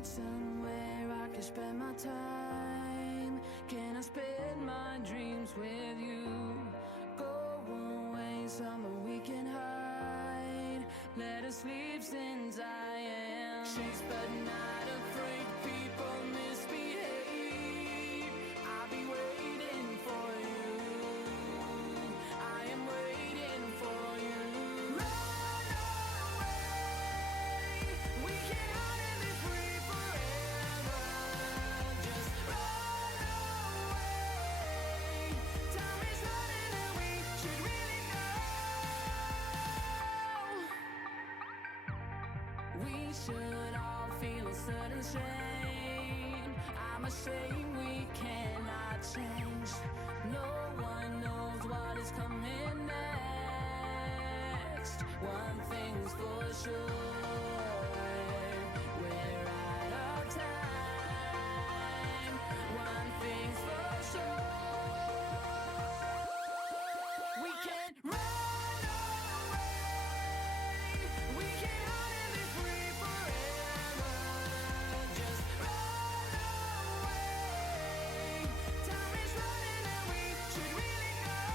need somewhere I can spend my time. Can I spend my dreams with you? Go away somewhere we can hide. Let us sleep since I am chased but not afraid. People misbehave. I'll be waiting for you. I am waiting for you. Run away. We can hide and be free forever. Just run away. Time is running and we should really know. We should all feel a certain shame. I'm ashamed we cannot change. No one knows what is coming next. One thing's for sure, we're out of time. One thing's for sure, we can't run away. We can hide and be free forever. Just run away. Time is running and we should really know.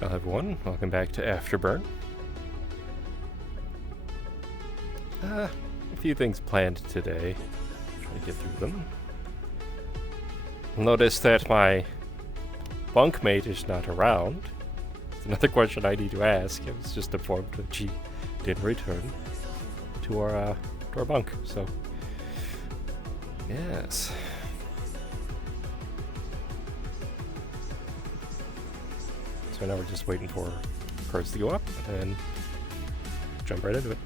Hello everyone, welcome back to Afterburn. A few things planned today. Trying to get through them. Notice that my bunkmate is not around. It's another question I need to ask. I was just informed that she did return to our bunk, so yes. So now we're just waiting for cards to go up and jump right into it.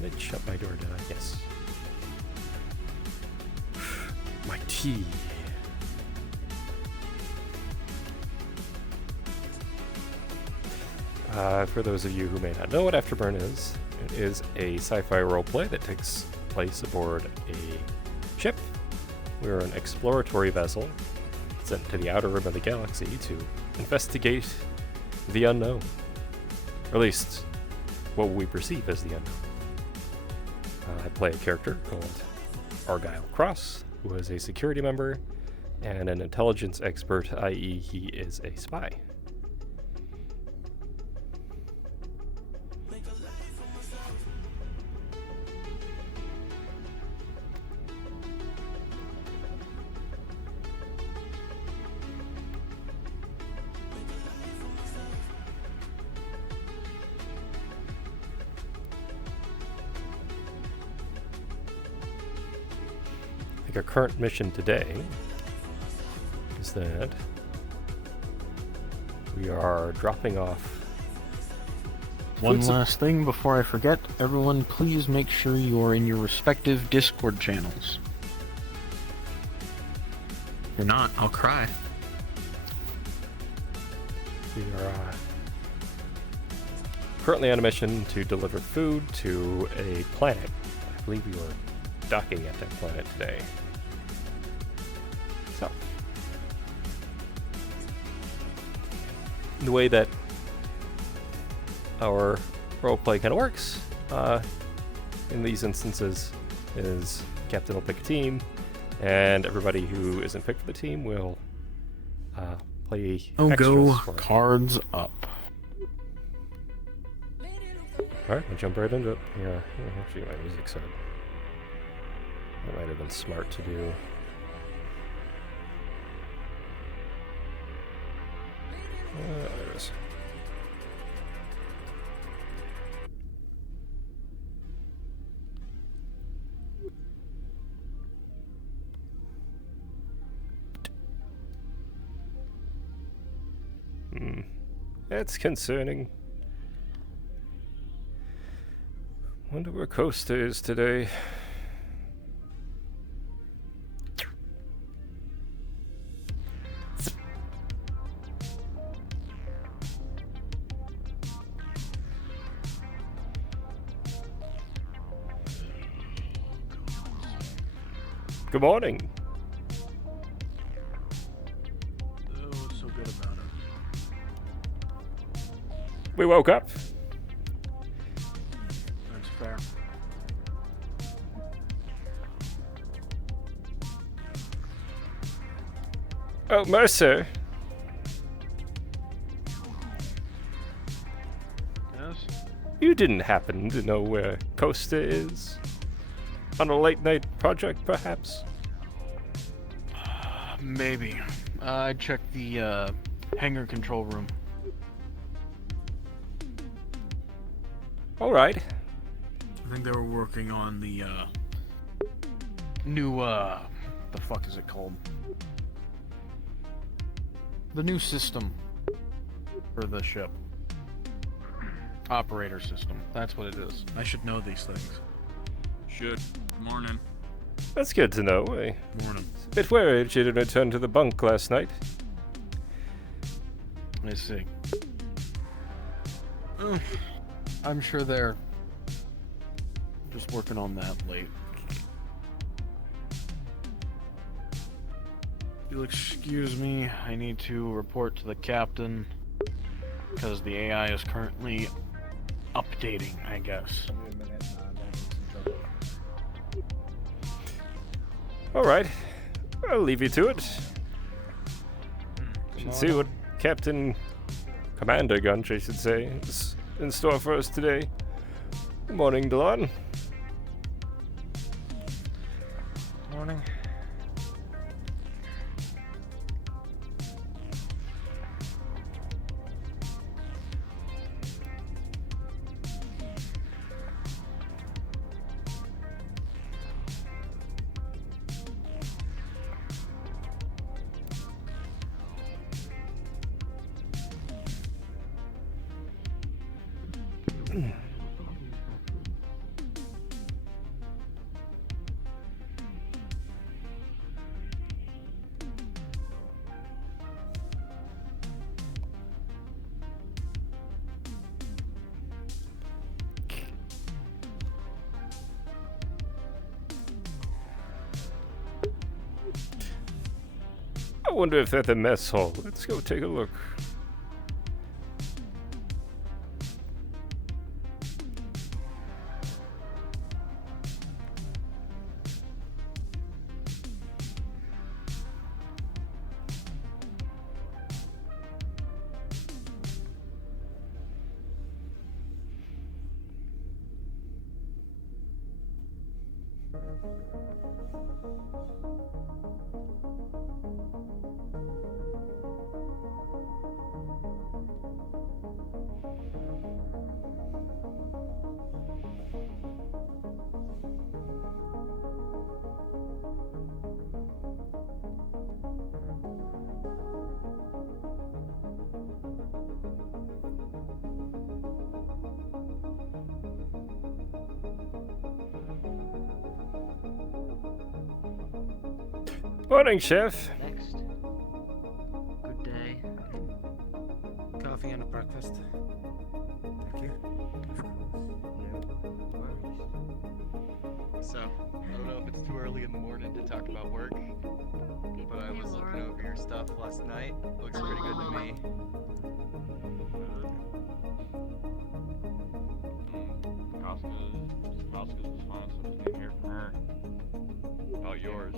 Did I shut my door, did I? Yes. My tea. For those of you who may not know what Afterburn is, it is a sci-fi roleplay that takes place aboard a ship. We're an exploratory vessel sent to the outer rim of the galaxy to investigate the unknown. Or at least, what we perceive as the unknown. I play a character called Argyll Kross, who is a security member and an intelligence expert, i.e. he is a spy. Our current mission today is that we are dropping off one last thing before I forget. Everyone, please make sure you are in your respective Discord channels. If you're not, I'll cry. We are currently on a mission to deliver food to a planet. I believe we were docking at that planet today. So, the way that our roleplay kind of works in these instances is Captain will pick a team, and everybody who isn't picked for the team will play extras go for it. cards up. Alright, we'll jump right into it. Here, actually, my music set. That might have been smart to do. There it is. That's concerning. Wonder where Costa is today. Good morning. Oh, what's so good about it? We woke up. That's fair. Oh, Mercer. Yes? You didn't happen to know where Costa is? On a late night project, perhaps? Maybe. I checked the hangar control room. Alright. I think they were working on the new the fuck is it called? The new system for the ship. Operator system. That's what it is. I should know these things. Should. Morning. That's good to know. I Morning. was a bit worried she didn't return to the bunk last night. I see. I'm sure they're just working on that late. You'll excuse me, I need to report to the captain because the AI is currently updating, I guess. Alright, I'll leave you to it. Should see what Commander Gunch, I should say, is in store for us today. Good morning, Delon. Morning. I wonder if they're at the mess hall. Let's go take a look. Morning, Chef. Next. Good day. Coffee and a breakfast. Thank you. No worries. So, I don't know if it's too early in the morning to talk about work, but I was looking over your stuff last night. Looks pretty good to me. Casca's response didn't hear from her. About yours.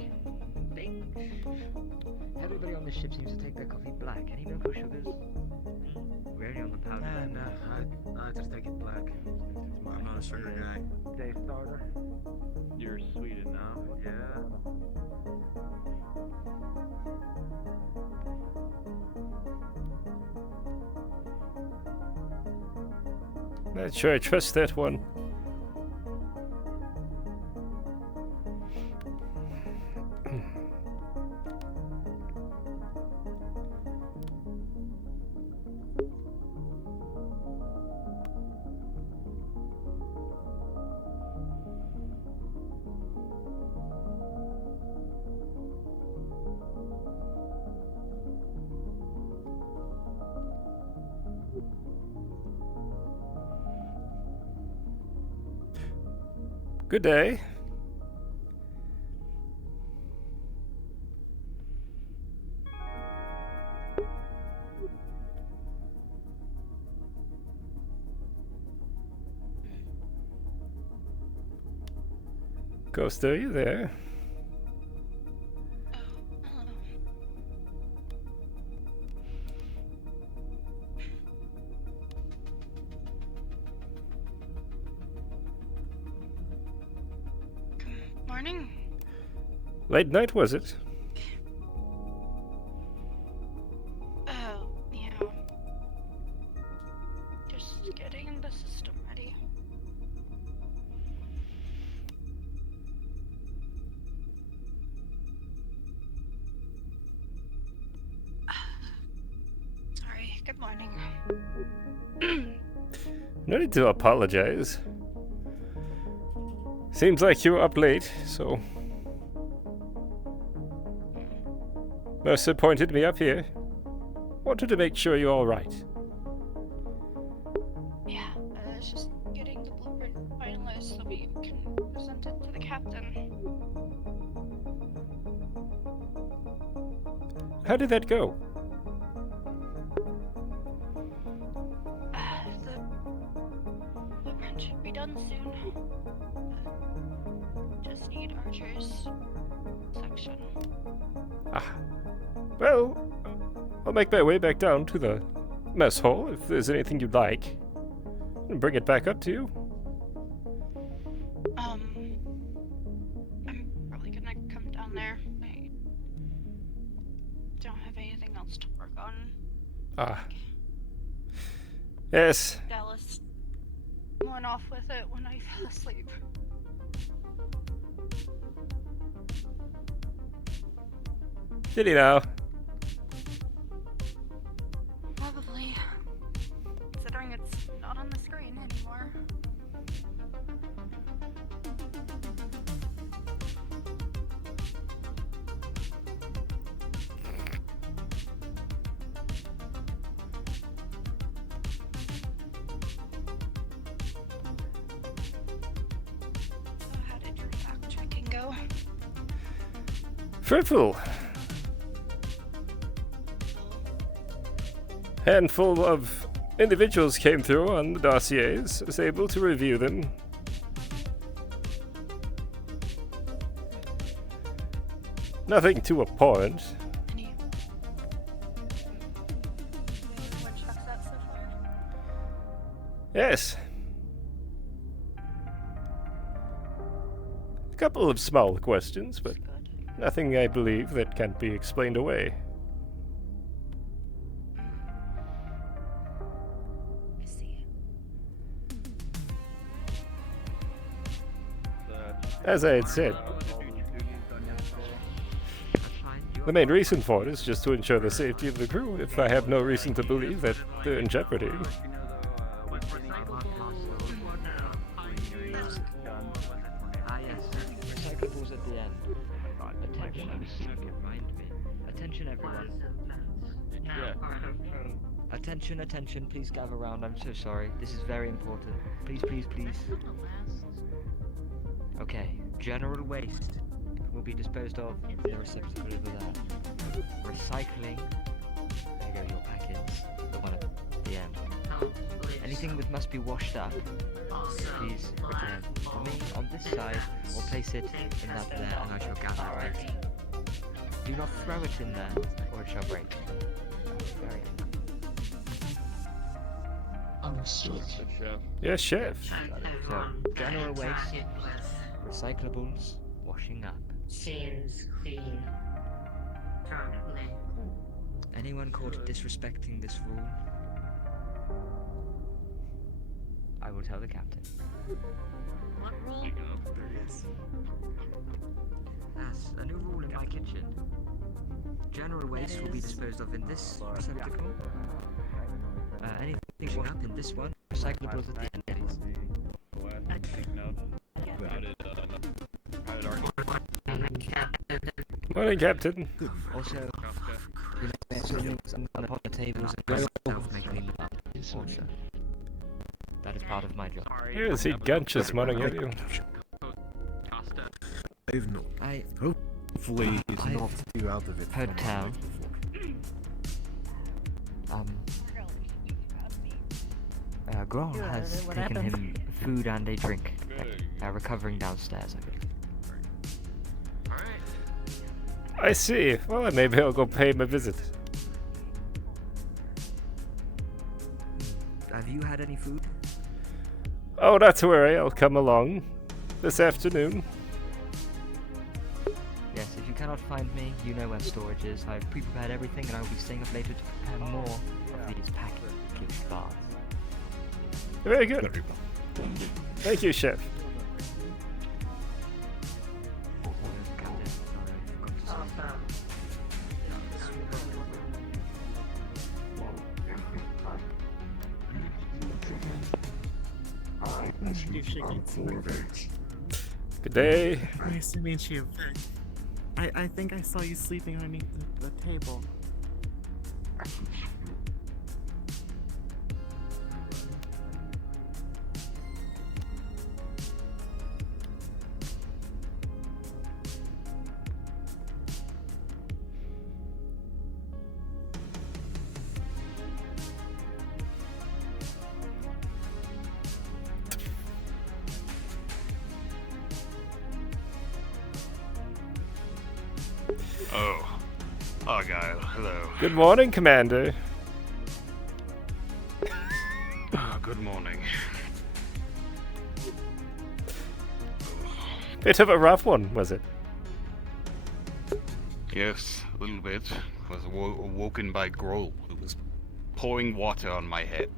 Everybody on this ship seems to take their coffee black. Any milk or sugars? We're only on the powder. I just take it black. I'm not a sugar guy. Day starter. You're sweet enough, yeah. Not sure I trust that one. Good day. Ghost, are you there? Morning. Late night, was it? Oh, yeah. Just getting the system ready. Sorry, good morning. No need to apologize. Seems like you were up late, so Mercer pointed me up here. Wanted to make sure you're all right. Yeah, it's just getting the blueprint finalized so we can present it to the captain. How did that go? The blueprint should be done soon. Just need archers. section. Ah. Well, I'll make my way back down to the mess hall if there's anything you'd like. And bring it back up to you. I'm probably gonna come down there. I don't have anything else to work on. Ah. Yes. Dallas went off with it when I fell asleep. Did he now? Probably. Considering it's not on the screen anymore. So how did your fact checking go? Fruitful. Handful of individuals came through on the dossiers. I was able to review them. Nothing too abhorrent. Anyone checks that so far? Yes. A couple of small questions, but Good. nothing I believe that can't be explained away. I see. As I had said, the main reason for it is just to ensure the safety of the crew. If I have no reason to believe that they're in jeopardy. Ah yes, recyclables at the end. Attention, remind me. Attention everyone. Attention, attention, please gather round. I'm so sorry. This is very important. Please, please, please. Okay, general waste will be disposed of in the receptacle over there. Recycling. There you go, your packets. The one at the end. Anything that must be washed up, please return to me on this side, or place it in that there, and I shall gather it. Do not throw it in there, or it shall break. Very Yes, chef. So, general waste, recyclables, washing up. Seems clean. Currently. Anyone caught disrespecting this rule, I will tell the captain. What rule? That's a new rule in my kitchen. General waste will be disposed of in this receptacle. Anything washing up in this one. Recyclables at the end. Morning, Captain. Also, upon the tables and myself may clean them up. Also, that is part of my job. Here is he gunches morning at you. I Hopefully he's I've not too out of it. heard tell. Grohl has taken him food and a drink. Recovering downstairs, I believe. I see. Well, maybe I'll go pay him a visit. Have you had any food? Oh, not to worry. I'll come along this afternoon. Yes, if you cannot find me, you know where storage is. I've pre-prepared everything and I will be staying up later to prepare more of these packaged baths. Very good. Thank you, chef. Good day. Nice to meet you. I think I saw you sleeping underneath the table. Oh, Argyll, hello. Good morning, Commander. Good morning. Bit of a rough one, was it? Yes, a little bit. Was awoken by Grohl, who was pouring water on my head.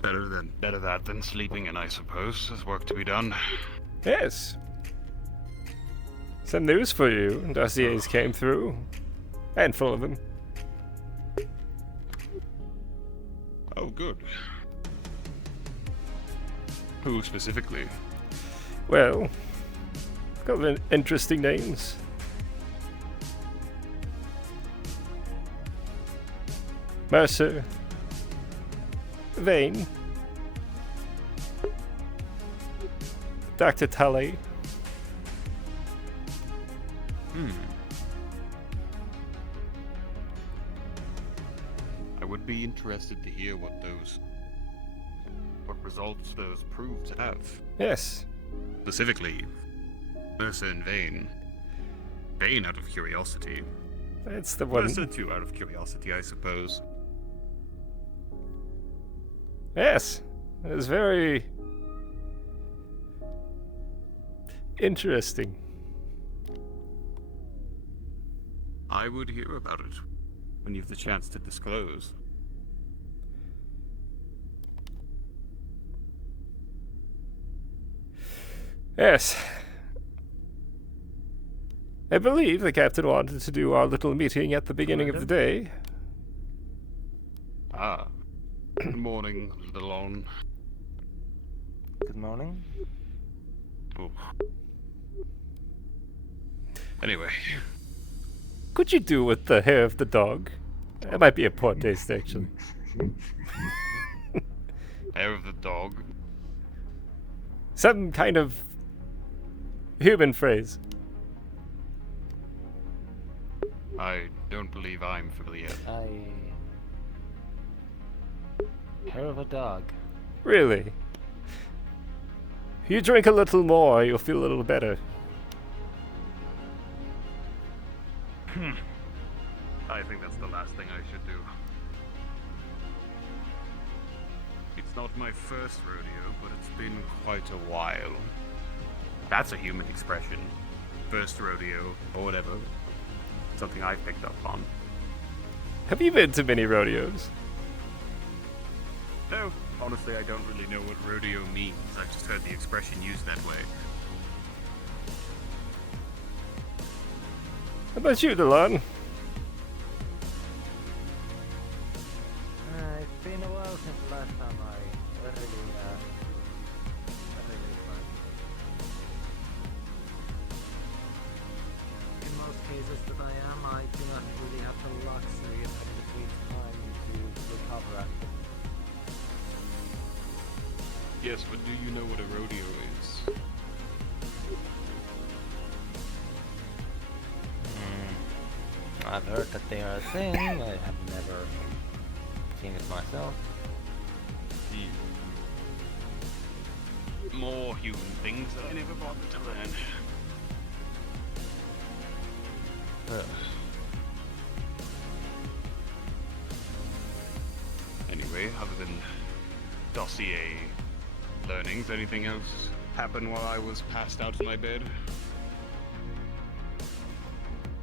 Better that than sleeping in, I suppose. There's work to be done. Yes. Some news for you. Dossiers came through. Handful of them. Oh, good. Who specifically? Well, got interesting names. Mercer. Vane. Dr. Tully. I would be interested to hear what results those prove to have. Yes. Specifically, Mercer and Vane. Vane out of curiosity. That's the one. Mercer too out of curiosity, I suppose. Yes. It was very interesting. I would hear about it when you have the chance to disclose. Yes. I believe the captain wanted to do our little meeting at the beginning of the day. Ah. Good morning, Lalon. Good morning. Oh. Anyway. Could you do with the hair of the dog? That might be a poor taste, actually. Hair of the dog? Some kind of human phrase. I don't believe I'm familiar. Hair of a dog. Really? If you drink a little more, you'll feel a little better. I think that's the last thing I should do. It's not my first rodeo, but it's been quite a while. That's a human expression. First rodeo, or whatever. Something I picked up on. Have you been to many rodeos? No, honestly, I don't really know what rodeo means. I've just heard the expression used that way. How about you, Delon? It's been a while since the last time I really In most cases that I do not really have the luxury of having the free time to recover after. Yes, but do you know what a rodeo is? I've heard that they are a thing. I have never seen it myself. More human things that I never bothered to learn. Anyway, other than dossier learnings, anything else happen while I was passed out in my bed?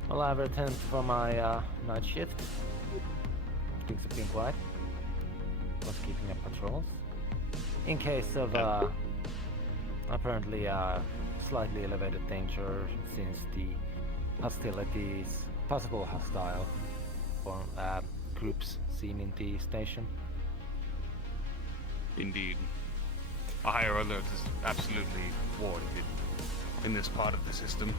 Well, I've returned for my night shift. Things have been quiet. Was keeping up patrols. In case of apparently slightly elevated danger since the hostilities, possible hostile for groups seen in the station. Indeed. A higher alert is absolutely warranted in this part of the system.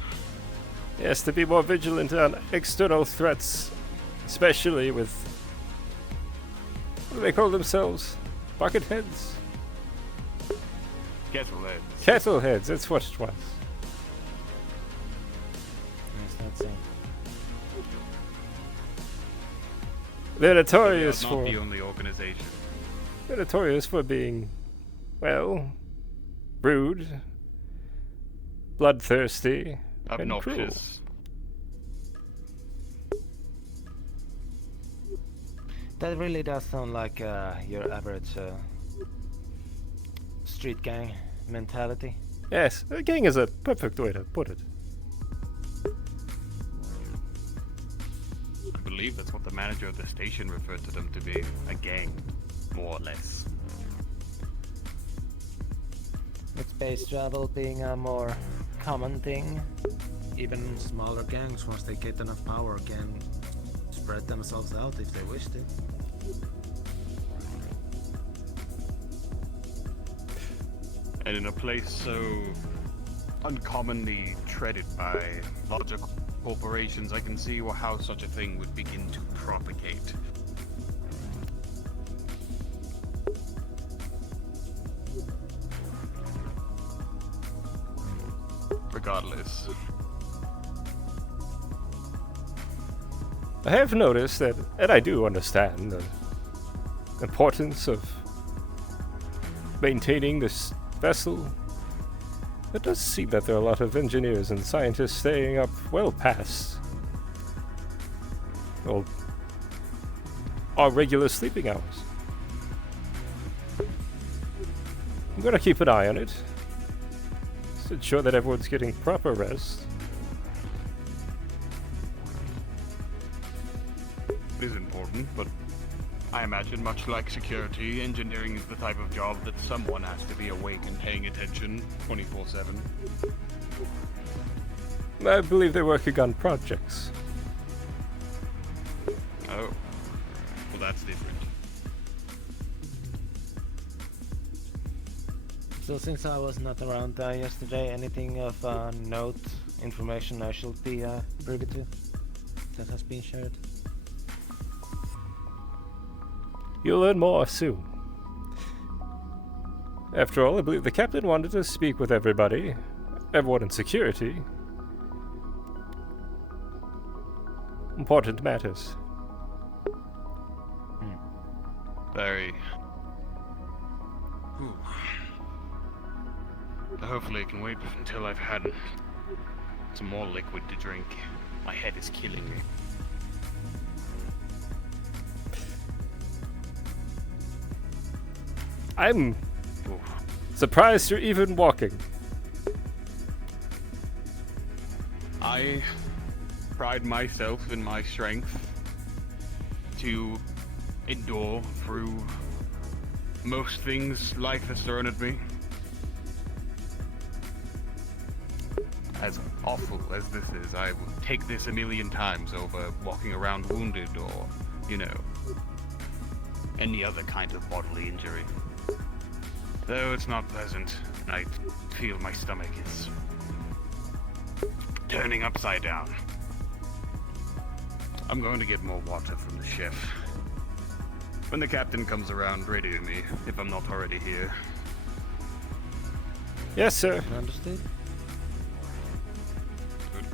Yes, to be more vigilant on external threats, especially with... what do they call themselves? Bucket heads? Kettle heads. Kettle heads, that's what it was. Yes, that's it. They're notorious Not for... the only organization. They're notorious for being, well, rude, bloodthirsty, and cruel. Obnoxious. That really does sound like your average street gang mentality. Yes, a gang is a perfect way to put it. I believe that's what the manager of the station referred to them to be. A gang, more or less. With space travel being a more common thing. Even smaller gangs, once they get enough power, can spread themselves out if they wish to. And in a place so uncommonly treaded by larger corporations, I can see how such a thing would begin to propagate. Regardless. I have noticed that, and I do understand the importance of maintaining this vessel. It does seem that there are a lot of engineers and scientists staying up well past our regular sleeping hours. I'm gonna keep an eye on it to ensure that everyone's getting proper rest. It is important, but I imagine much like security, engineering is the type of job that someone has to be awake and paying attention 24/7. I believe they're working on projects. Oh. Well, that's different. So since I was not around yesterday, anything of note, information I should be privy to that has been shared? You'll learn more soon. After all, I believe the captain wanted to speak with everybody, everyone in security. Important matters. Very. Ooh. Hopefully I can wait until I've had some more liquid to drink. My head is killing me. I'm surprised you're even walking. I pride myself in my strength to endure through most things life has thrown at me. As awful as this is, I would take this a million times over walking around wounded or, any other kind of bodily injury. Though it's not pleasant, I feel my stomach is turning upside down. I'm going to get more water from the chef. When the captain comes around, radio me, if I'm not already here. Yes, sir. Understood? Good.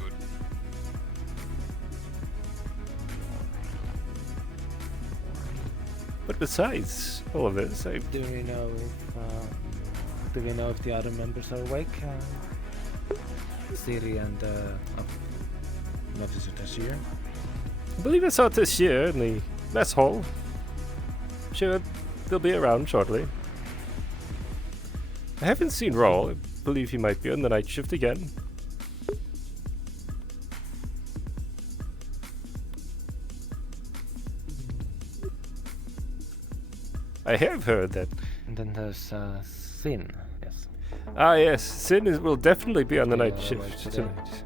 But besides all of this, Do we know if the other members are awake? Siri and Officer Tashir? I believe I saw this year in the mess hall. Sure, they'll be around shortly. I haven't seen Rawl. I believe he might be on the night shift again. I have heard that. And then there's Sin, yes. Ah, yes, Sin will definitely be on the night Yeah, shift right today. tonight.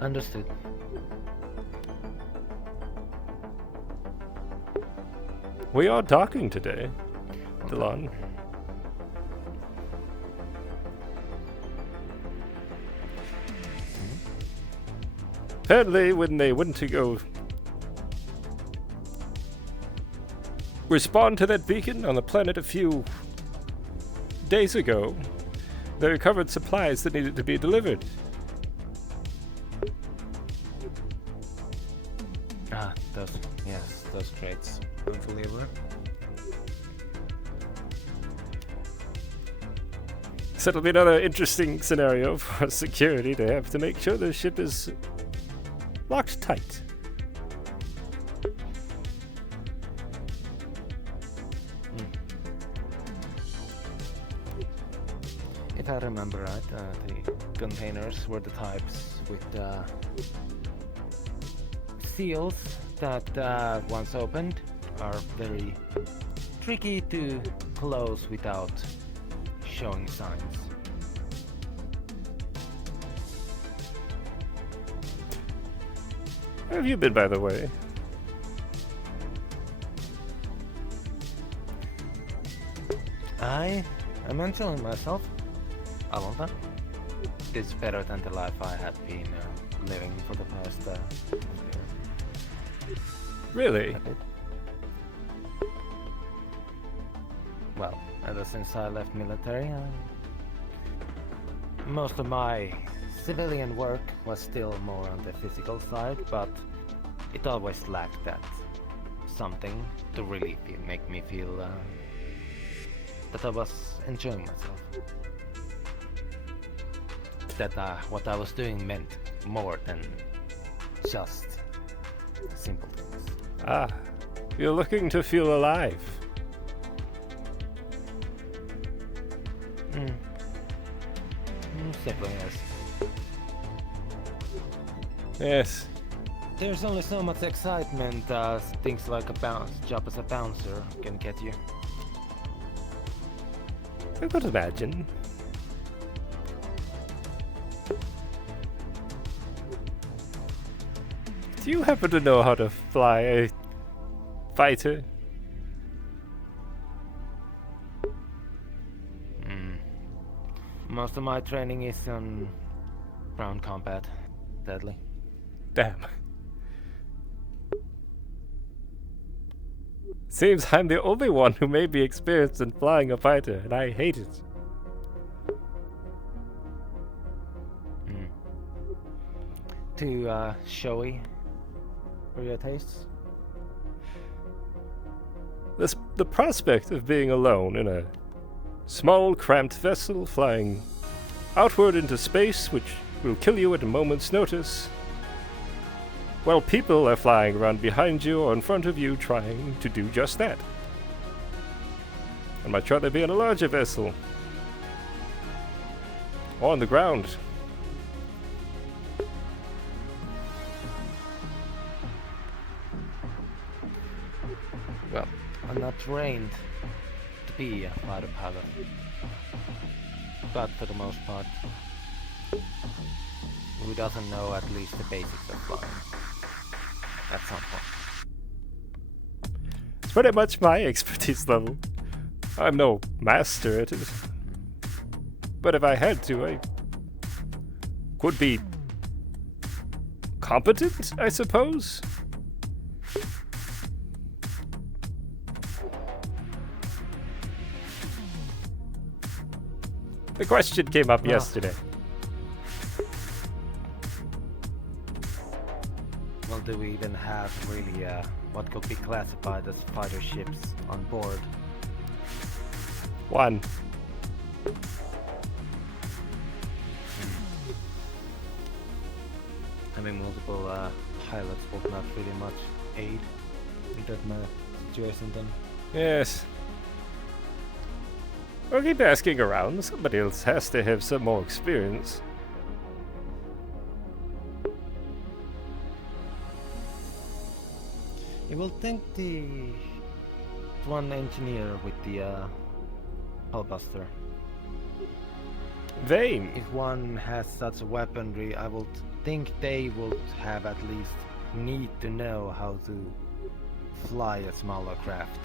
Understood. We are talking today, Delon. Apparently, when they went to go respond to that beacon on the planet a few days ago, they recovered supplies that needed to be delivered. Those traits. I'm fully aware. Guess it'll be another interesting scenario for security to have to make sure the ship is locked tight. If I remember right, the containers were the types with seals that once opened are very tricky to close without showing signs. Where have you been, by the way? I am enjoying myself. I love that. It's better than the life I have been living for the past year. Really? A bit. Well, ever since I left military, most of my civilian work was still more on the physical side, but it always lacked that something to really make me feel that I was enjoying myself. That what I was doing meant more than just simple things. Ah, you're looking to feel alive. Simply yes. Yes. There's only so much excitement things like a job as a bouncer can get you. I could imagine. Do you happen to know how to fly a fighter? Most of my training is on ground combat, sadly. Damn. Seems I'm the only one who may be experienced in flying a fighter, and I hate it. Too showy for your tastes? The prospect of being alone in a small, cramped vessel flying outward into space, which will kill you at a moment's notice, while people are flying around behind you or in front of you trying to do just that. I'd much rather be in a larger vessel. Or on the ground. Well, I'm not trained to be a fighter pilot, but for the most part, who doesn't know at least the basics of flying at some point? It's pretty much my expertise level. I'm no master at it. But if I had to, I could be competent, I suppose? The question came up yesterday. Well, do we even have really what could be classified as fighter ships on board? One. Having multiple pilots would not really much aid in that situation then. Yes. We'll keep asking around. Somebody else has to have some more experience. You will think the one engineer with the hullbuster. Vane. If one has such weaponry, I would think they would have at least need to know how to fly a smaller craft.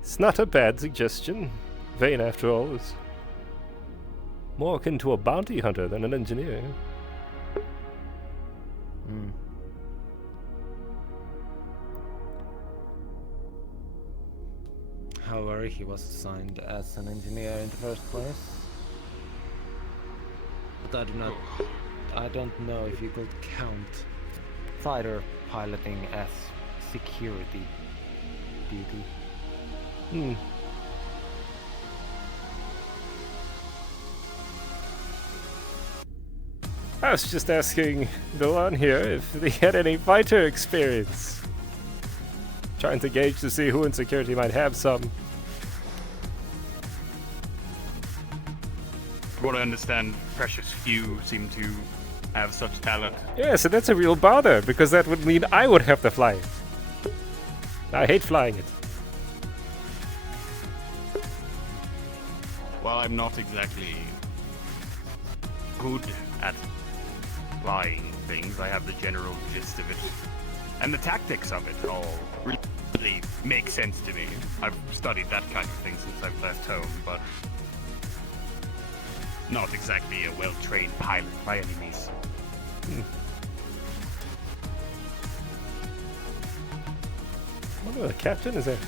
It's not a bad suggestion. Vane, after all, is more akin to a bounty hunter than an engineer. However, he was assigned as an engineer in the first place. But I don't know if you could count fighter piloting as security duty. I was just asking Milan here if he had any fighter experience. Trying to gauge to see who in security might have some. From what I understand, precious few seem to have such talent. Yes, and that's a real bother, because that would mean I would have to fly it. I hate flying it. Well, I'm not exactly good at flying things. I have the general gist of it. And the tactics of it all really make sense to me. I've studied that kind of thing since I've left home, but not exactly a well-trained pilot by any means. Oh, the captain is there.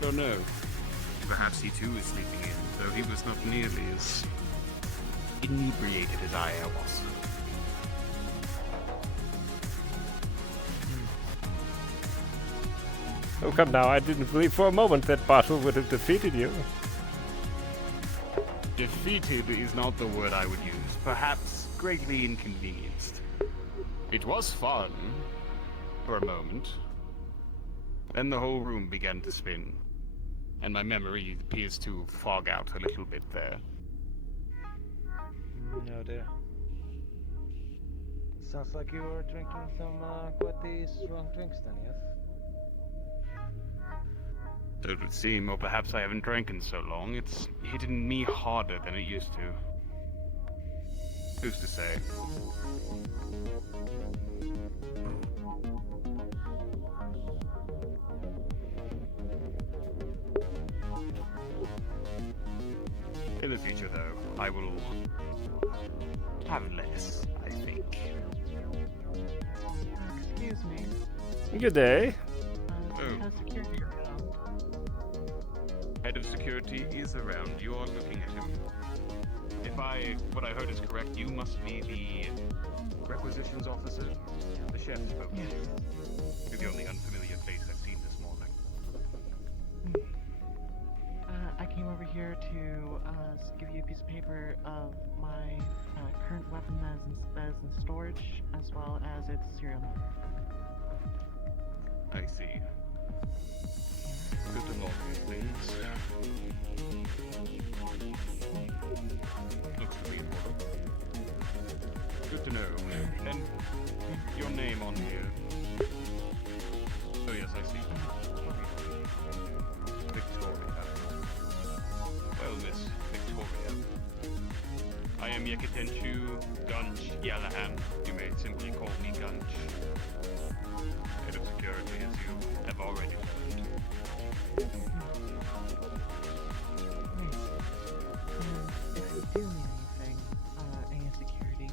Don't know. Perhaps he too is sleeping in, though he was not nearly as inebriated as I was. Oh, come now, I didn't believe for a moment that bottle would have defeated you. Defeated is not the word I would use. Perhaps greatly inconvenienced. It was fun for a moment. Then the whole room began to spin, and my memory appears to fog out a little bit there. No dear. Sounds like you were drinking some quite the strong drinks then, yes? So it would seem, or perhaps I haven't drank in so long, it's hitting me harder than it used to. Who's to say? In the future, though, I will have less, I think. Excuse me. Good day. Oh. Security around. Head of security is around. You are looking at him. If what I heard is correct, you must be the requisitions officer, the chef's spoke. Yes. You're the only unfamiliar face I've seen this morning. I came over here to give you a piece of paper of my current weapon that is in storage, as well as its serial number. I see. Good to log these things. Looks to be important. Good to know. And your name on here. Oh yes, I see. Victoria. Well, Miss Victoria. I am Yekatenshu Gunch Yalahan. You may simply call me Gunch. Head of security, as you have already learned. If you do need anything, any security,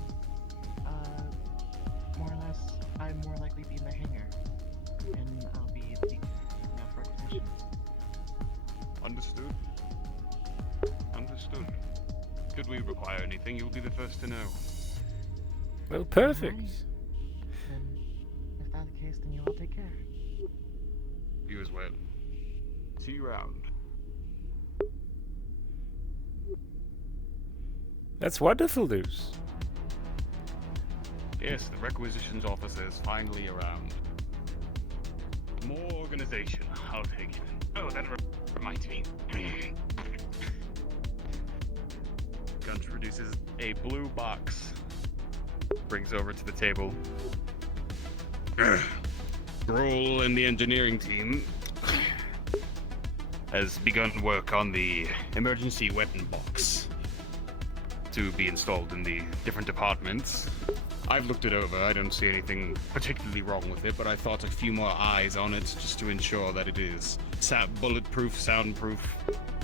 more or less, I'm more likely to be in the hangar, and I'll be taking enough requisitions. Understood. Understood. Should we require anything, you'll be the first to know. Well, perfect. Alright. Then, if that's the case, then you all take care. You as well. See you around. That's wonderful news. Yes, the requisitions officer is finally around. More organization. I'll take it. Oh, that reminds me. Gunch produces a blue box. Brings over to the table. Grohl and the engineering team has begun work on the emergency weapon box to be installed in the different departments. I've looked it over. I don't see anything particularly wrong with it, but I thought a few more eyes on it just to ensure that it is bulletproof, soundproof.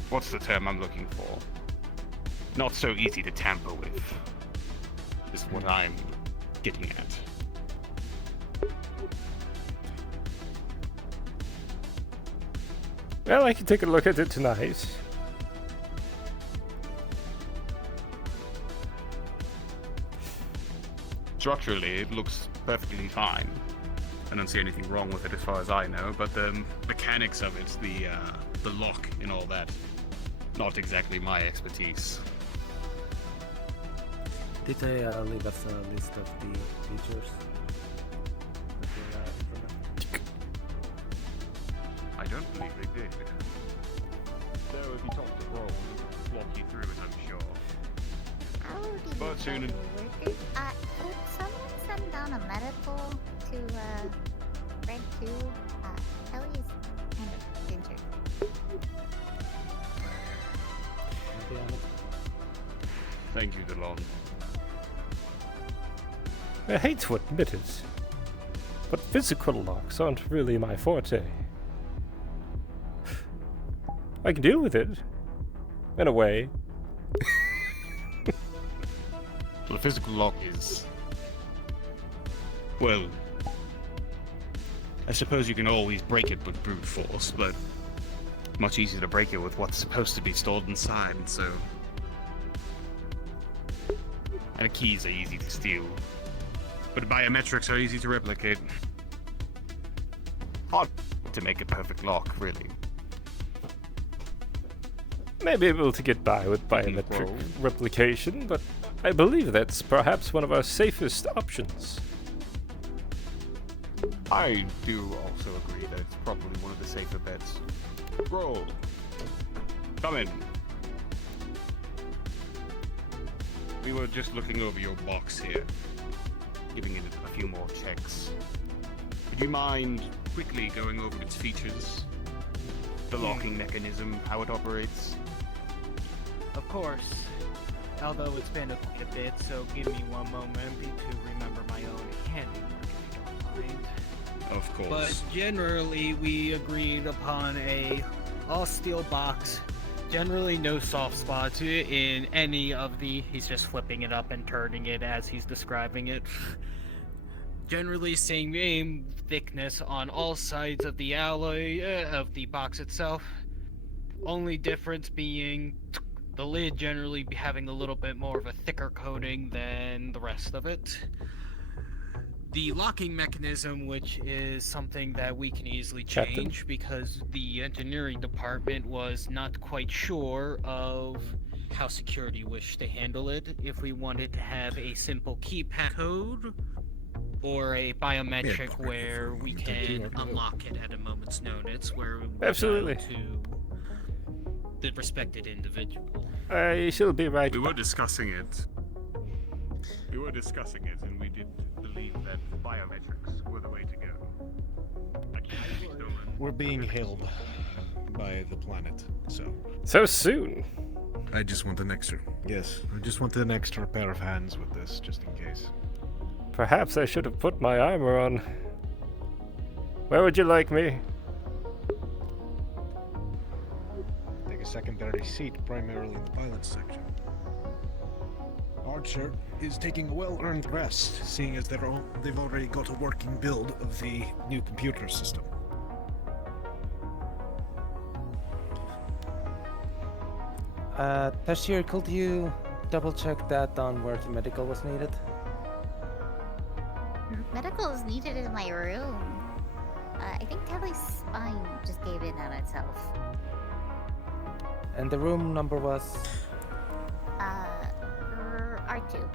What's the term I'm looking for? Not so easy to tamper with, is what I'm getting at. Well, I can take a look at it tonight. Structurally, it looks perfectly fine. I don't see anything wrong with it as far as I know, but the mechanics of it, the lock and all that, not exactly my expertise. Did they leave us a list of the features that they implement? I don't believe they did. Though if you talk to Roll, he'll walk you through it, I'm sure. But soon. Could someone send down a medical to Red 2? Ellie's kind of injured. Thank you, DeLon. I hate to admit it, but physical locks aren't really my forte. I can deal with it, in a way. Well, a physical lock is... Well... I suppose you can always break it with brute force, but... much easier to break it with what's supposed to be stored inside, so... And the keys are easy to steal. But biometrics are easy to replicate. Hard to make a perfect lock, really. May be able to get by with biometric replication, but I believe that's perhaps one of our safest options. I do also agree that it's probably one of the safer bets. Roll. Come in. We were just looking over your box here, giving it a few more checks. Would you mind quickly going over its features? The locking mechanism, how it operates? Of course. Although it's been quite a bit, so give me one moment to remember my own handiwork, if you don't mind. Of course. But generally, we agreed upon a all-steel box. Generally, no soft spots in any of the... He's just flipping it up and turning it as he's describing it. Generally, same thickness on all sides of the alloy of the box itself. Only difference being the lid generally having a little bit more of a thicker coating than the rest of it. The locking mechanism, which is something that we can easily change because the engineering department was not quite sure of how security wished to handle it. If we wanted to have a simple keypad code or a biometric where we can unlock it at a moment's notice, where we Absolutely. to the respected individual. I shall be right We were discussing it. And we did believe that biometrics were the way to go. We're being held by the planet, so... So soon? I just want an extra... Yes, I just wanted an extra pair of hands with this, just in case. Perhaps I should have put my armor on. Where would you like me? Take a secondary seat, primarily in the pilot's section. Archer is taking a well-earned rest, seeing as they've already got a working build of the new computer system. Tashir, could you double-check that on where the medical was needed? Medical is needed in my room. I think Kelly's spine just gave in on itself. And the room number was? R2.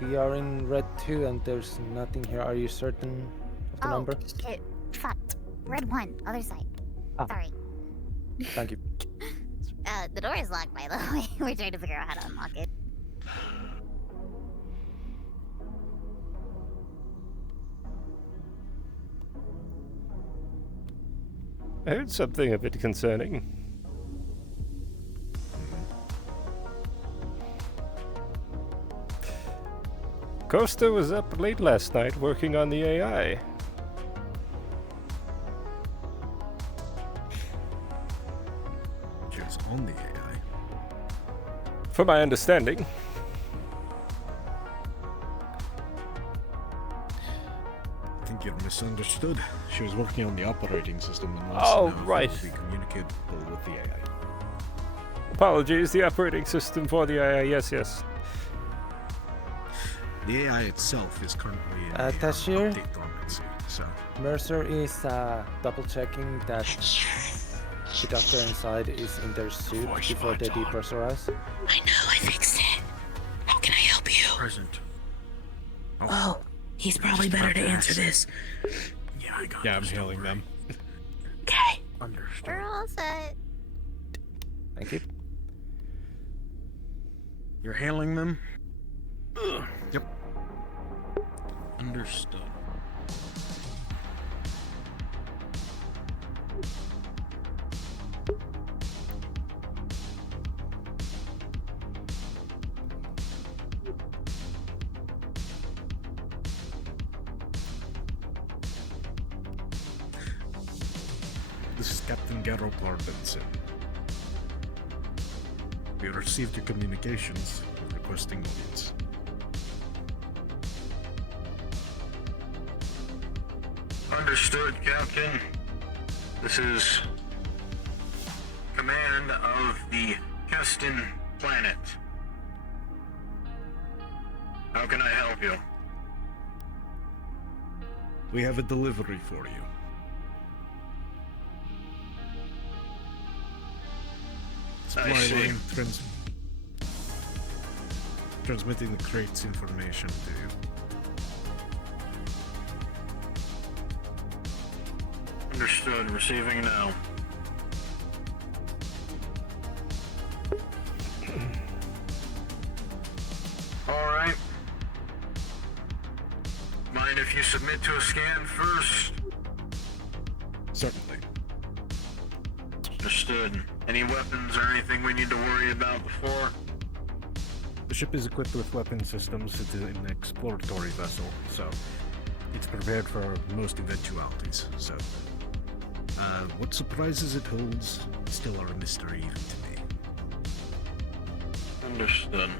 We are in red 2 and there's nothing here. Are you certain of the number? Fuck. Red 1, other side. Sorry. Thank you. The door is locked, by the way. We're trying to figure out how to unlock it. I heard something a bit concerning. Costa was up late last night working on the AI. She was on the AI? From my understanding. I think you're misunderstood. She was working on the operating system and Oh, right. Be communicable with the AI. Apologies, the operating system for the AI, yes. The AI itself is currently in Tashir? update dormancy, so... Mercer is double-checking that the doctor inside is in their suit before they depressurize. I know, I fixed it. present. Oh, he's probably better to answer this. Yeah, I got Yeah, I'm this, hailing don't them. Okay. Understood. We're all set. Thank you. You're hailing them? Yep. Understood. This is Captain Gerald Benson. We received your communications requesting audience. Understood, Captain. This is command of the Keston planet. How can I help you? We have a delivery for you. I see. Line transmitting the crate's information to you. Understood. Receiving now. Alright. Mind if you submit to a scan first? Certainly. Understood. Any weapons or anything we need to worry about before? The ship is equipped with weapon systems. It is an exploratory vessel, so it's prepared for most eventualities. So, what surprises it holds still are a mystery even to me. Understood.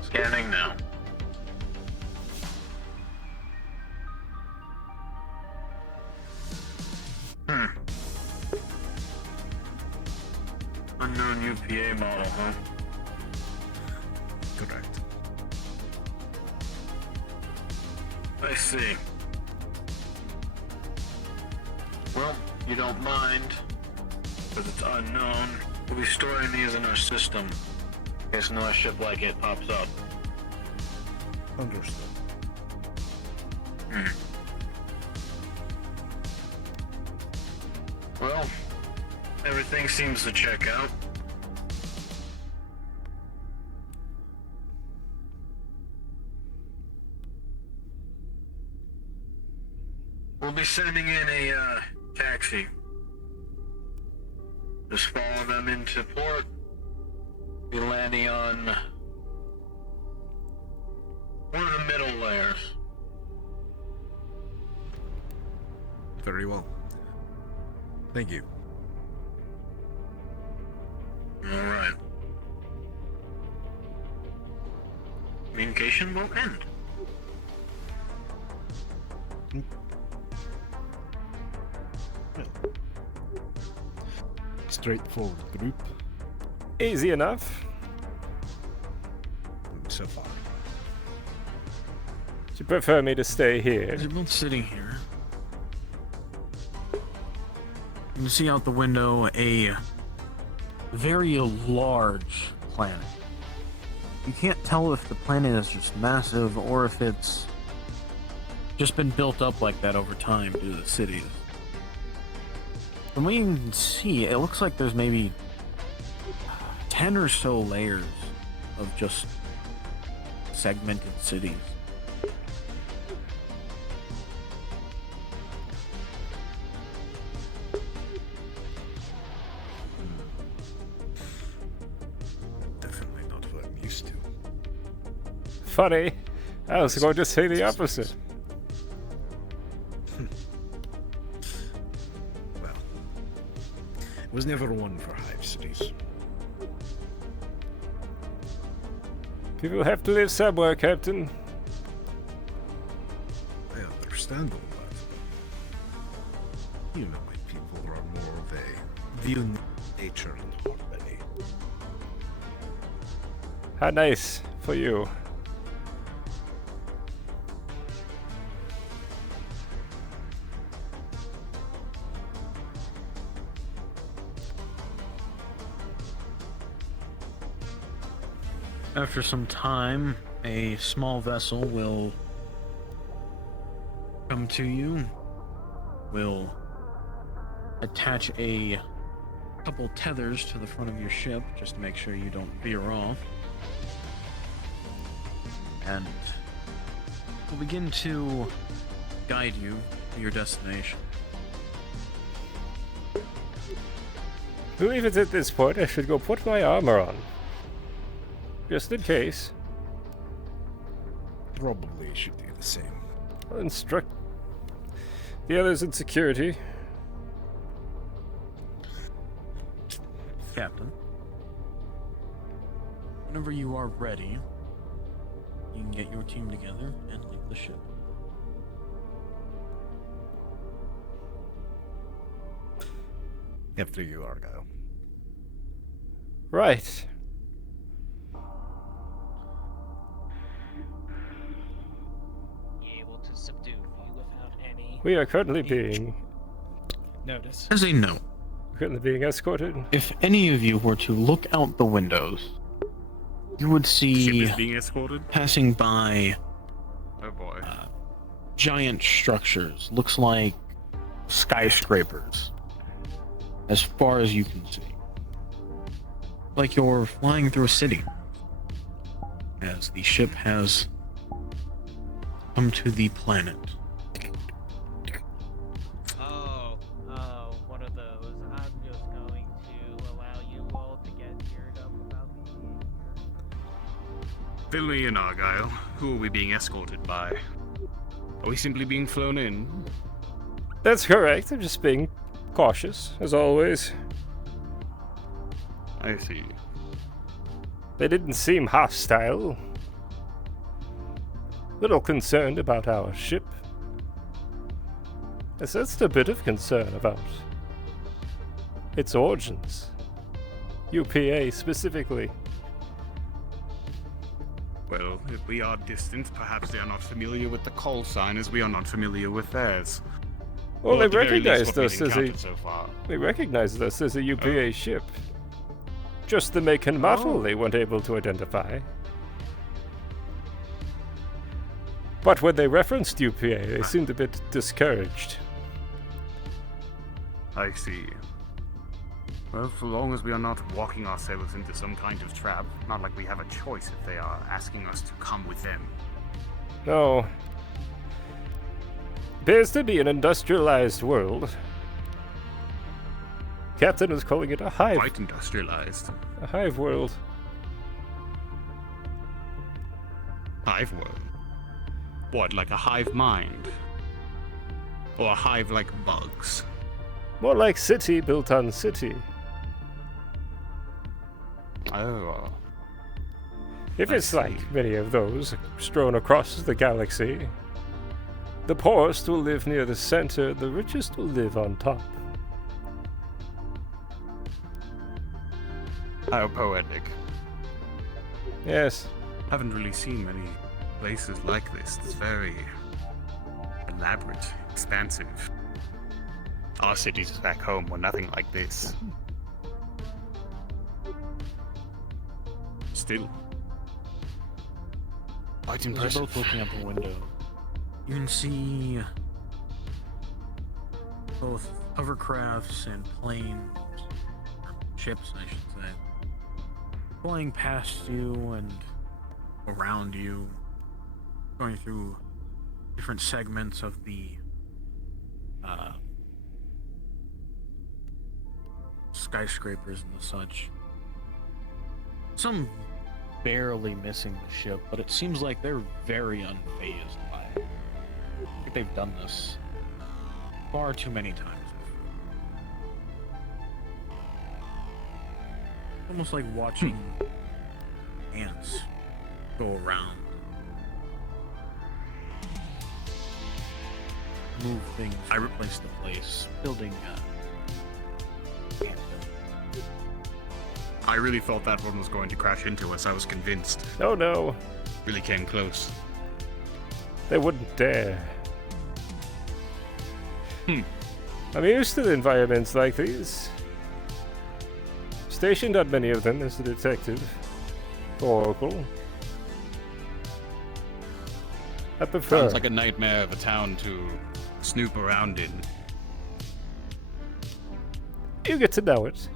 Scanning now. Unknown UPA model, huh? Correct. I see. Well, you don't mind, because it's unknown. We'll be storing these in our system, in case another ship like it pops up. Understood. Well, everything seems to check out. We'll be sending in a taxi. Just follow them into port. Be landing on one of the middle layers. Very well. Thank you. Alright. Communication will end. Straightforward group. Easy enough. So far. Do you prefer me to stay here? As you're both sitting here, you can see out the window a very large planet. You can't tell if the planet is just massive or if it's just been built up like that over time due to the cities. From what you can see, it looks like there's maybe 10 or so layers of just segmented cities. Definitely not what I'm used to. Funny. I was going to say the opposite. Was never one for hive cities. People have to live somewhere, Captain. I understand all that. Humanoid people are more of a view nature and harmony. How nice for you. After some time, a small vessel will come to you, will attach a couple tethers to the front of your ship just to make sure you don't veer off, and will begin to guide you to your destination. I believe it's at this point I should go put my armor on. Just in case. Probably should do the same. I'll instruct the others in security. Captain, whenever you are ready, you can get your team together and leave the ship. After you, Argyll. Right. Able to subdue you without any We are currently being notice. As a note, currently being escorted. if any of you were to look out the windows, you would Ship see is being escorted? passing by Oh boy. giant structures. Looks like skyscrapers, as far as you can see. Like you're flying through a city, as the ship has come to the planet. Oh, one of those. I'm just going to allow you all to get geared up about me being here. Fill me in, Argyll. Who are we being escorted by? Are we simply being flown in? That's correct. I'm just being cautious, as always. I see. They didn't seem hostile. Little concerned about our ship. I sensed a bit of concern about its origins. UPA specifically. Well, if we are distant, perhaps they are not familiar with the call sign as we are not familiar with theirs. Well, Or they at the very least, recognized what we've us as a encountered so far. they recognized us as a UPA ship. Just the make and model they weren't able to identify. But when they referenced UPA, they seemed a bit discouraged. I see. Well, so long as we are not walking ourselves into some kind of trap, not like we have a choice if they are asking us to come with them. No. Appears to be an industrialized world. Captain was calling it a hive. Quite industrialized. A hive world. Hive world? What, like a hive mind? Or a hive like bugs? More like city built on city. Oh. If I it's see. like many of those strewn across the galaxy, the poorest will live near the center, the richest will live on top. How poetic. Yes. Haven't really seen many places like this. It's very elaborate, expansive. Our cities back home were nothing like this. Still. Quite As you're impressive. both looking out the window, you can see both hovercrafts and planes, ships, I should say, flying past you and around you, going through different segments of the skyscrapers and the such. Some barely missing the ship, but it seems like they're very unfazed by it. I think they've done this far too many times before. Almost like watching ants go around, move things from place to place, building ant. I really thought that one was going to crash into us. I was convinced. Oh no. Really came close. They wouldn't dare. I'm used to environments like these. Stationed on many of them as a detective historical. I prefer. Sounds like a nightmare of a town to snoop around in. You get to know it.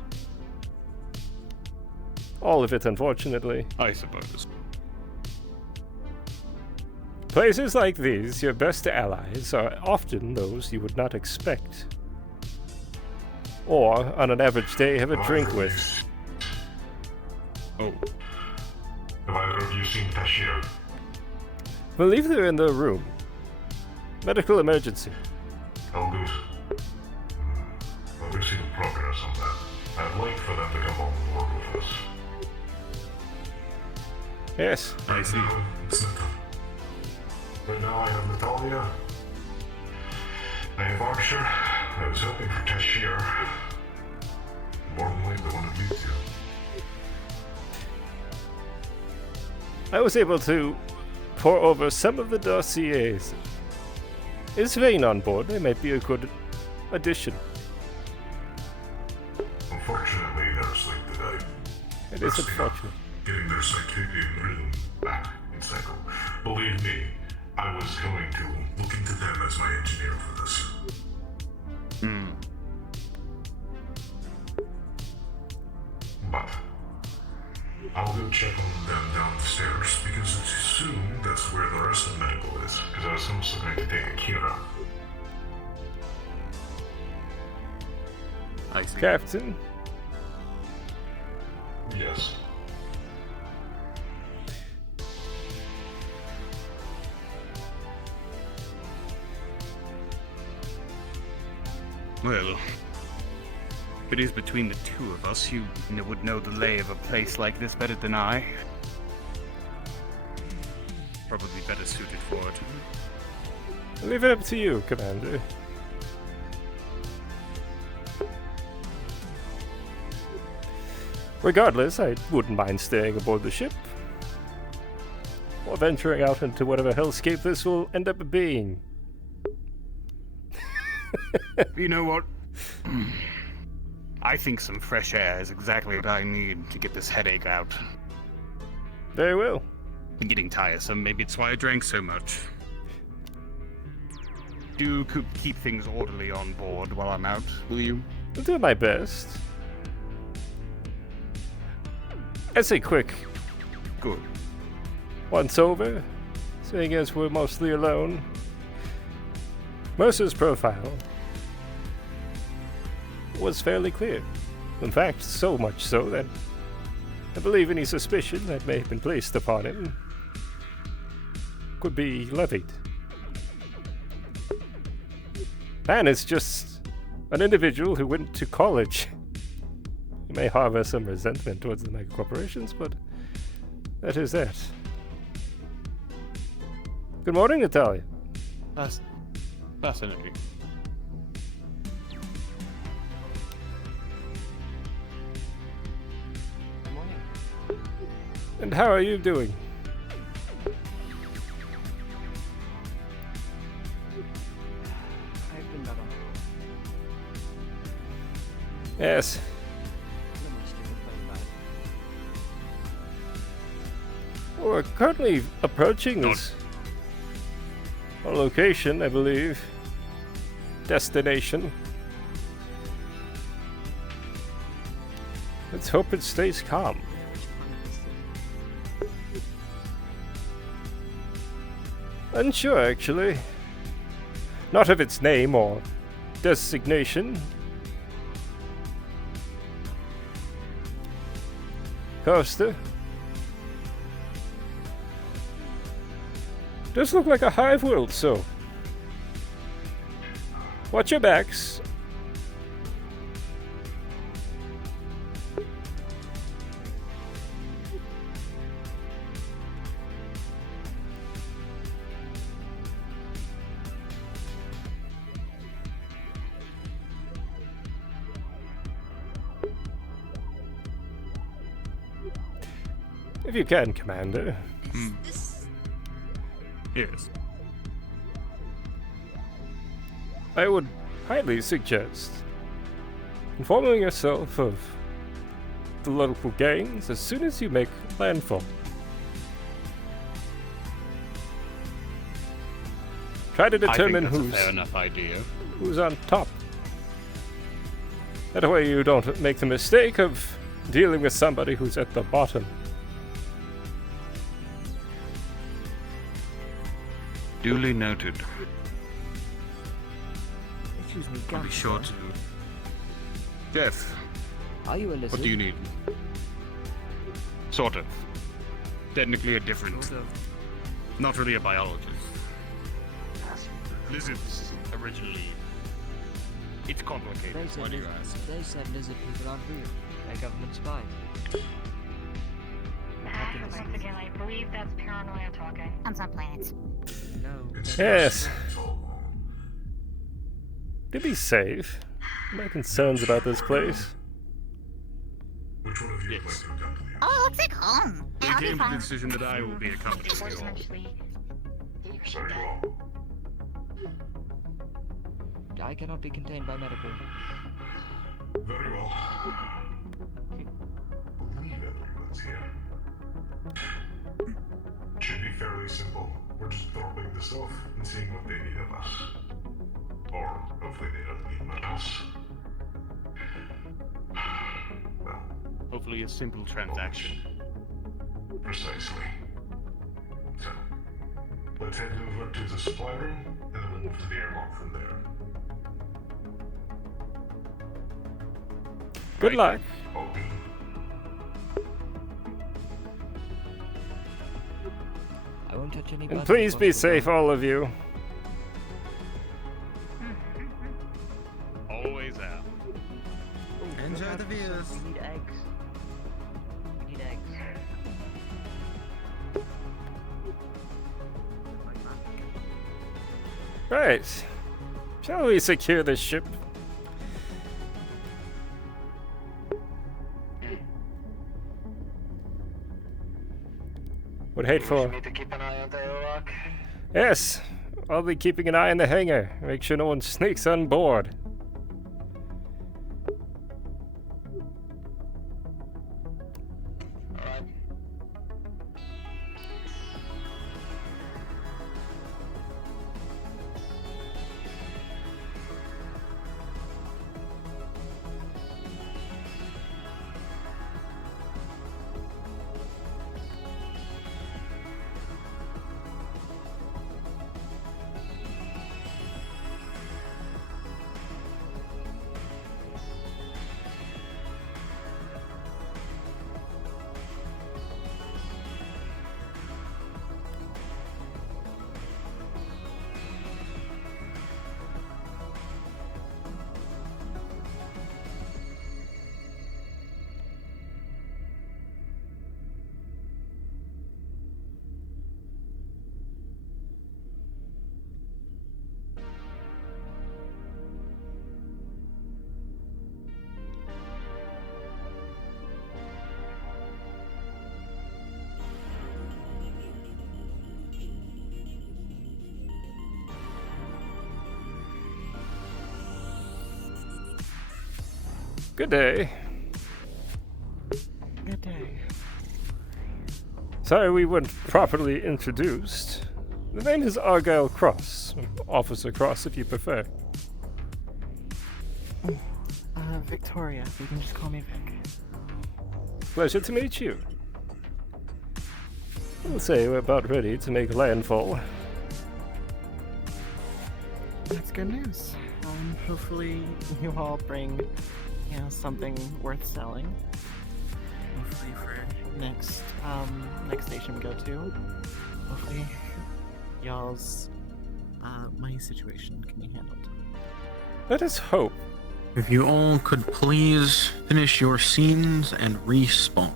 All of it, unfortunately. I suppose. Places like these, your best allies are often those you would not expect. Or, on an average day, have a drink with. Oh. Have either of you seen Tashir? Believe they're in their room. Medical emergency. All good. Well, we've seen progress on that. I'd like for them to come home and work with us. Yes. I see. But now I have Natalia. I have Archer. I was hoping for Tashir. More than likely one of you two. I was able to pour over some of the dossiers. Is Vane on board? They might be a good addition. Unfortunately, they're asleep today. It is unfortunate. Getting their circadian rhythm back in cycle. Believe me, I was going to look into them as my engineer for this. But I'll go check on them downstairs because it's assumed that's where the rest of the medical is. Because I was also going to take Akira. I see. Captain? Yes. Well, if it is between the two of us, you would know the lay of a place like this better than I. Probably better suited for it. I'll leave it up to you, Commander. Regardless, I wouldn't mind staying aboard the ship. Or venturing out into whatever hellscape this will end up being. You know what? I think some fresh air is exactly what I need to get this headache out. Very well. I'm getting tiresome, maybe it's why I drank so much. Do keep things orderly on board while I'm out, will you? I'll do my best. As a quick... Good. Once over, seeing as we're mostly alone. Mercer's profile was fairly clear. In fact, so much so that I believe any suspicion that may have been placed upon him could be levied. Man is just an individual who went to college. He may harbor some resentment towards the mega corporations, but that is that. Good morning, Natalia. Fascinating. Good morning. And how are you doing? I've been better. Yes. Not much to complain about. We're currently approaching this our location, I believe. Destination. Let's hope it stays calm. Unsure, actually. Not of its name or designation. Coaster. Does look like a hive world, so. Watch your backs. If you can, Commander. Yes. I would highly suggest informing yourself of the local gangs as soon as you make landfall. Try to determine I think that's a fair who's enough idea. on top. That way you don't make the mistake of dealing with somebody who's at the bottom. Duly noted. Excuse me, I'll be sure to. Jeff, Are you a lizard? what do you need? Sort of. Technically a different. Sort of. Not really a biologist. Lizards originally. It's complicated. Why do you ask? They said lizard people aren't real. They're government spies. Once again, I believe that's paranoia talking. On some planets. No. Yes. To be safe. My concerns about this place. Which one of you would like to come to the Oh, looks like home. We I'll be came to the fine. decision that I will be accompanying you all. Very well. I cannot be contained by medical. Very well. Believe everyone's here. Should be fairly simple. We're just dropping this off and seeing what they need of us. Or hopefully they don't need much else. Well, Hopefully a simple transaction. precisely. So, let's head over to the supply room and then we'll move to the airlock from there. Good luck. All good. I won't touch any And buttons please be possible. safe, all of you. Always out. Enjoy the views. We need eggs. We need eggs. Right. Shall we secure this ship? Would hate for. Me to keep an eye on the airlock. Yes, I'll be keeping an eye on the hangar. Make sure no one sneaks on board. Alright. Good day. Good day. Sorry we weren't properly introduced. The name is Argyll Kross. Officer Kross, if you prefer. Victoria. You can just call me Vic. Pleasure to meet you. I'll say we're about ready to make landfall. That's good news. Hopefully you all bring, something worth selling. Hopefully for next station we go to. Hopefully y'all's money situation can be handled. Let us hope. If you all could please finish your scenes and respawn.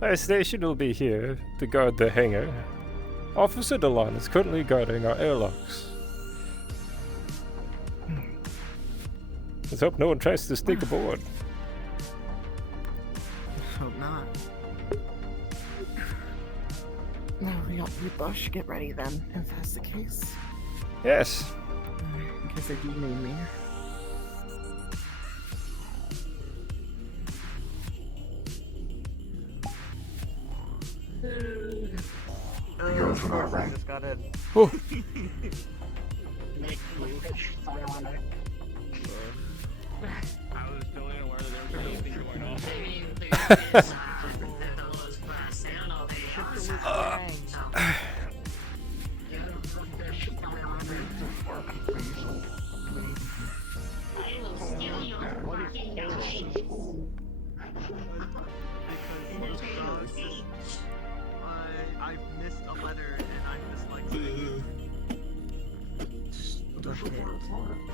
Our station will be here to guard the hangar. Officer Delon is currently guarding our airlocks. Let's hope no one tries to sneak aboard. Hope not. No, you both should get ready then, if that's the case. Yes. In case they do need me. I just got in. Oh. I missed a letter and I missed like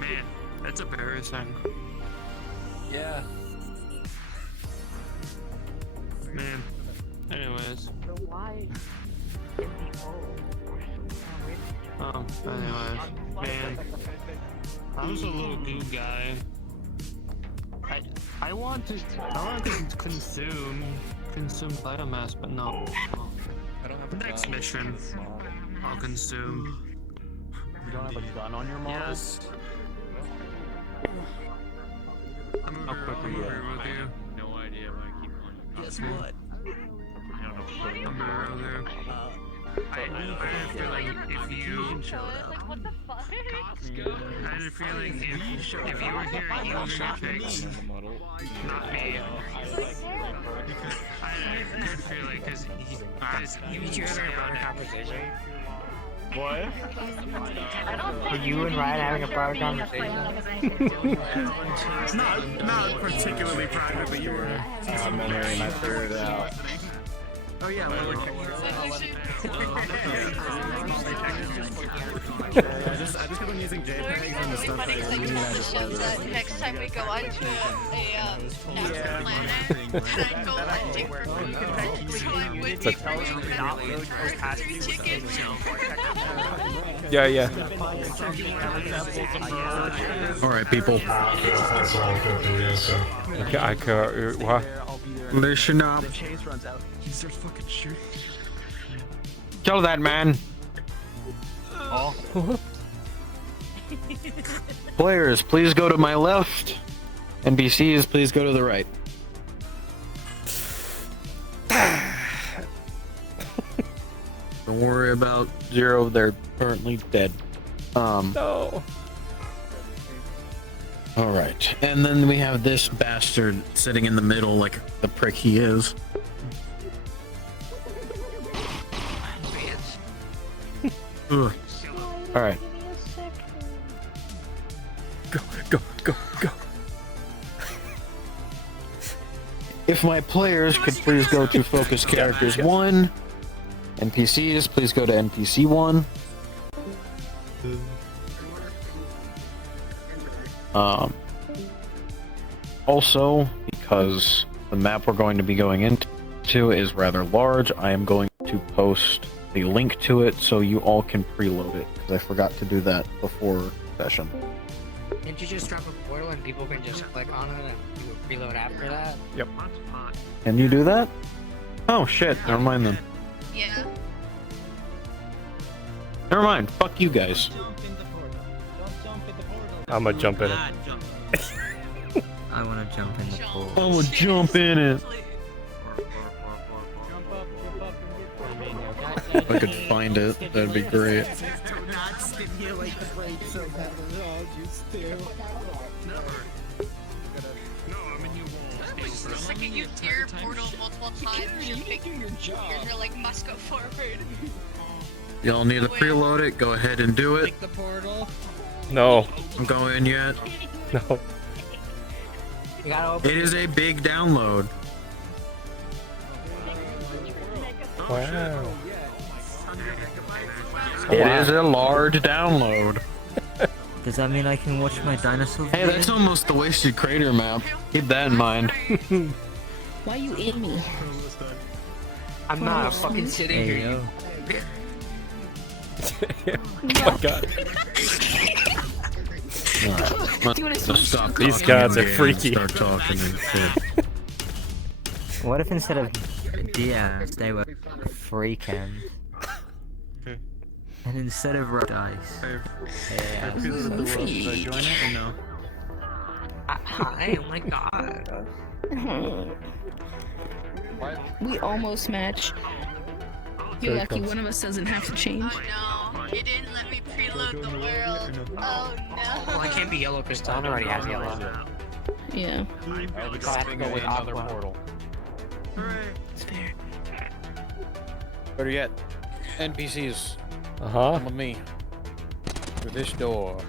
Man, that's embarrassing. Yeah. Man. Anyways. Anyways. Man. I'm just a little goo guy. I want to consume biomass, but no. I don't have a Next gun. mission. I'll consume. You don't have a gun on your model? Yes. How quick are you? with you. No idea why I keep on. Guess what? I don't know. I'm right over there. I had a feeling if you showed up. Like, what the fuck? I had a feeling if you were here, you were gonna pick. Not me. I had a good feeling because you guys were having a conversation. What? Are you and Ryan having a private conversation? Not particularly private, but you were. Man, I figured it out. Oh yeah, well, I just kept on using JPEGs and the stuff that I need. I just Shows that next time we go onto a natural planet, I go hunting for food practically with chicken. Yeah. Alright, people. That's all good, What? Listen up. the chase runs out. He starts fucking shooting. Kill that man. Oh. Players, please go to my left. NPCs, please go to the right. Don't worry about Zero, they're currently dead. No. Alright, and then we have this bastard sitting in the middle like the prick he is. Ugh. Alright. Go. If my players could please go to Focus Characters 1. NPCs, please go to NPC 1. Also, because the map we're going to be going into is rather large, I am going to post the link to it so you all can preload it, because I forgot to do that before session. Can't you just drop a portal and people can just click on it and do a preload after that? Yep. Can you do that? Oh shit, never mind then. Yeah. Never mind, fuck you guys. I'm gonna jump in it. I want to jump in the pool. I will jump in it. If I could find it, that'd be great. The second you steer portal multiple times, you're like, must go forward. Y'all need to preload it, go ahead and do it. The portal. No. I'm going yet. No. You gotta open It is a big download. Wow. It is a large download. Does that mean I can watch my dinosaur Hey, that's almost the Wasted Crater map. Keep that in mind. Why you in me? I'm not fucking sitting Hey, here. Oh my god. Alright, let's stop These talking gods in are game freaky. and start talking and shit. What if instead of DMs they were free cams? And instead of dice. Yeah. Join it or no? Hi, oh my god. We almost match. You're Very lucky close. one of us doesn't have to change. Oh no, you didn't let me preload the world. Oh no. Well, I can't be yellow because Don already has yellow. Yeah. I have to go with aqua. Portal. It's fair. Better yet, NPCs. Uh-huh. Come with me. Through this door.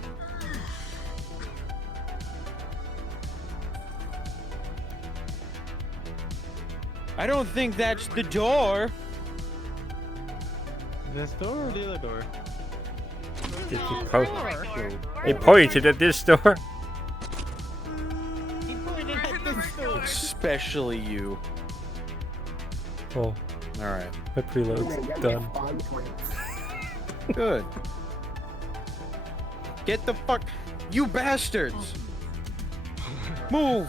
I don't think that's the door. This door or the other door? He pointed at this door. Especially you. Oh. Alright. My preload's done. Good. Get the fuck... You bastards! Move!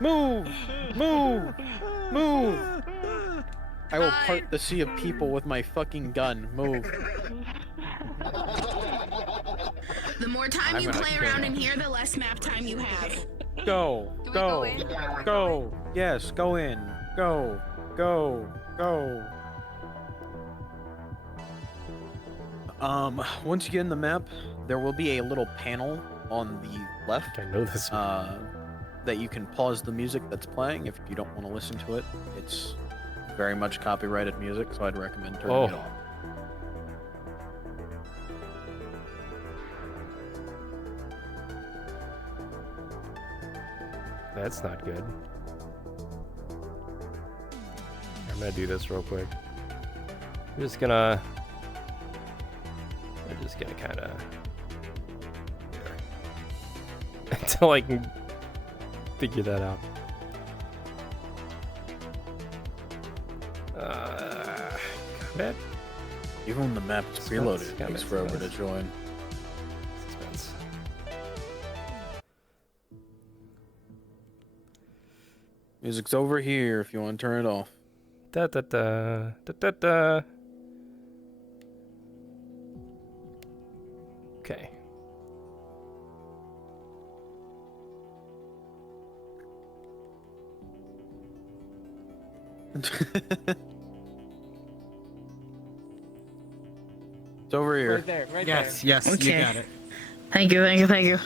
Move! Move! Move! I will part the sea of people with my fucking gun. Move. The more time I'm you gonna play kill around him. in here, the less map time you have. Go! Do we Go! go in? Go! Yes, go in. Go! Go! Go! Once you get in the map, there will be a little panel on the left. I know this. That you can pause the music that's playing if you don't want to listen to it. It's very much copyrighted music, so I'd recommend turning it off. That's not good. I'm gonna do this real quick. We're just gonna kind of until I can figure that out. Combat? Even when the map is preloaded, it takes forever to join. Suspense. Music's over here if you want to turn it off. Da da da da da da. Okay. It's over here. Right there, right Yes, there. yes, Okay. you got it. Thank you, thank you, thank you.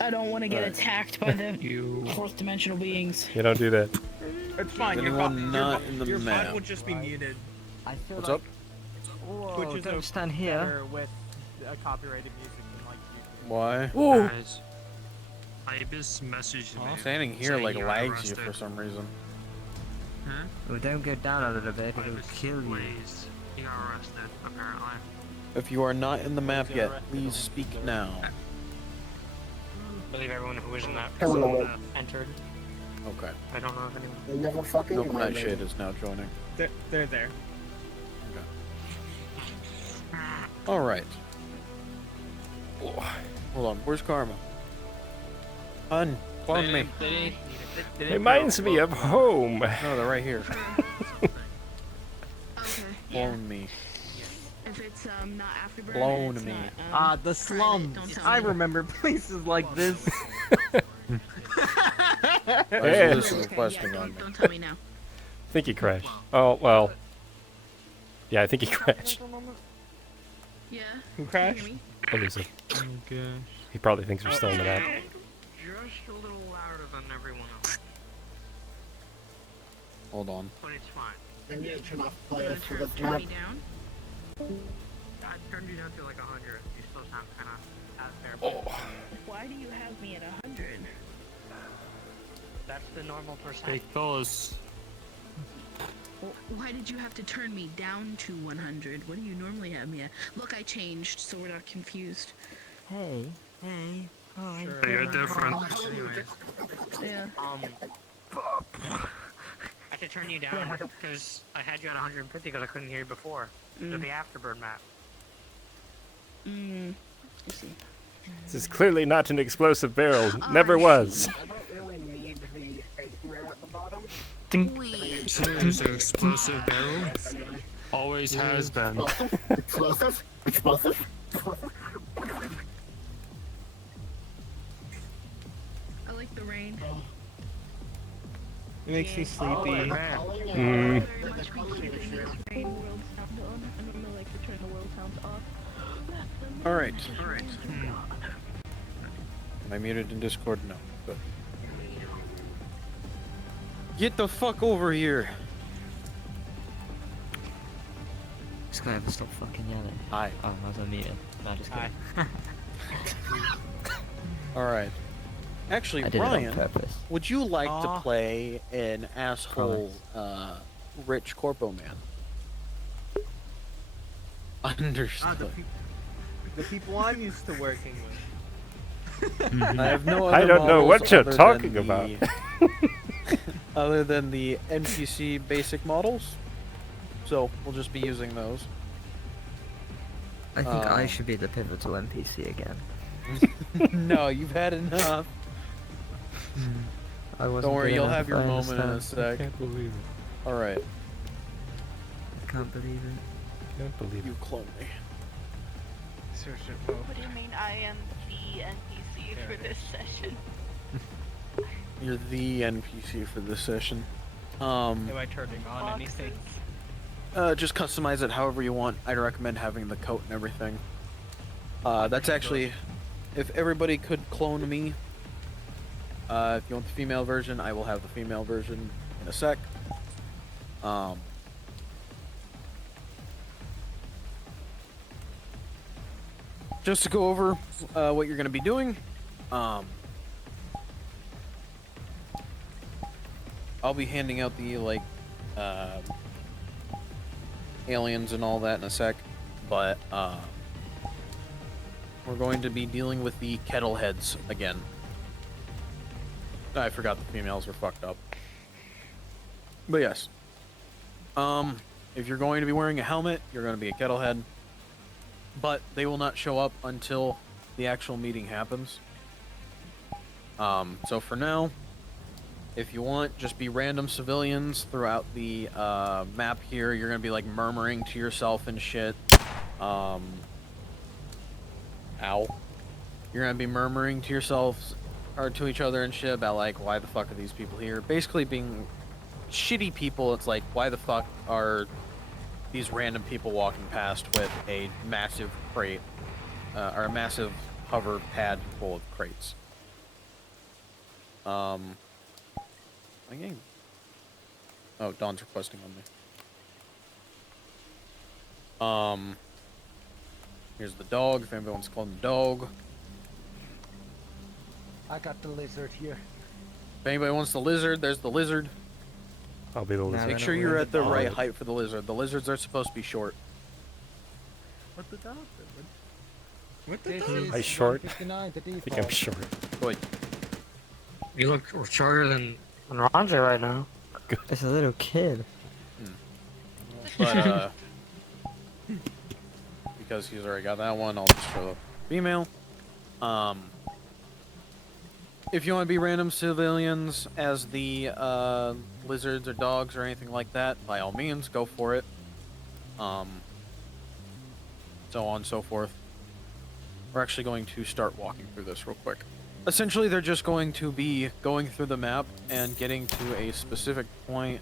I don't want to get Alright. attacked by the fourth dimensional beings. You don't do that. It's fine. Is Your anyone VOD not in the your VOD map? will just be muted. I feel What's like up? Whoa, Which is don't stand here. better with copyrighted music than like YouTube. Why? Ooh. Guys, Ibis messaged me. Standing here saying like you're lags you arrested. for some reason. Huh? Well, don't go down a little bit, it'll Ibis, kill you. please. He got arrested, apparently. If you are not in the map yet, please speak now. I believe everyone who was in that Hello. zone entered. Okay. I don't know if anyone. Nope, Nightshade is now joining. They're there. Alright. Hold on, where's Karma? Hun, clone me. Reminds me of home. No, they're right here. Okay. Clone me. If it's not Afterburn, Blown it's me. not, The slums. don't tell I me. remember places like this. Yeah. This is requesting on me. Don't tell me now. I think he crashed. Oh, well. Yeah, I think he crashed. Yeah. Who crashed? Oh, Lucy. Oh gosh. He probably thinks we're still in the map. Just a little louder than everyone else. Hold on. But it's fine. You wanna turn me down? I turned you down to like 100. You still sound kind of out there. Oh. Why do you have me at 100? That's the normal percent. Because Why did you have to turn me down to 100? What do you normally have me at? Look, I changed, so we're not confused. Hey, hi. You're different. Anyways. Yeah. I had to turn you down because I had you at 150 because I couldn't hear you before. To the Afterburn map. I see. This is clearly not an explosive barrel. Never was. So there's an explosive barrel. Always has been. Explosive? Explosive? I like the rain. It makes me sleepy. Very much we keep this rain world sound on. I normally like to turn the world sounds off. Alright. Am I muted in Discord? No. Good. Get the fuck over here. This guy ever stop fucking yelling? Hi. Oh, I was unmuted. No, just kidding. Alright. Actually, I did it on Ryan, purpose. would you like to play an asshole, rich corpo man? Understood. The people I'm used to working with. I have no other I don't know models what you're other than talking about. Other than the NPC basic models. So, we'll just be using those. I think I should be the pivotal NPC again. No, you've had enough. I wasn't Don't worry, good you'll enough, have your I moment in a understand. sec. Can't believe it. Alright. I can't believe it. Can't believe You clone me. What do you mean I am the NPC for this session? You're the NPC for this session. Am I turning on anything? Just customize it however you want. I'd recommend having the coat and everything. That's actually, if everybody could clone me. If you want the female version, I will have the female version in a sec. Just to go over what you're going to be doing. I'll be handing out the aliens and all that in a sec, but we're going to be dealing with the kettle heads again. I forgot the females were fucked up. But yes. If you're going to be wearing a helmet, you're going to be a kettle head. But they will not show up until the actual meeting happens. So for now, if you want, just be random civilians throughout the map here. You're going to be like murmuring to yourself and shit. Ow. You're going to be murmuring to yourselves or to each other and shit about like, why the fuck are these people here? Basically being shitty people. It's like, why the fuck are these random people walking past with a massive crate, or a massive hover pad full of crates. My game. Oh, Dawn's requesting on me. Here's the dog, if anybody wants to call him the dog. I got the lizard here. If anybody wants the lizard, there's the lizard. I'll be the lizard. Make sure you're at the right height for the lizard. The lizards are supposed to be short. What the dog? What Am I short? I think I'm short. Good. You look shorter than Roger right now. It's a little kid. But, because he's already got that one, I'll just show the female. If you want to be random civilians as the lizards or dogs or anything like that, by all means, go for it. So on and so forth. We're actually going to start walking through this real quick. Essentially, they're just going to be going through the map and getting to a specific point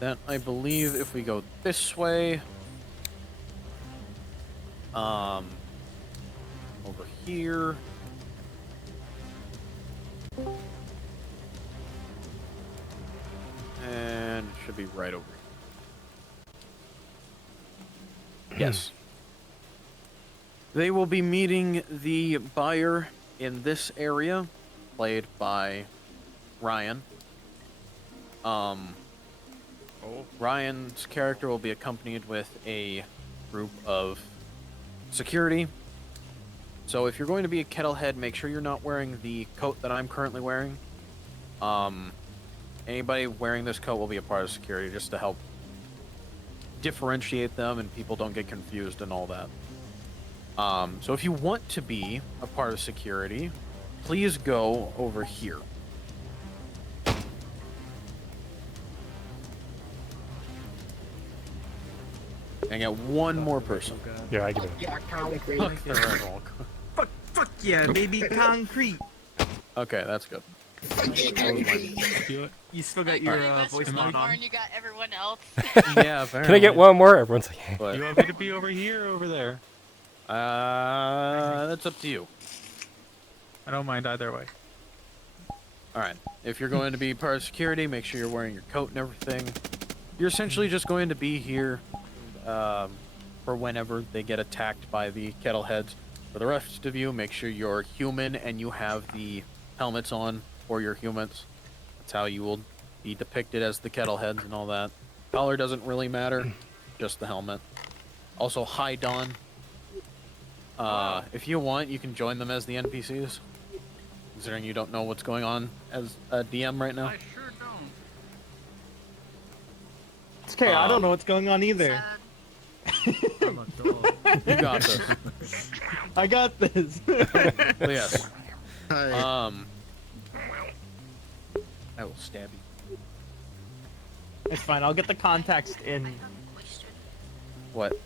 that I believe if we go this way, over here, and it should be right over here. Yes. They will be meeting the buyer in this area, played by Ryan. Ryan's character will be accompanied with a group of security. So if you're going to be a kettlehead, make sure you're not wearing the coat that I'm currently wearing. Anybody wearing this coat will be a part of security, just to help differentiate them and people don't get confused and all that. So if you want to be a part of security, please go over here. And get one more person. Yeah, I get it. Yeah, concrete. Fuck yeah, baby, concrete. Okay, that's good. You still got your voice mod on. You got everyone else. Yeah, apparently. Can I get one more? Everyone's like, hey. But, You want me to be over here or over there? that's up to you. I don't mind either way. Alright. If you're going to be part of security, make sure you're wearing your coat and everything. You're essentially just going to be here for whenever they get attacked by the kettleheads. For the rest of you, make sure you're human and you have the helmets on for your humans. That's how you will be depicted as the kettleheads and all that. Color doesn't really matter, just the helmet. Also, hi Dawn. If you want, you can join them as the NPCs. Considering you don't know what's going on as a DM right now. I sure don't. It's okay, I don't know what's going on either. You got this. I got this. But yes. I will stab you. It's fine, I'll get the context in. What?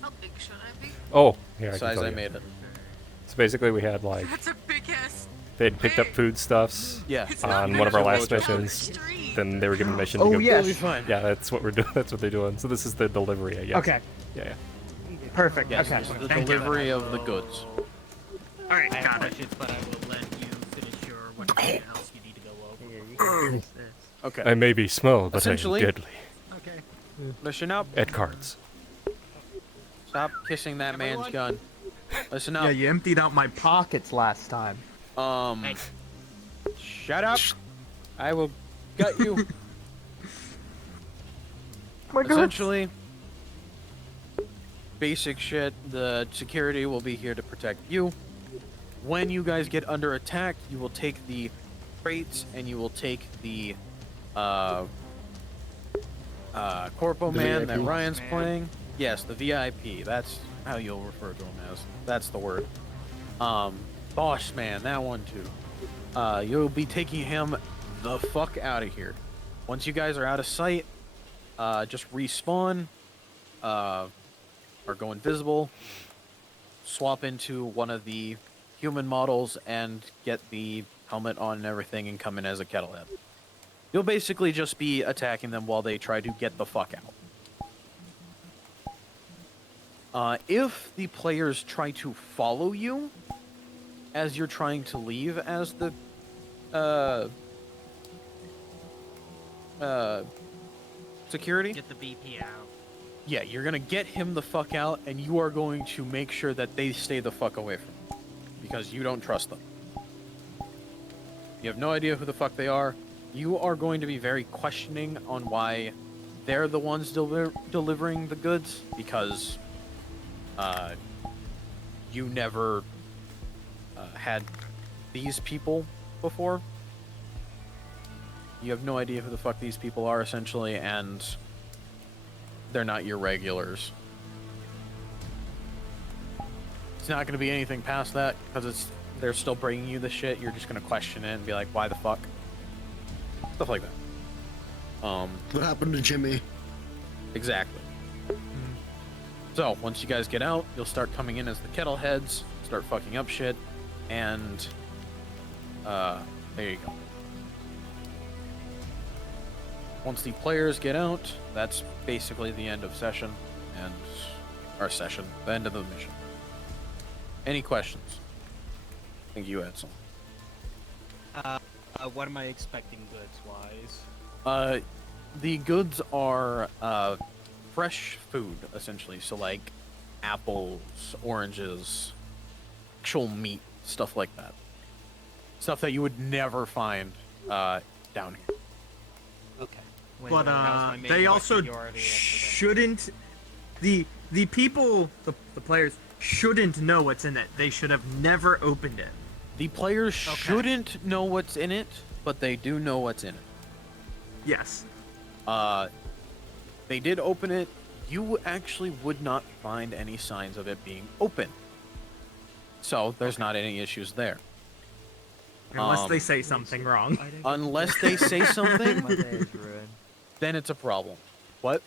How big should I be? Oh, yeah. I can Size tell I you. made it. So basically, we had like That's a big ass. they'd picked up foodstuffs Yeah. on one of our last missions. Then they were given a mission to Oh, go. yes. It'll be fine. Yeah, that's what we're doing. That's what they're doing. So this is the delivery, I guess. Okay. Yeah. Perfect. Yes, Okay. this is the Thank you. delivery of the goods. Alright, I have got it. questions, but I will let you finish your whatever else you need to go over. Okay. I may be small, but I am Essentially- deadly. Okay. Listen up. At cards. Stop kissing that man's gun. Listen up. Yeah, you emptied out my pockets last time. Hey. Shut up. I will gut you. Essentially, basic shit. The security will be here to protect you. When you guys get under attack, you will take the crates and you will take the Corpo Man that VIP. Ryan's playing. Yes, the VIP. That's how you'll refer to him as. That's the word. Boss Man, that one too. You'll be taking him the fuck out of here. Once you guys are out of sight, just respawn, or go invisible, swap into one of the human models and get the helmet on and everything and come in as a kettlehead. You'll basically just be attacking them while they try to get the fuck out. If the players try to follow you as you're trying to leave as the security, Get the BP out. yeah, you're gonna get him the fuck out, and you are going to make sure that they stay the fuck away from him because you don't trust them. You have no idea who the fuck they are. You are going to be very questioning on why they're the ones delivering the goods because you never had these people before. You have no idea who the fuck these people are, essentially, and they're not your regulars. It's not going to be anything past that, because they're still bringing you the shit. You're just going to question it and be like, why the fuck? Stuff like that. What happened to Jimmy? Exactly. So, once you guys get out, you'll start coming in as the kettleheads, start fucking up shit, and there you go. Once the players get out, that's basically the end of session, and the end of the mission. Any questions? I think you had some. What am I expecting goods-wise? The goods are fresh food, essentially. So, like, apples, oranges, actual meat, stuff like that. Stuff that you would never find down here. Okay. But they also shouldn't. The people, the players shouldn't know what's in it. They should have never opened it. The players shouldn't know what's in it, but they do know what's in it. Yes. They did open it. You actually would not find any signs of it being open. So there's not any issues there. Unless they say something wrong. Unless they say something, My day is ruined. then it's a problem. What?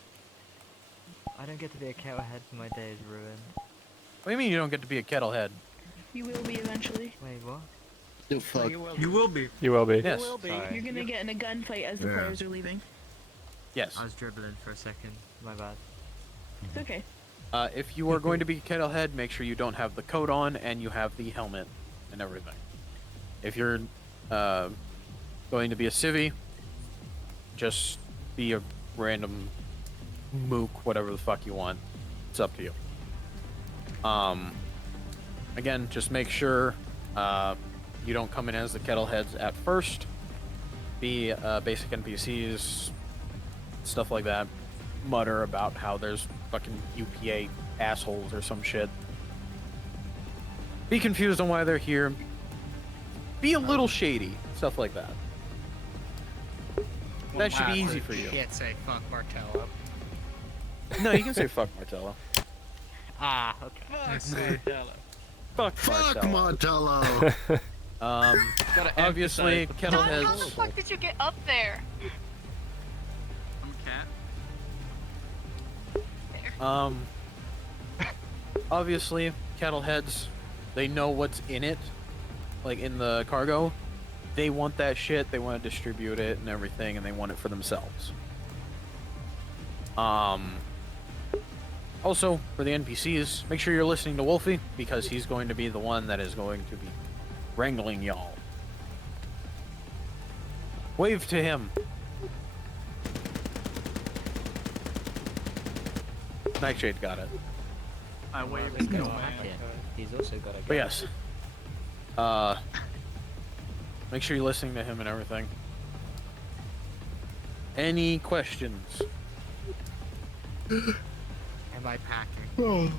I don't get to be a kettlehead, so my day is ruined. What do you mean you don't get to be a kettlehead? You will be eventually. Wait, what? You fuck. You will be. You will be. Yes. You're gonna get in a gunfight as the Yeah. players are leaving. Yes. I was dribbling for a second. My bad. It's okay. If you are going to be a kettlehead, make sure you don't have the coat on and you have the helmet and everything. If you're going to be a civvy. Just be a random mook, whatever the fuck you want. It's up to you. Again, just make sure you don't come in as the Kettleheads at first. Be basic NPCs, stuff like that. Mutter about how there's fucking UPA assholes or some shit. Be confused on why they're here. Be a little shady, stuff like that. That should be easy for you. You can't say fuck Martello. No, you can say fuck Martello. Ah, okay. Fuck Fuck Martello. Martello. Obviously, How the Kettleheads. fuck did you get up there? I'm a cat. Obviously, Kettleheads, they know what's in it, like in the cargo. They want that shit, they want to distribute it and everything, and they want it for themselves. Also, for the NPCs, make sure you're listening to Wolfie, because he's going to be the one that is going to be wrangling y'all. Wave to him. Nightshade got it. I waved He's to got no a man. packet. He's also got a But yes, make sure you're listening to him and everything. Any questions? Am I packing?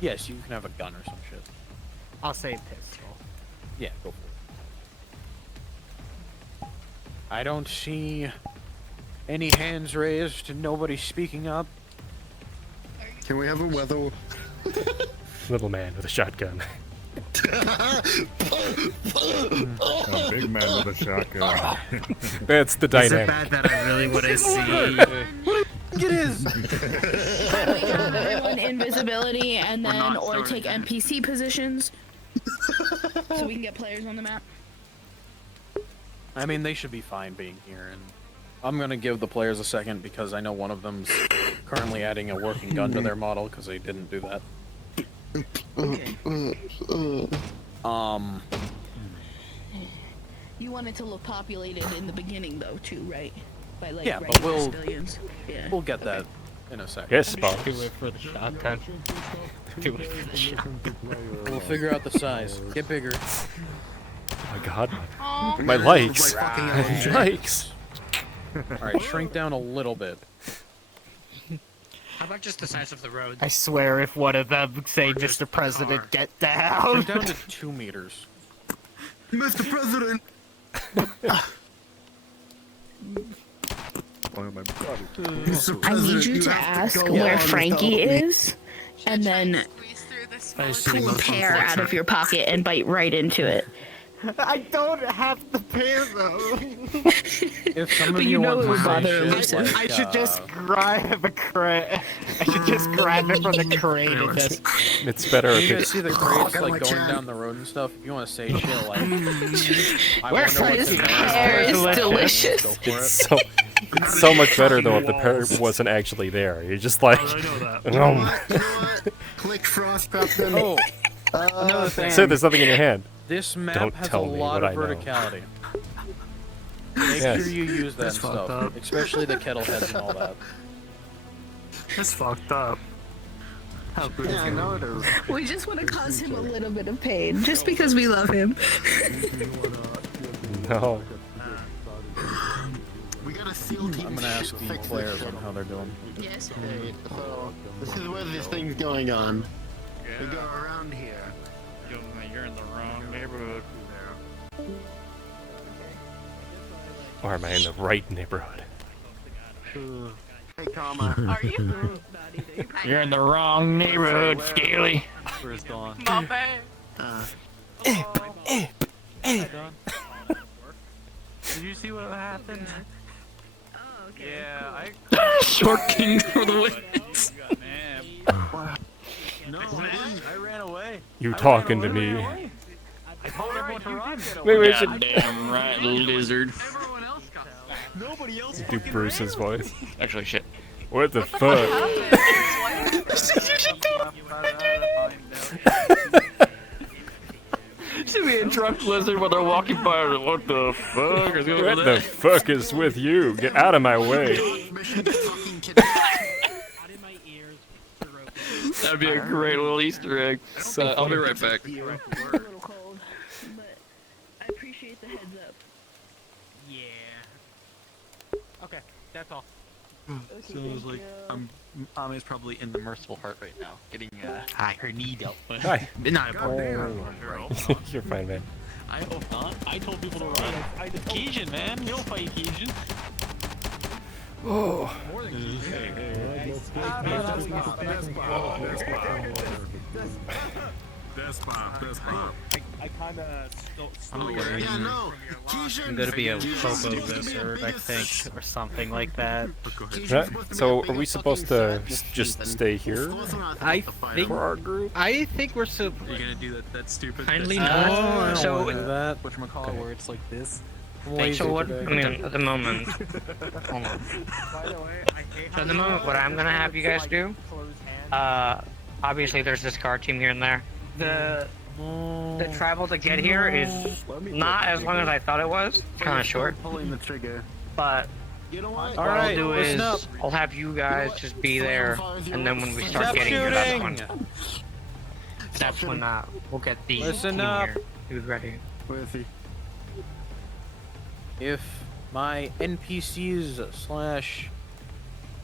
Yes, you can have a gun or some shit. I'll say pistol. Yeah, go for it. I don't see any hands raised, nobody speaking up. Can we have a weather? Little man with a shotgun. A big man with a shotgun. That's the Is dynamic. it bad that I really want to see? It is. We got everyone invisibility and then or take NPC positions so we can get players on the map. I mean, they should be fine being here, and I'm gonna give the players a second because I know one of them's currently adding a working gun to their model because they didn't do that. You want it to look populated in the beginning though too, right? By like Yeah, but regular we'll civilians. Yeah. we'll get that in a second. Yes, Bob. Do it for the shotgun. Do it for the shotgun. We'll figure out the size. Get bigger. Oh my god. Oh. My likes. Right. Likes. Alright, shrink down a little bit. How about just the size of the road? I swear if one of them say, Mr. President, get down. Shrink down to 2 meters. Mr. President! I need you to ask where Frankie is, and then pull a pear out of your pocket and bite right into it. I don't have the pear though. If some of But you you know want it to would say bother shit Elusive. like, I should just grab a crate. I should just grab it from the crate and just. It's better you if guys it's see the crates like going down the road and stuff. If you want to say shit like, I wonder what's This in there. pear is delicious. Go for it. It's so much better though if the pear wasn't actually there. You're just like, Click frost captain. Oh, another thing. say there's nothing in your hand. This map Don't has a tell me lot what of I know. verticality. Make Yes. sure you use that That's fucked stuff, up. especially the Kettleheads and all that. That's fucked up. How good Yeah, I know it is. We just want to cause him a little bit of pain, just because we love him. No. We got a SEAL team. I'm gonna ask the players on how they're doing. Yes. Okay, so this is where this thing's going on. We go around here. You're in the wrong neighborhood. Or am I in the right neighborhood? Hey, Karma. Are you? You're in the wrong neighborhood, Scaly. Where's Dawn? My bad. Did you see what happened? Oh, okay. Yeah, Short king for the wins. No, I didn't. I ran away. You talking to me? I told everyone to run. Maybe we should Damn right, lizard. Everyone else got Nobody else. do Bruce's voice. Actually, shit. What the fuck? see me interrupt Blizzard while they're walking by. What the fuck? What the fuck is with you? Get out of my way. That'd be a great little Easter egg. I'll be right back. A little cold, but I appreciate the heads up. Yeah. Okay, that's all. So it was like, Ami's probably in the merciful heart right now, getting her knee dealt with. Hi. Not important. You're fine, man. I hope not. I told people to run. Cajun, man. He'll fight Cajun. Oh. More than Cajun. Hey. Despot. I kind of stole Yeah, no. I'm gonna be a Popo wizard, I think, or something like that. So, are we supposed to just stay here? I think for our group. I think we're so. You're gonna do that stupid. Kindly this- not. So- that whatchamacallit, where it's like this. So what? I mean, at the moment. Hold on. So at the moment, what I'm gonna have you guys do, obviously there's this car team here and there. The travel to get here is not as long as I thought it was. It's kind of short. Pulling the trigger. But what I'll do is I'll have you guys just be there, and then when we start getting here, that's when we'll get the Listen team up. here. Who's ready? Where is he? If my NPCs slash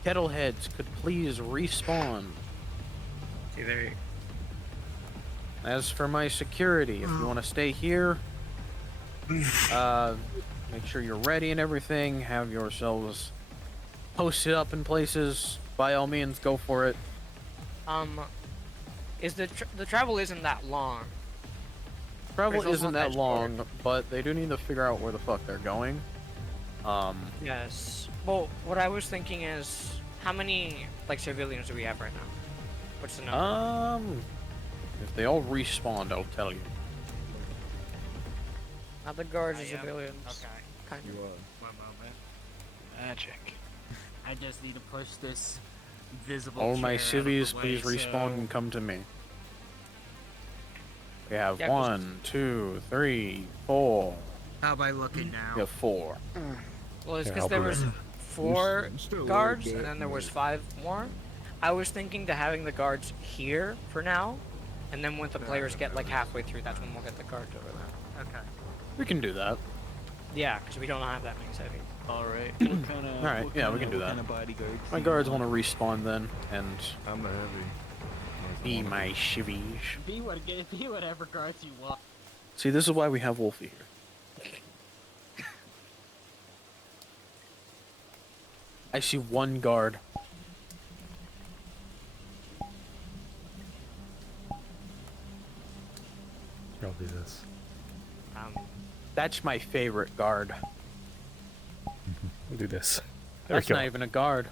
kettleheads could please respawn. See there. As for my security, if you want to stay here, make sure you're ready and everything. Have yourselves posted up in places. By all means, go for it. Is the travel isn't that long? Travel There's isn't also that long, but they do need to figure out where the fuck they're going. Yes. Well, what I was thinking is, how many civilians do we have right now? What's the number? If they all respawned, I'll tell you. Not the guards or civilians. Okay. Kind of. One moment. Magic. I just need to push this visible. All my chair out of civvies, the please way, respawn so- and come to me. We have Yeah, 'cause- 1, 2, 3, 4. How by looking now? We have 4. Well, it's Here, because I'll there be was right. 4 still guards, working. and then there was 5 more. I was thinking to having the guards here for now, and then when the players get halfway through, that's when we'll get the guards over there. Okay. We can do that. Yeah, because we don't have that many civvies. Alright. What kind of? Alright, yeah, we can do that. Kind of bodyguards? My guards want to respawn then, and I'm a heavy. be my shivvies. Be whatever guards you want. See, this is why we have Wolfie here. I see 1 guard. Here, I'll do this. That's my favorite guard. We'll do this. There That's we go. not even a guard.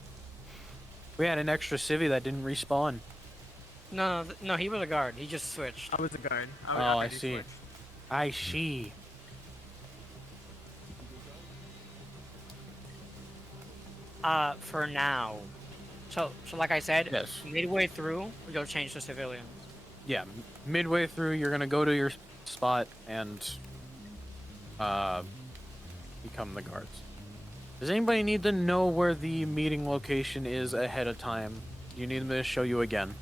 We had an extra civvy that didn't respawn. No, he was a guard. He just switched. I was a guard. Oh, I see. I see. For now. So like I said, Yes. midway through, we'll change to civilians. Yeah, midway through, you're gonna go to your spot and become the guards. Does anybody need to know where the meeting location is ahead of time? Do you need me to show you again?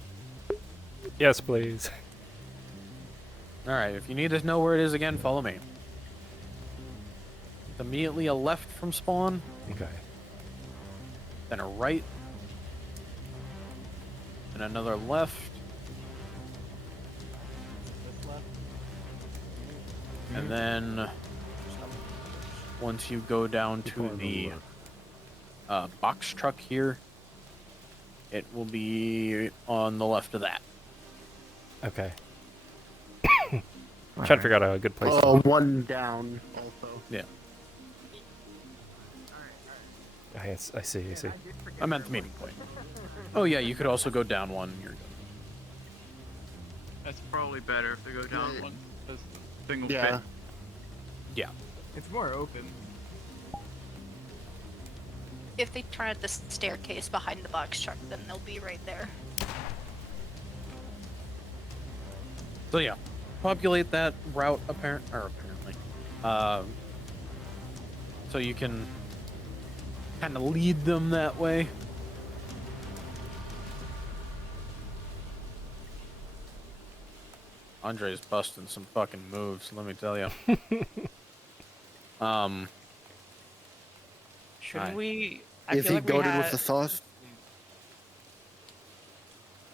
Yes, please. Alright, if you need to know where it is again, follow me. It's immediately a left from spawn, Okay. then a right, and another left, and then once you go down to the box truck here, it will be on the left of that. Okay. Trying to figure out a good place. One down also. Yeah. I see. I meant the meeting point. Oh yeah, you could also go down 1. You're good. That's probably better if they go down 1. This thing will Yeah. fit. Yeah. It's more open. If they turn at the staircase behind the box truck, then they'll be right there. So yeah, populate that route apparently. So you can kind of lead them that way. Andre's busting some fucking moves, let me tell you. Shouldn't we? I Is feel he like we goaded had- with the sauce?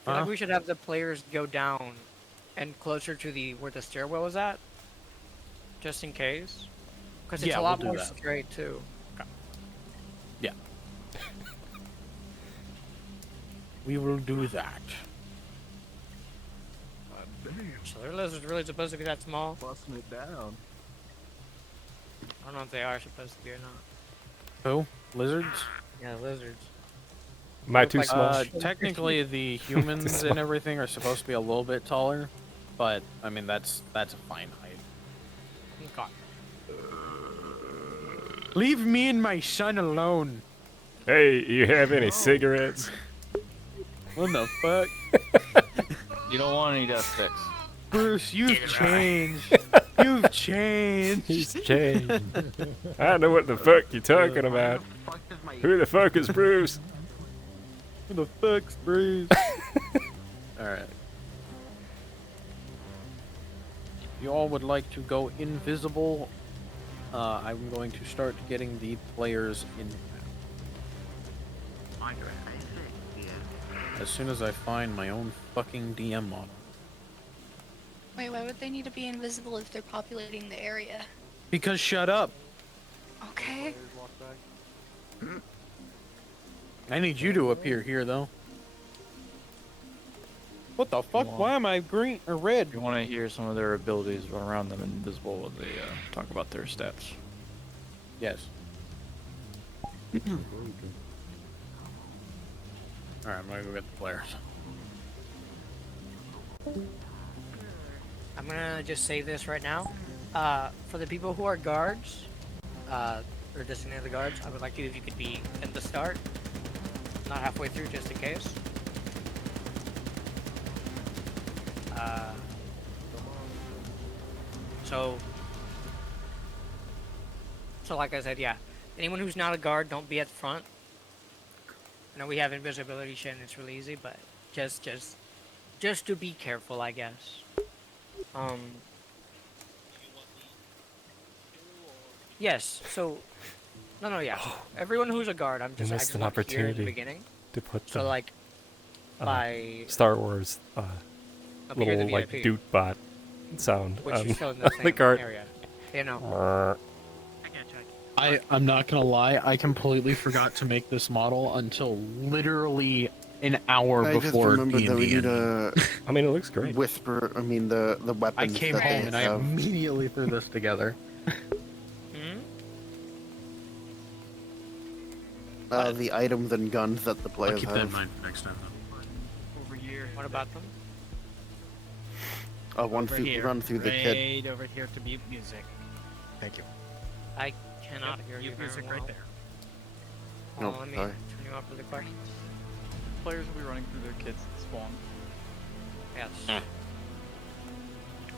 I feel like we should have the players go down and closer to where the stairwell is at, just in case. Because it's Yeah, a lot we'll do more that. straight too. Yeah. We will do that. So their lizards really supposed to be that small? Busting it down. I don't know if they are supposed to be or not. Who? Lizards? Yeah, lizards. Am I Look too like- small? Technically, the humans Too and small. everything are supposed to be a little bit taller, but I mean that's a fine height. Okay. Leave me and my son alone. Hey, you have any cigarettes? What the fuck? You don't want any death sticks. Bruce, you've changed. You've changed. He's changed. I know what the fuck you're talking about. Who the fuck is Bruce? Who the fuck's Bruce? Alright. You all would like to go invisible. I'm going to start getting the players in. As soon as I find my own fucking DM model. Wait, why would they need to be invisible if they're populating the area? Because shut up. Okay. I need you to appear here though. What the fuck? Why am I green or red? You want to hear some of their abilities run around them invisible when they talk about their stats. Yes. Alright, I'm gonna go get the players. I'm gonna just say this right now. For the people who are guards, or designated guards, I would like you if you could be at the start, not halfway through, just in case. So like I said, yeah. Anyone who's not a guard, don't be at the front. I know we have invisibility shit and it's really easy, but just to be careful, I guess. Yes. So, no, yeah. Everyone who's a guard, I We just missed an want to hear in the opportunity beginning. to put So the like, by Star Wars Up here, little the like VIP. doot bot sound Which on is still in the the same cart. area. You know. I'm not gonna lie, I completely forgot to make this model until literally an hour I just before remembered that we D&D need ended. a. I mean, it looks great. Whisper. I mean the I weapons. came that home they and I have. immediately threw this together. The items and guns that the I'll players keep have. that in mind for next time. Over here. What about them? I'll run Over through, here. run through the kit. Right over here to mute music. Thank you. I cannot hear you Mute very music well. right there. Hold on, Nope, let me sorry. turn you up really quick. Players will be running through their kits at spawn. Yes. So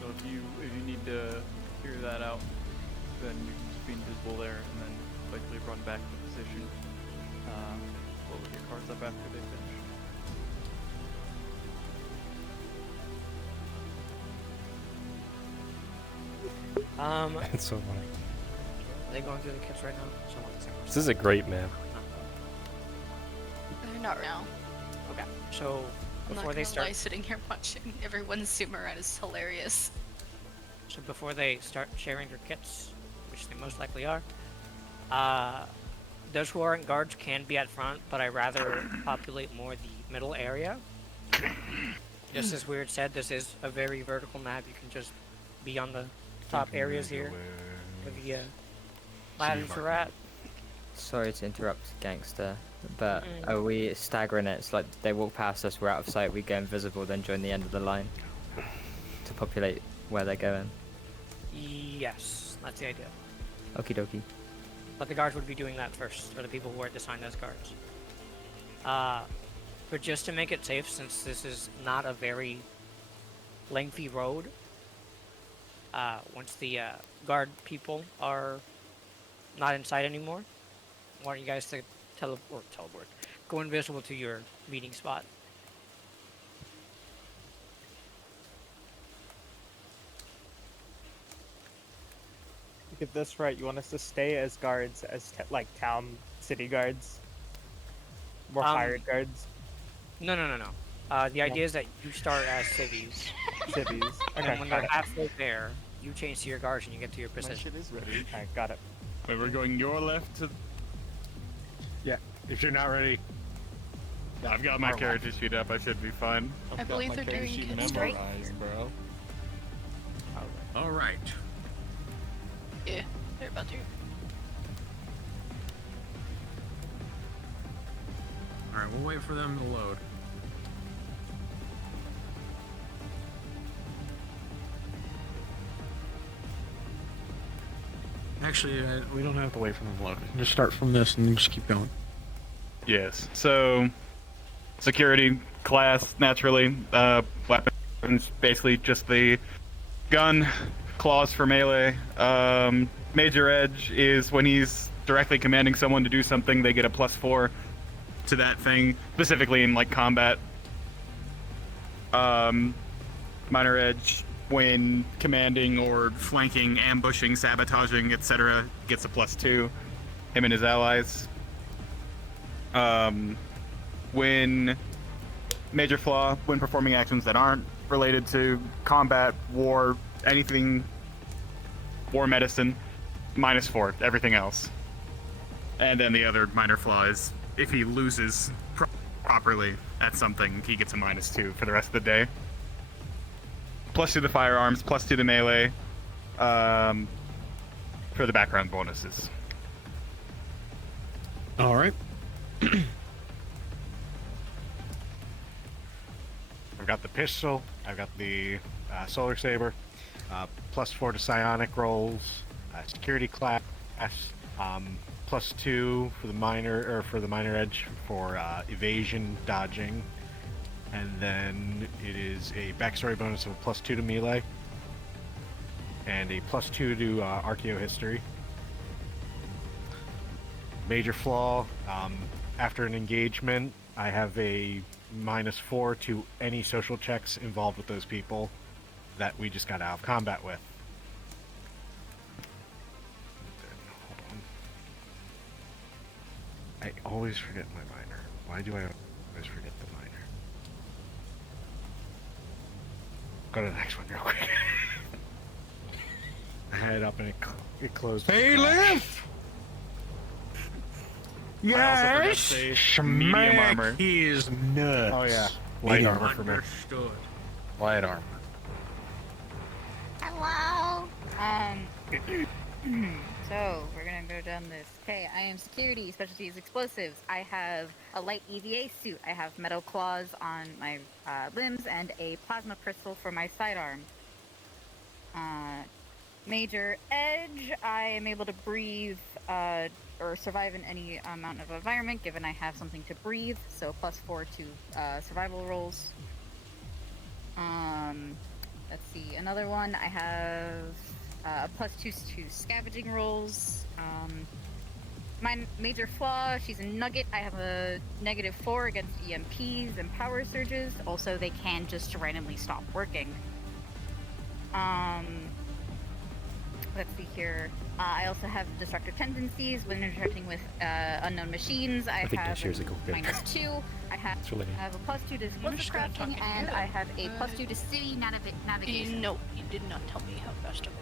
if you need to figure that out, then you can just be invisible there and then quickly run back to position. What would your cards up after they finish? It's so funny. Are they going through the kits right now? Someone say. This is a great map. They're not now. Okay, so I'm not before they gonna lie, start, sitting here watching everyone zoom around is hilarious. so before they start sharing their kits, which they most likely are, those who aren't guards can be at front, but I rather populate more the middle area. Just as Weird said, this is a very vertical map. You can just be on the top areas here with the ladders are at. Sorry to interrupt, gangster, but are we staggering it? It's like they walk past us, we're out of sight, we go invisible, then join the end of the line to populate where they're going. Yes, that's the idea. Okie dokie. But the guards would be doing that first, or the people who are assigned as guards. But just to make it safe, since this is not a very lengthy road, once the guard people are not inside anymore, I want you guys to teleport, go invisible to your meeting spot. To get this right, you want us to stay as guards, as like town city guards, more hired guards. No. The idea is that you start as civvies. Civvies. And Okay. then when they're halfway there, you change to your guards and you get to your position. shit is ready. Alright, got it. Wait, we're going your left to... Yeah, if you're not ready. I've got my character sheet up, I should be fine. I believe they're doing kid strike. bro. Alright. Yeah, they're about to. Alright, we'll wait for them to load. Actually, we don't have to wait for them to load. We can just start from this and just keep going. Yes, so... Security class, naturally. Weapons, basically just the gun, claws for melee. Major edge is when he's directly commanding someone to do something, they get a +4 to that thing, specifically in like combat. Minor edge, when commanding or flanking, ambushing, sabotaging, etc., gets a +2. Him and his allies. When major flaw, when performing actions that aren't related to combat, war, anything, war medicine, -4, everything else. And then the other minor flaw is if he loses properly at something, he gets a -2 for the rest of the day. +2 to the firearms, +2 to melee, for the background bonuses. Alright. I've got the pistol, I've got the solar saber, +4 to psionic rolls, security class, +2 for the minor edge for evasion, dodging, and then it is a backstory bonus of a +2 to melee, and a +2 to archaeohistory. Major flaw, after an engagement, I have a -4 to any social checks involved with those people that we just got out of combat with. Hold on. I always forget my minor. Why do I always forget the minor? Go to the next one real quick. I had it up and it closed. Hey, Liv! Yes! Medium armor. He is nuts. Oh yeah, light armor for me. Understood. Light armor. Hello. So we're gonna go down this. Okay, I am security, specialties explosives. I have a light EVA suit. I have metal claws on my limbs and a plasma crystal for my sidearm. Major edge. I am able to breathe or survive in any amount of environment, given I have something to breathe. So +4 to survival rolls. Let's see, another one. I have a +2 to scavenging rolls. My major flaw, she's a nugget. I have a -4 against EMPs and power surges. Also, they can just randomly stop working. Let's see here. I also have destructive tendencies when interacting with unknown machines. I think have that shares a cool bit. -2. I have a +2 to explosive crafting, and I have a +2 to city navigation. No, you did not tell me how fast to go.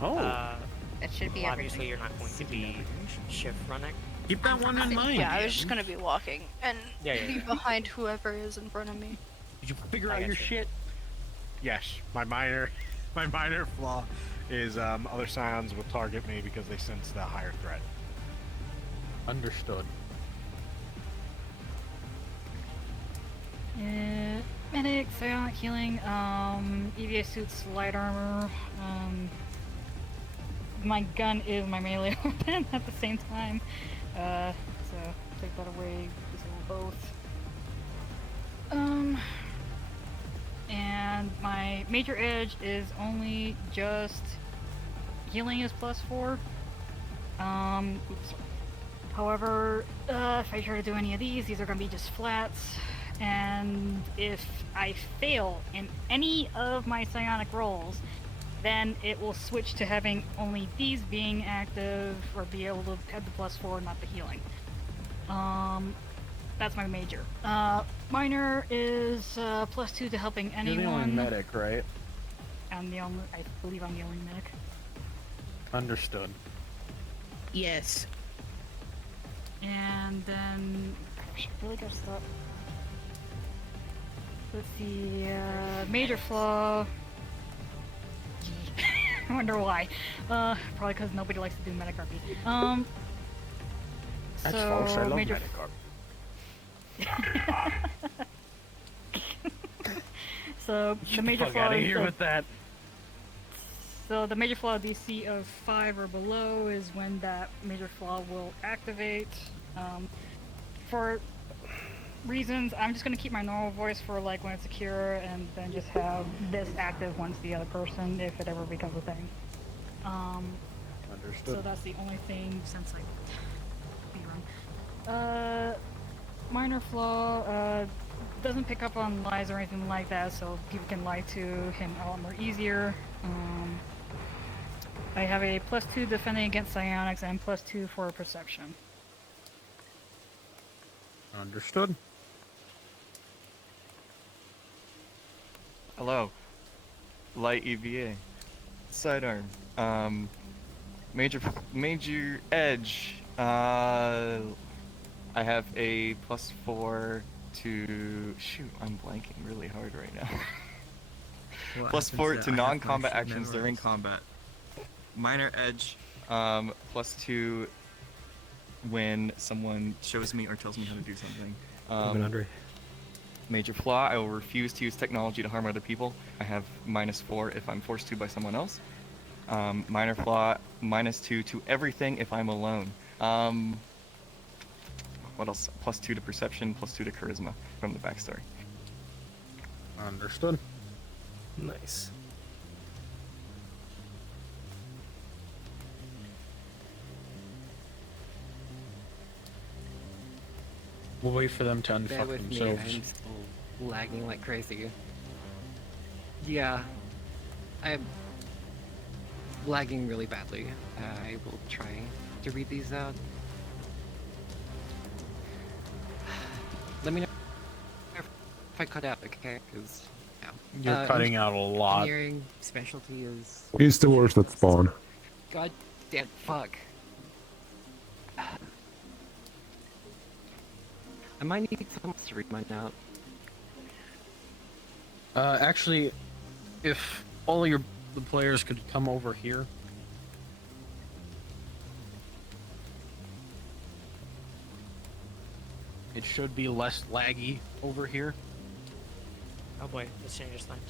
Oh. That should be obviously everything. you're not going to be shift running. Keep that one in mind. Yeah, I was just gonna be walking and Yeah. be behind whoever is in front of me. Did you figure out your shit? Yes, my minor flaw is other scions will target me because they sense the higher threat. Understood. Medic, psionic healing, EVA suits, light armor, my gun is my melee weapon at the same time, so take that away, disable both. and my major edge is only just healing is +4. Oops. However, if I try to do any of these are going to be just flats. And if I fail in any of my psionic rolls, then it will switch to having only these being active, or be able to have the +4, not the healing. That's my major. Minor is +2 to helping anyone. You're the only medic, right? I believe I'm the only medic. Understood. Yes. And then, gosh, I really gotta stop. Let's see, major flaw. I wonder why. Probably because nobody likes to do medic RP. That's so false. I love major medic So the major fuck flaw outta is here with that. So the major flaw DC of 5 or below is when that major flaw will activate. For reasons, I'm just gonna keep my normal voice for like when it's secure, and then just have this active once the other person, if it ever becomes a thing. Understood. So that's the only thing since I be wrong. Minor flaw doesn't pick up on lies or anything like that, so people can lie to him a lot more easier. I have a +2 defending against psionics and +2 for perception. Understood. Hello. Light EVA. Sidearm. Major edge. I have a +4 to shoot. I'm blanking really hard right now. +4 to non-combat actions during combat. Minor edge. +2 when someone shows me or tells me how to do something. Major flaw, I will refuse to use technology to harm other people. I have -4 if I'm forced to by someone else. Minor flaw, -2 to everything if I'm alone. What else? +2 to perception, +2 to charisma from the backstory. Understood. Nice. We'll wait for them to Bear unfuck with me, themselves. I'm still lagging like crazy. Yeah, I'm lagging really badly. I will try to read these out. Let me know if I cut out, okay? Because You're cutting out a lot. Engineering specialty is. He's the worst at spawn. God damn fuck. I might need someone to read mine out. Actually, if all the players could come over here. It should be less laggy over here. Oh boy, this changes things.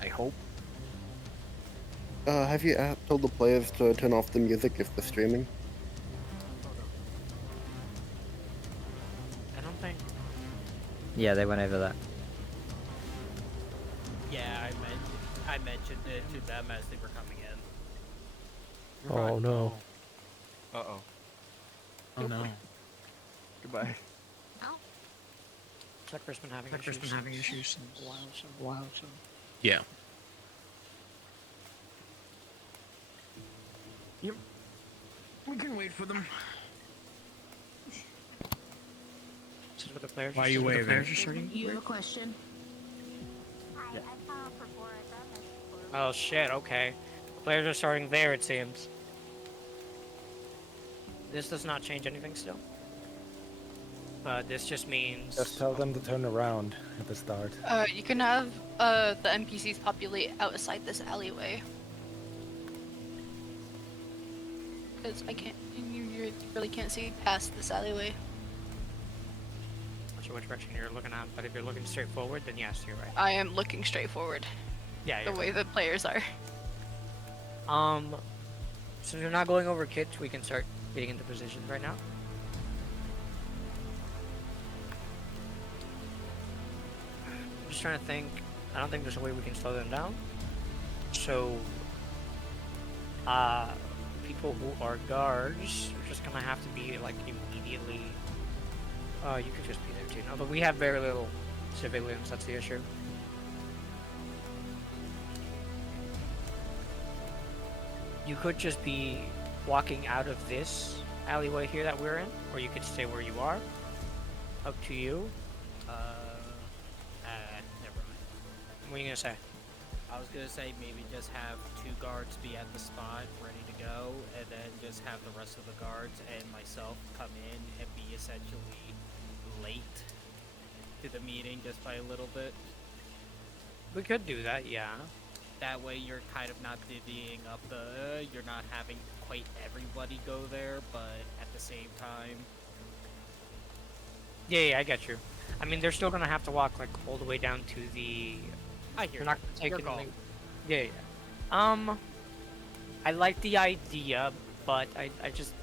I hope. Have you told the players to turn off the music if they're streaming? I don't think. Yeah, they went over that. Yeah, I mentioned it to them as they were coming in. Oh no. Uh-oh. Oh no. Goodbye. Tucker's been having Tucker's issues. been having issues since a while, so. Yeah. Yep. We can wait for them. This is what the players Why are you waving? You have a question? Yeah. Oh shit, okay. The players are starting there, it seems. This does not change anything still. This just means... Just tell them to turn around at the start. You can have the NPCs populate outside this alleyway. Because I can't, you really can't see past this alleyway. Not sure which direction you're looking at, but if you're looking straight forward, then yes, you're right. I am looking straight forward. Yeah, The way the players are. So you're not going over kits, we can start getting into positions right now. just trying to think. I don't think there's a way we can slow them down. So, people who are guards are just gonna have to be like immediately. You could just be there too. No, but we have very little civilians. That's the issue. You could just be walking out of this alleyway here that we're in, or you could stay where you are. Up to you. Never mind. What are you gonna say? I was gonna say maybe just have 2 guards be at the spot ready to go, and then just have the rest of the guards and myself come in and be essentially late to the meeting just by a little bit. We could do that, yeah. That way you're kind of not divvying up you're not having quite everybody go there, but at the same time. Yeah, I get you. I mean, they're still gonna have to walk like all the way down to the. I hear They're not gonna take your anything. call. Yeah. I like the idea, but I just.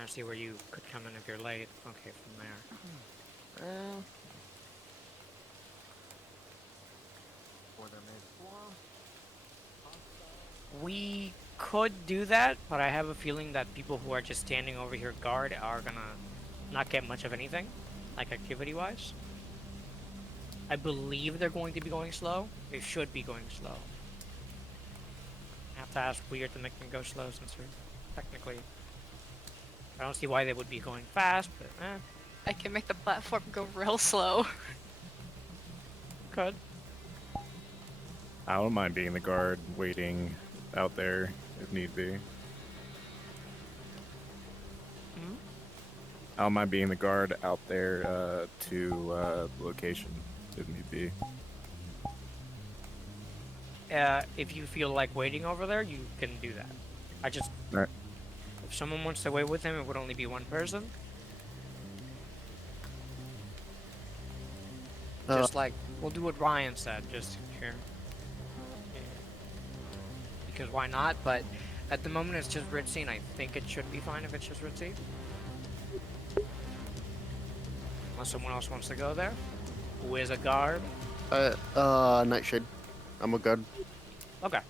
I see where you could come in if you're late. Okay, from there. We could do that, but I have a feeling that people who are just standing over here guard are gonna not get much of anything, like activity-wise. I believe they're going to be going slow. They should be going slow. I have to ask Weird to make them go slow since they're technically. I don't see why they would be going fast, but I can make the platform go real slow. Could. I don't mind being the guard, waiting out there if need be. I don't mind being the guard out there to location if need be. If you feel like waiting over there, you can do that. I just. Right. If someone wants to wait with him, it would only be one person. Just like, we'll do what Ryan said, just here. Yeah. Because why not? But at the moment it's just Ritzy, and I think it should be fine if it's just Ritzy. Unless someone else wants to go there. Who is a guard? Nightshade. I'm a guard. Okay.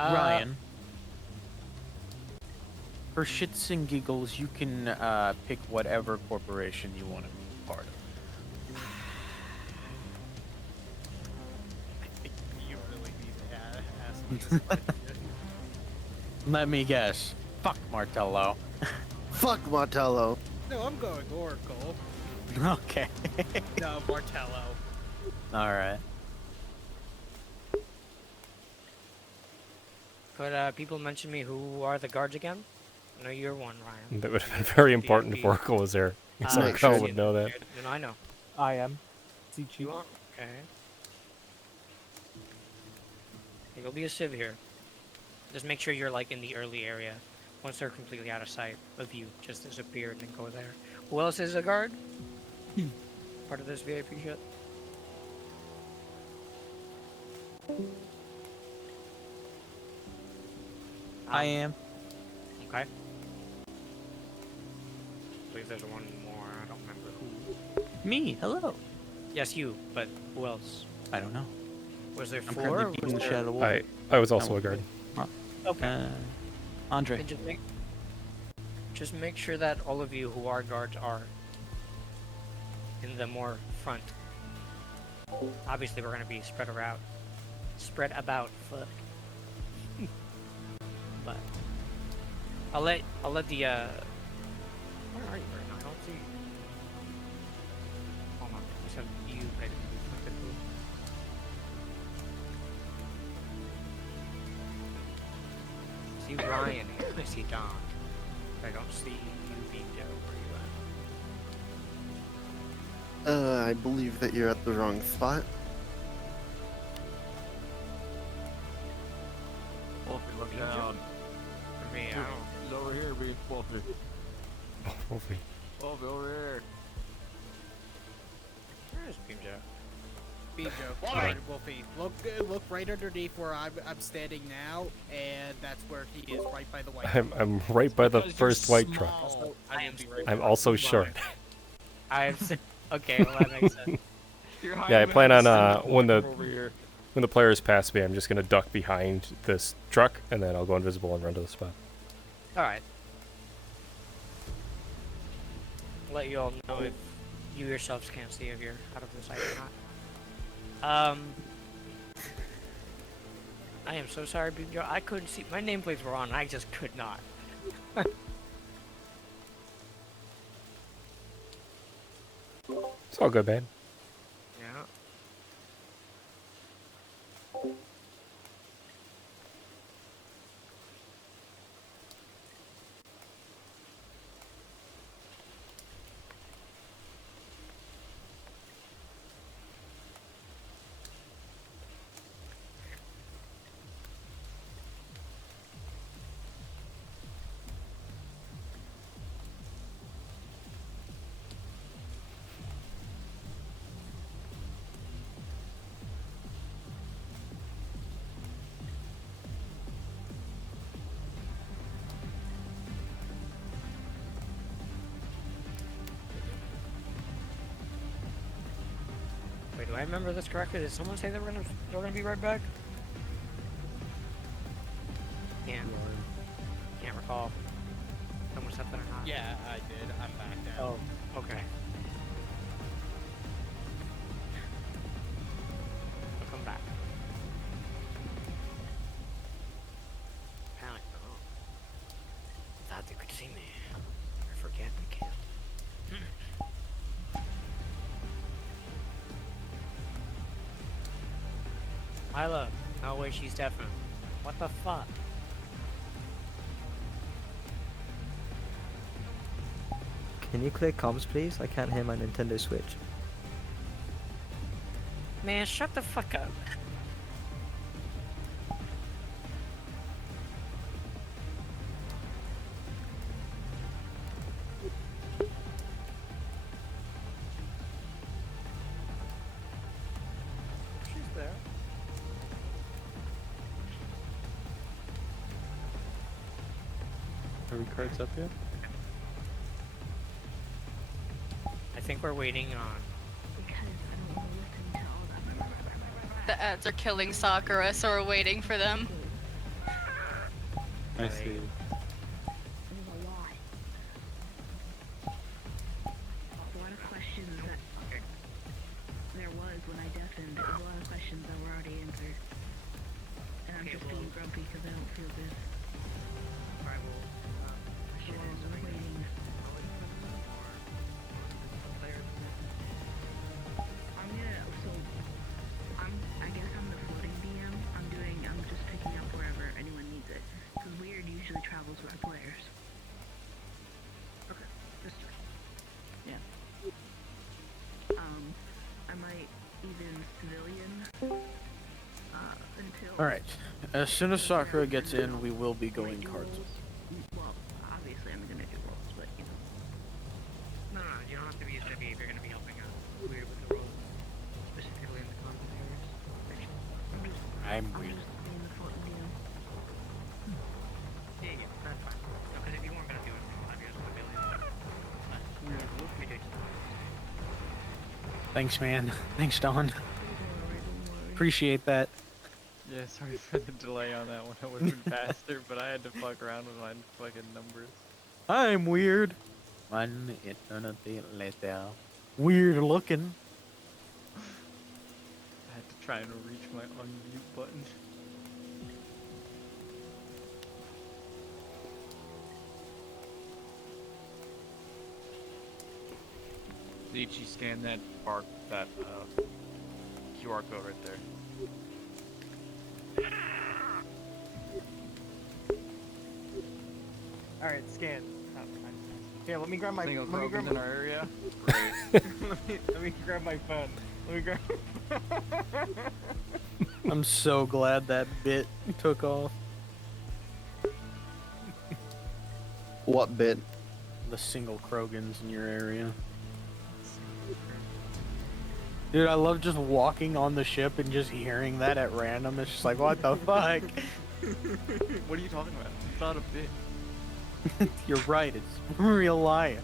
Ryan, for shits and giggles, you can pick whatever corporation you want to be part of. I think you really need to ask me. Let me guess. Fuck Martello. Fuck Martello. No, I'm going Oracle. Okay. No, Martello. Alright. Could people mention me who are the guards again? I know you're one, Ryan. That would have been very important if Oracle was there. Some girl would know that. No, I know. I am. You are? Okay. You'll be a civ here. Just make sure you're like in the early area. Once they're completely out of sight of you, just disappear and then go there. Who else is a guard? Part of this VIP shit? I am. Okay. I believe there's one more. I don't remember who. Me, hello. Yes, you, but who else? I don't know. Was there I'm 4? currently Or beating was the there... Shadow Wolf. I was also a guard. Okay. Andre. And just make sure that all of you who are guards are in the more front. Obviously, we're gonna be spread around. Spread about. Fuck. But I'll let the where are you right now? I don't see you. Hold on. You said you maybe see Ryan here. I see Don. I don't see you being Joe. Where I believe that you're at the wrong spot. Wolfie, look down. For me, I Dude, don't. he's over here, B. Wolfie. Wolfie. Wolfie, over here. Where is Beamjo? Beamjo, Alright. Wolfie, look right underneath where I'm standing now, and that's where he is, right by the white. I'm right by the Because you're first white truck. small. I'm also short. Okay, well that makes sense. Yeah, I plan on when the players pass me, I'm just gonna duck behind this truck, and then I'll go invisible and run to the spot. Alright. Let you all know if you yourselves can't see if you're out of the sight or not. I am so sorry, Beamjo. I couldn't see. My nameplates were on, I just could not. It's all good, man. Yeah. Wait, do I remember this correctly? Did someone say they were gonna be right back? Can't recall. Someone said that or not? Yeah, I did. I'm back now. Oh, okay. I'll come back. Panic. Oh. Thought they could see me. I forget they can't. Hyla. No way, she's deafened. What the fuck? Can you clear comms, please? I can't hear my Nintendo Switch. Man, shut the fuck up. She's there. Are we cards up yet? I think we're waiting on. The ads are killing Sakura, so we're waiting for them. I see. There was when I deafened. There was a lot of questions that were already answered. And I'm just being grumpy because I don't feel good. We're waiting. I guess I'm the floating DM. I'm just picking up wherever anyone needs it. Because Weird usually travels with the players. Okay, just yeah. I might even civilian until. Alright. As soon as Sakura gets in, we will be going cards. Well, obviously I'm gonna do rolls, but you know. No, you don't have to be a civvy if you're gonna be helping out Weird with the roles, specifically in the combat areas. I'm weird. Yeah, that's fine. No, because if you weren't gonna do anything, I'd be a civilian. Thanks, man. Thanks, Don. Appreciate that. Yeah, sorry for the delay on that one. I would have been faster, but I had to fuck around with my fucking numbers. I'm weird. One eternity later. Weird looking. I had to try and reach my unmute button. Did you scan that QR code right there? Alright, scan. Oh, nice. Here, let me grab my. Single Let me grab Krogans in my, our area. let me grab my phone. Let me grab. I'm so glad that bit took off. What bit? The single Krogans in your area. Dude, I love just walking on the ship and just hearing that at random. It's just like, what the fuck? What are you talking about? It's not a bit. You're right, it's real life.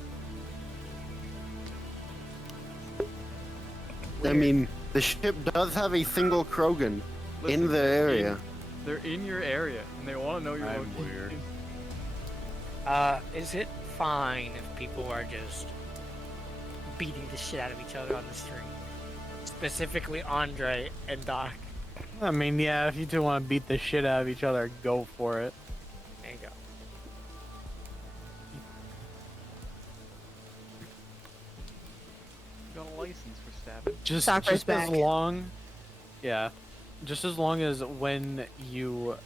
I mean, the ship does have a single Krogan in the area. They're in your area, and they want to know your I'm location. weird. Is it fine if people are just beating the shit out of each other on the street? Specifically Andre and Doc. I mean, yeah, if you two want to beat the shit out of each other, go for it. There you go. You got a license for stabbing. Just Soccer's as back. long, yeah, just as long as when you,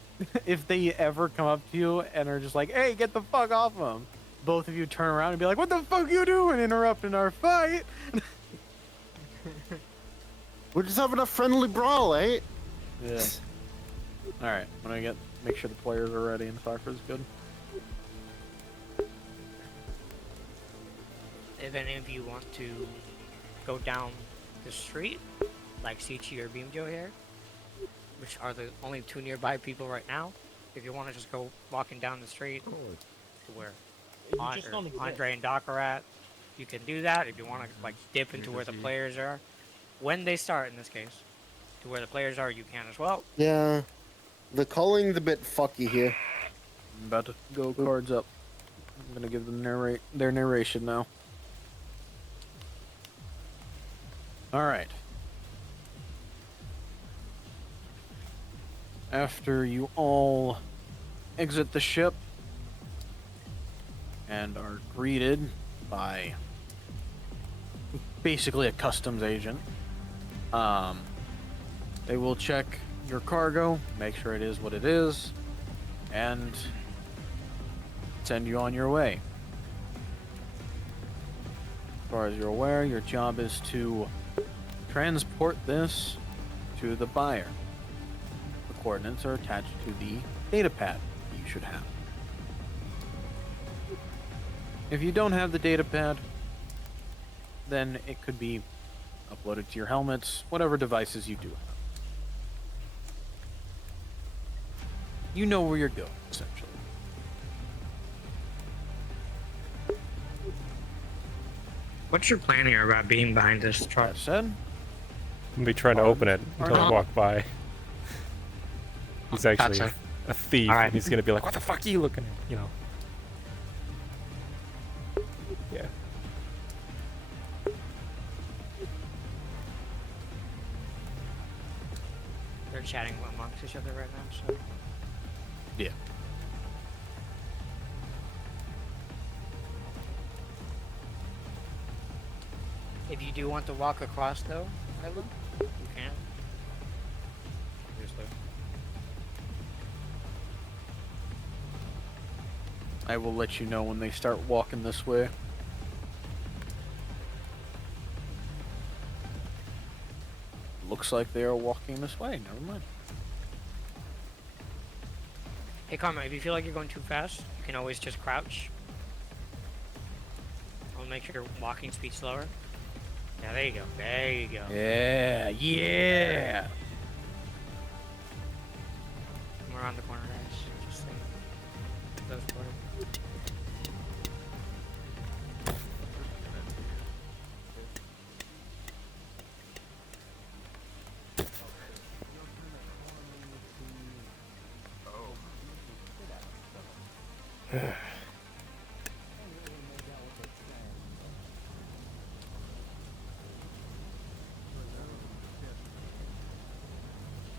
if they ever come up to you and are just like, "Hey, get the fuck off them," both of you turn around and be like, "What the fuck you doing? Interrupting our fight?" We're just having a friendly brawl, eh? Yeah. All right, when I make sure the players are ready and Cypher's good. If any of you want to go down the street, like Sichi or Beamjo here, which are the only two nearby people right now, if you want to just go walking down the street to where just don't exist. Andre and Doc are at, you can do that. If you want to like dip into where the players are, when they start in this case, to where the players are, you can as well. Yeah. The calling's a bit fucky here. I'm about to go cards up. I'm gonna give them their narration now. All right. After you all exit the ship and are greeted by basically a customs agent, they will check your cargo, make sure it is what it is, and send you on your way. As far as you're aware, your job is to transport this to the buyer. The coordinates are attached to the data pad you should have. If you don't have the data pad, then it could be uploaded to your helmets, whatever devices you do have. You know where you're going, essentially. What's your plan here about being behind this truck? Said. I'm gonna be trying to open it until I walk by. He's actually Gotcha. a thief, Alright. and he's gonna be like, "What the fuck are you looking at?" You know. Yeah. They're chatting amongst each other right now, so. Yeah. If you do want to walk across, though, Evelyn, you can. Obviously. I will let you know when they start walking this way. Looks like they are walking this way. Never mind. Hey, Karma, if you feel like you're going too fast, you can always just crouch. I'll make your walking speed slower. Yeah, there you go. There you go. Yeah, yeah. Come around the corner, guys. Just saying. Those corners.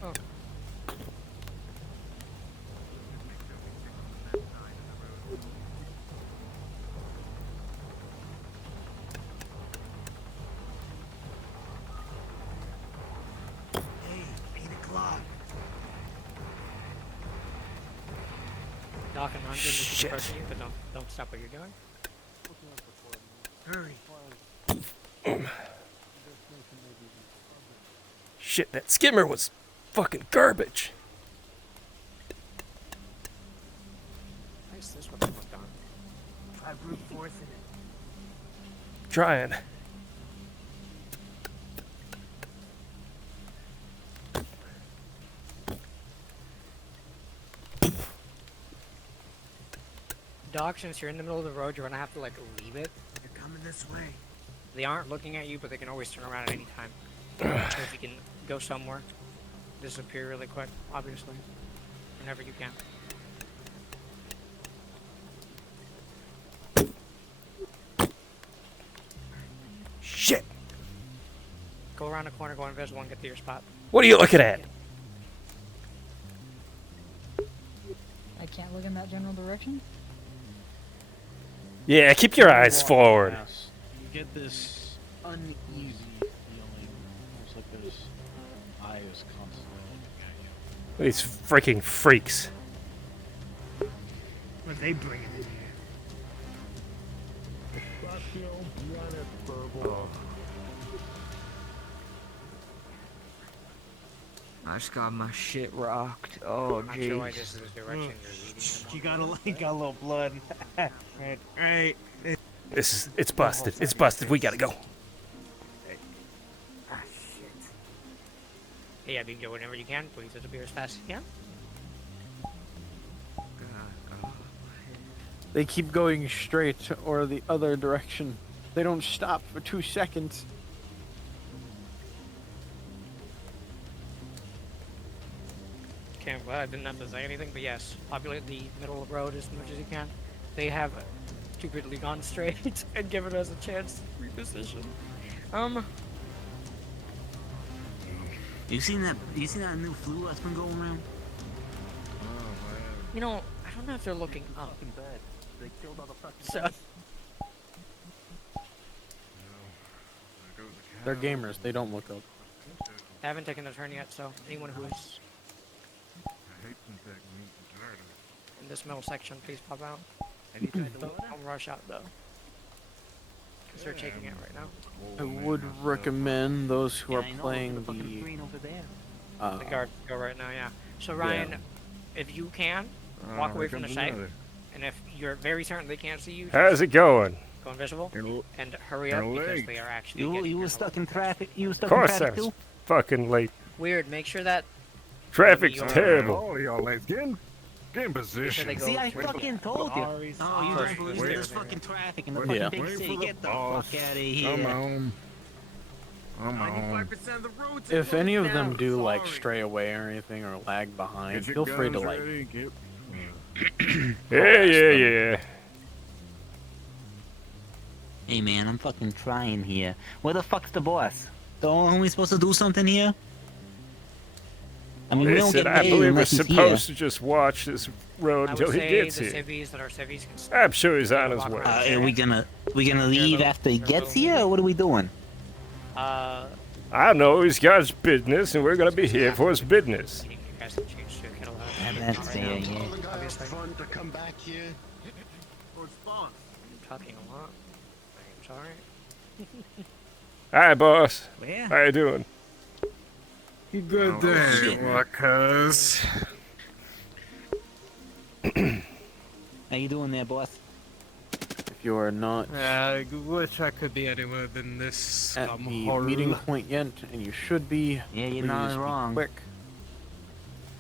Oh. Hey, 8 o'clock. Doc and Andre, you can approach you, but don't stop what you're doing. Hurry. Shit, that skimmer was fucking garbage. Nice, this one looked on. Try brute force in it. Trying. Doc, since you're in the middle of the road, you're gonna have to like leave it. They're coming this way. They aren't looking at you, but they can always turn around at any time. So if you can go somewhere, disappear really quick, obviously, whenever you can. Shit. Go around the corner, go invisible, and get to your spot. What are you looking at? I can't look in that general direction. Yeah, keep your eyes forward. You get this uneasy feeling, almost like those eyes constantly looking at you. These freaking freaks. What are they bringing in here? I just got my shit rocked. Oh, I'm not sure why jeez. this is the direction you're leading. You got a little blood. right. It's busted. It's busted. We gotta go. Ah, shit. Hey, yeah, you can go whenever you can. Please disappear as fast as you can. They keep going straight or the other direction. They don't stop for 2 seconds. Okay, I'm glad I didn't have to say anything, but yes, populate the middle of the road as much as you can. They have stupidly gone straight and given us a chance to reposition. You seen that new flu that's been going around? You know, I don't know if they're looking up. They killed all the fucking So, They're gamers. They don't look up. I haven't taken the turn yet, so anyone who is in this middle section, please pop out. Don't rush out though, because they're taking it right now. I would recommend those who are playing over there. The guards go right now, yeah. So Ryan, if you can, walk away from the site, and if you're very certain they can't see you, How's it going? go invisible and hurry up because they are actually. You were stuck in traffic. You were Of stuck in course I traffic was too. fucking late. Weird. Make sure that Traffic's You're- terrible. All y'all late. Get in make sure position. they go See, I where- fucking told you. Oh, you First, don't believe wait. there's fucking traffic in the Wait, fucking big wait city. for the Get the boss. fuck out of here. Come on. Come on. 95% of the roads If any of them do like stray away or anything or lag behind, Get feel your free to guns like. ready. Get... Yeah. Hey man, I'm fucking trying here. Where the fuck's the boss? Aren't we supposed to do something here? I mean, we don't Listen, get I paid believe we're unless he's supposed here. to just watch this road I until would he say gets the here. civvies that are civvies can I'm sure he's on his walk way. around. Are we gonna leave after he gets here, or what are we doing? I don't know. He's got his business, and we're gonna be here for his business. you guys can change to kettle That's fair, yeah. Obviously, Fun to come back here. I'm talking a lot. I'm sorry. Hi, boss. Yeah. How you doing? You good Oh, there, shit. Marcus? How you doing there, boss? If you are not I wish I could be anywhere than this. at the meeting point yet, and you should be, Yeah, you're please not be wrong. quick.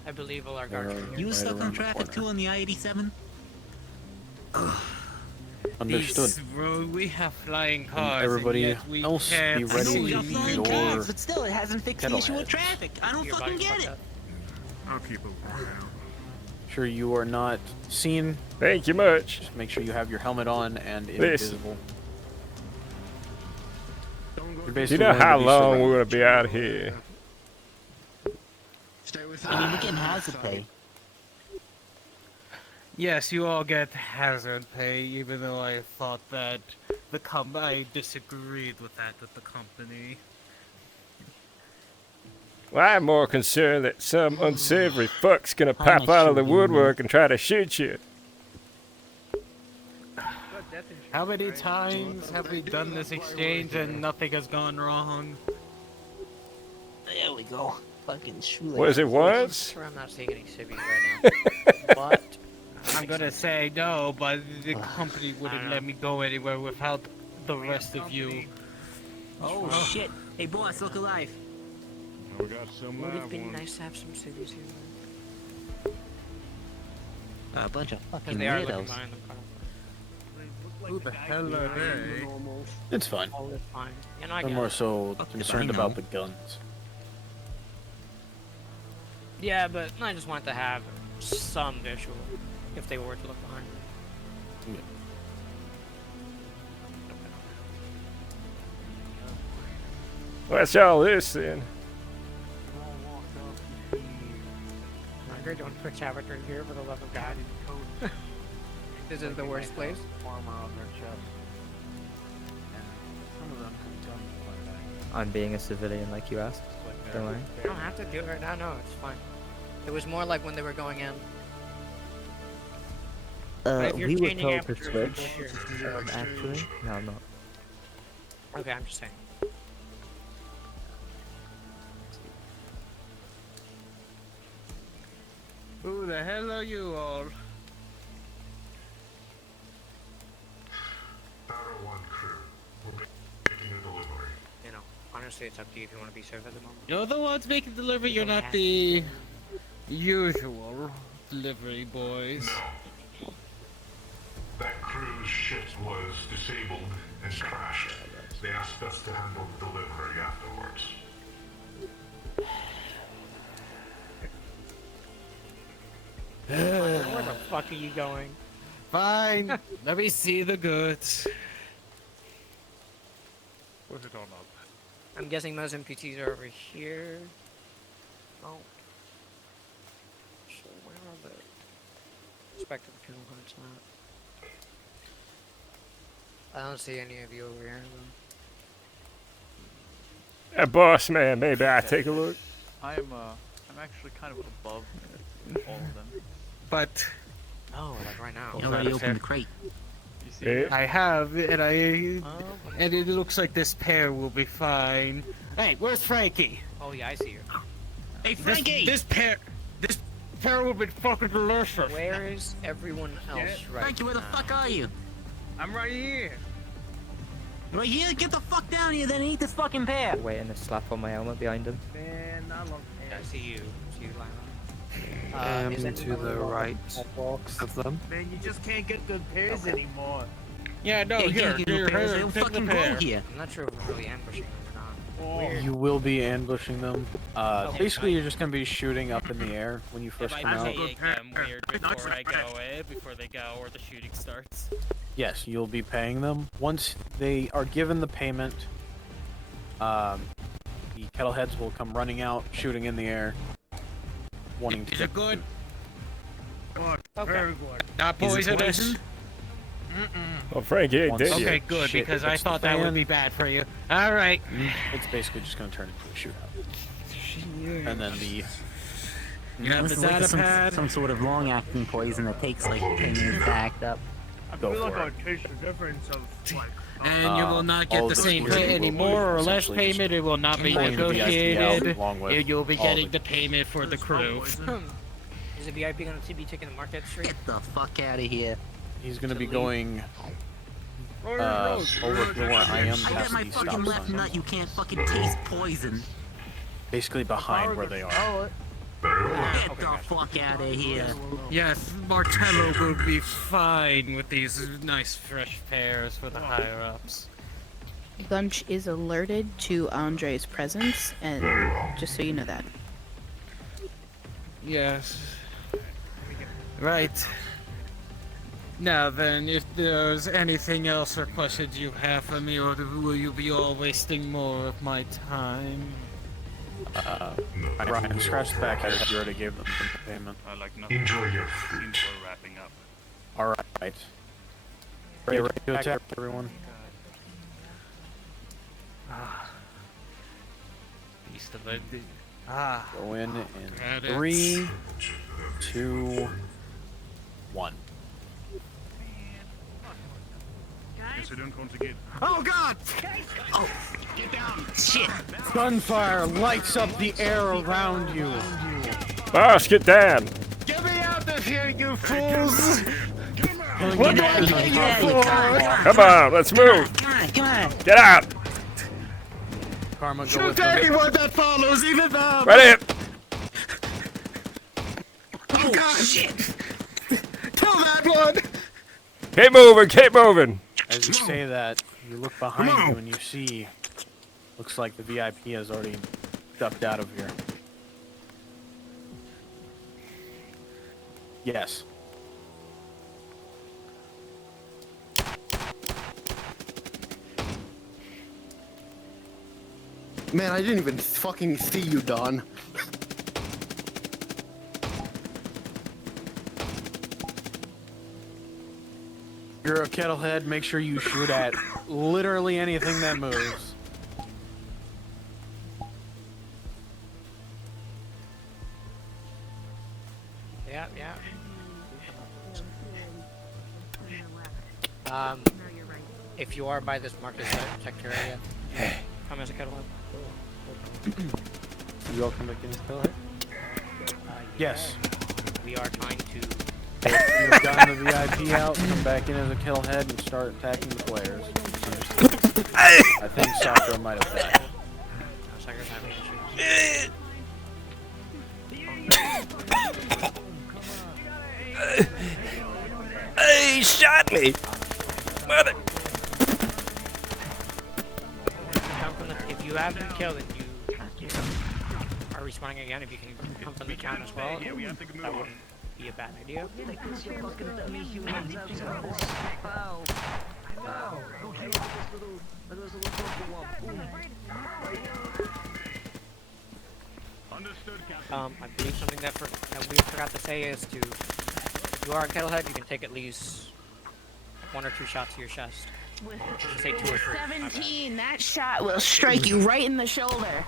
I believe all our guards are You here. stuck around on the traffic corner. too on the I-87? Understood. This road, we have flying And cars. everybody and yet we else can't be ready I know we to got use flying your cars, but still, it hasn't fixed the kettle issue with heads. traffic. I don't Your fucking body get fucked it. up. I'll keep it around. Sure you are not seen. Thank you much. Just make sure you have your helmet on and Listen. invisible. You're Do you basically know going to how be long surrounded. we're gonna be out here? Stay with I mean, we getting hazard pay. Yes, you all get hazard pay, even though I thought that I disagreed with that with the company. Well, I'm more concerned that some unsavory fuck's gonna How pop much out of the should we woodwork and try to shoot you. Good death insurance. How many times have we done this exchange and nothing has gone wrong? There we go. Fucking shoelace. What is it? What? Sure, I'm not seeing any civvies right now. But I'm gonna say no, but the company wouldn't let me go anywhere without the rest of you. Oh shit! Hey boss, look alive. We got some would live have been ones. nice to have some civvies here. A bunch of Because fucking they are looking weirdos. behind them. Who the hell are they? It's fine. Oh, it's fine. You know, I I'm get more it. so Fuck if concerned I about know. the guns. Yeah, but I just want to have some visual if they were to look behind me. Let's all listen. Margaret, don't put Chaviter here for the love of God. This is the worst place. Armor on their chest. And some of them can tell me why that. I'm being a civilian like you asked. Don't worry. You don't have to do it right now. No, it's fine. It was more like when they were going in. If you're We were changing told to apertures, switch, you're here. actually. No, I'm not. Okay, I'm just saying. Who the hell are you all? You know, honestly, it's up to you if you want to be served at the moment. You're the ones making delivery, you're not the usual delivery boys. That cruise ship was disabled and crashed. They asked us to handle the delivery afterwards. Where the fuck are you going? Fine, let me see the goods. Put it on up. I'm guessing most NPCs are over here. Oh. So where are the respective fuel cards at? I don't see any of you over here. Though. Boss man, maybe I take a look. I'm actually kind of above all of them. But Oh, like right now. You already opened the crate. You see? Eh? I have, and it looks like this pair will be fine. Hey, where's Frankie? Oh yeah, I see you. Hey Frankie! This pair will be fucking delicious. Where is everyone else right Frankie, where the now? fuck are you? I'm right here. Right here? Get the fuck down here then and eat this fucking pear! Waiting to slap on my helmet behind him. Man, I love Yeah, I see you. See you, Lila. To the right of them. Man, you just can't get the pears anymore. Yeah, no, Yeah, you here, can't get no pears, they don't take the fucking grow pear. here. I'm not sure if we're really ambushing them or not. You will be ambushing them. Okay, Basically, fine. you're just going to be shooting up in the air when you first Am come I out. paying them weird before I go before they go or the shooting starts? Yes, you'll be paying them. Once they are given the payment, the kettleheads will come running out, shooting in the air, wanting to Is get it good? Good. Okay. Very good. Not Is it poisonous? poison? Well, Frankie ain't dead Okay, yet. good, Shit because I hits the thought that would fan. be bad for you. Alright. It's basically just going to turn into a shootout. And then the... You have This the is like data some, pad? some sort of long-acting poison that takes like 10 minutes to act up. Go for it. taste the difference of like. And you will not all get of the the same security pay will be anymore or less essentially just payment. It will not be pulling the VIP out negotiated. along with You'll be all getting the- the payment for the crew. Is the VIP going to be taking the Market Street? Get the fuck out of here. He's going to be going over to where I am I got past my the fucking stop left sign. nut, you can't fucking taste poison. Basically behind where they are. Get the fuck out of here. Yes, Martello will be fine with these nice fresh pears for the higher ups. Bunch is alerted to Andre's presence, and just so you know that. Yes. Right. Now then, if there's anything else or questions you have for me, or will you be all wasting more of my time? Ryan, scratch the back head. You already gave them the payment. I like nothing. Enjoy your Seems we're wrapping up. Alright. Ready to attack, everyone? Beast of a... Ah. Go in Credits. 3, 2, 1. God Oh God! Oh, get down! Shit! Gunfire lights up the air around you. Boss, get down! Get me out of here, you fools! What do I get you for? Come on, let's move! Come on! Get out! Karma, go Shoot with them. anyone that follows, even them! Ready? Oh God! Shit! Kill that one! Keep moving, keep moving! As you say that, you look behind you and you see, looks like the VIP has already ducked out of here. Yes. Man, I didn't even fucking see you, Don. You're a kettlehead, make sure you shoot at literally anything that moves. Yeah, yeah. If you are by this market sector area, come as a kettlehead. You all come back in as kettlehead? Yes. We are trying to... You've gotten the VIP out, come back in as a kettlehead and start attacking the players. I think Sakura might have died. Sakura's having issues. He shot me! Mother! If you have been killed and you are respawning again, if you can come from the count as well, that wouldn't be a bad idea. I believe something that we forgot to say is if you are a kettlehead, you can take at least 1 or 2 shots to your chest. Say 2 or 3. 17, that shot will strike you right in the shoulder.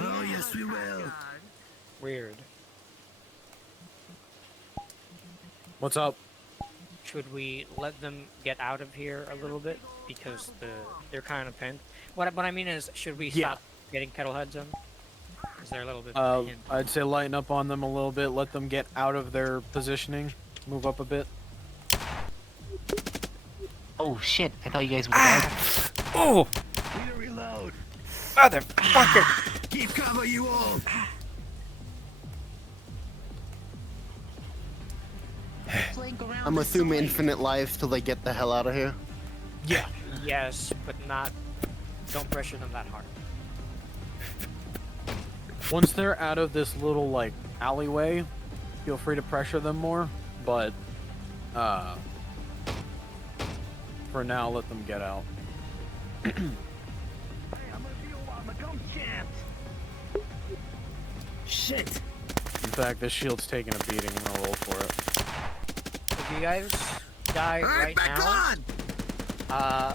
Oh, yes, we will. Weird. What's up? Should we let them get out of here a little bit because they're kind of pinned? What I mean is, should we stop getting kettleheads in? Because they're a little bit pinned. I'd say lighten up on them a little bit, let them get out of their positioning, move up a bit. Oh shit! I thought you guys would die. Oh! Need to reload. Motherfucker! Keep cover, you all. I'm assuming infinite lives till they get the hell out of here. Yeah. Yes, but don't pressure them that hard. Once they're out of this little, like, alleyway, feel free to pressure them more, but, for now, let them get out. Shit! In fact, this shield's taking a beating. I'm gonna roll for it. If you guys die right now, I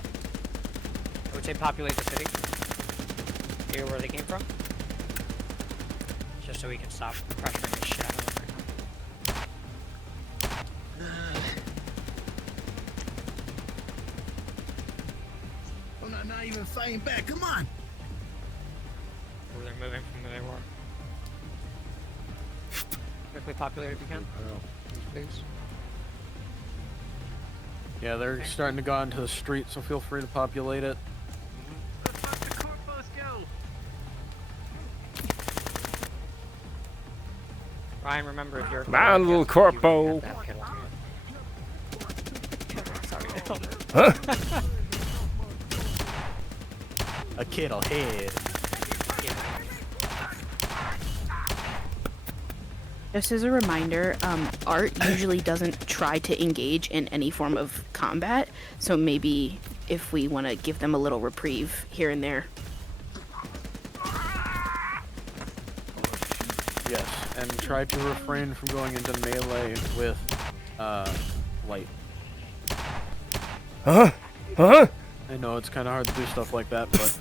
would say populate the city. Here where they came from. Just so we can stop pressuring the shit out of them right now. Well, not even fighting back. Come on! Where they're moving from where they were. Quickly populate if you can. Please. Yeah, they're starting to go into the street, so feel free to populate it. Ryan, remember if you're... Come on, little corpo! Sorry, huh? A kettlehead. Just as a reminder, Art usually doesn't try to engage in any form of combat, so maybe if we want to give them a little reprieve here and there. Yes, and try to refrain from going into melee with light. Huh? Huh? I know it's kind of hard to do stuff like that, but.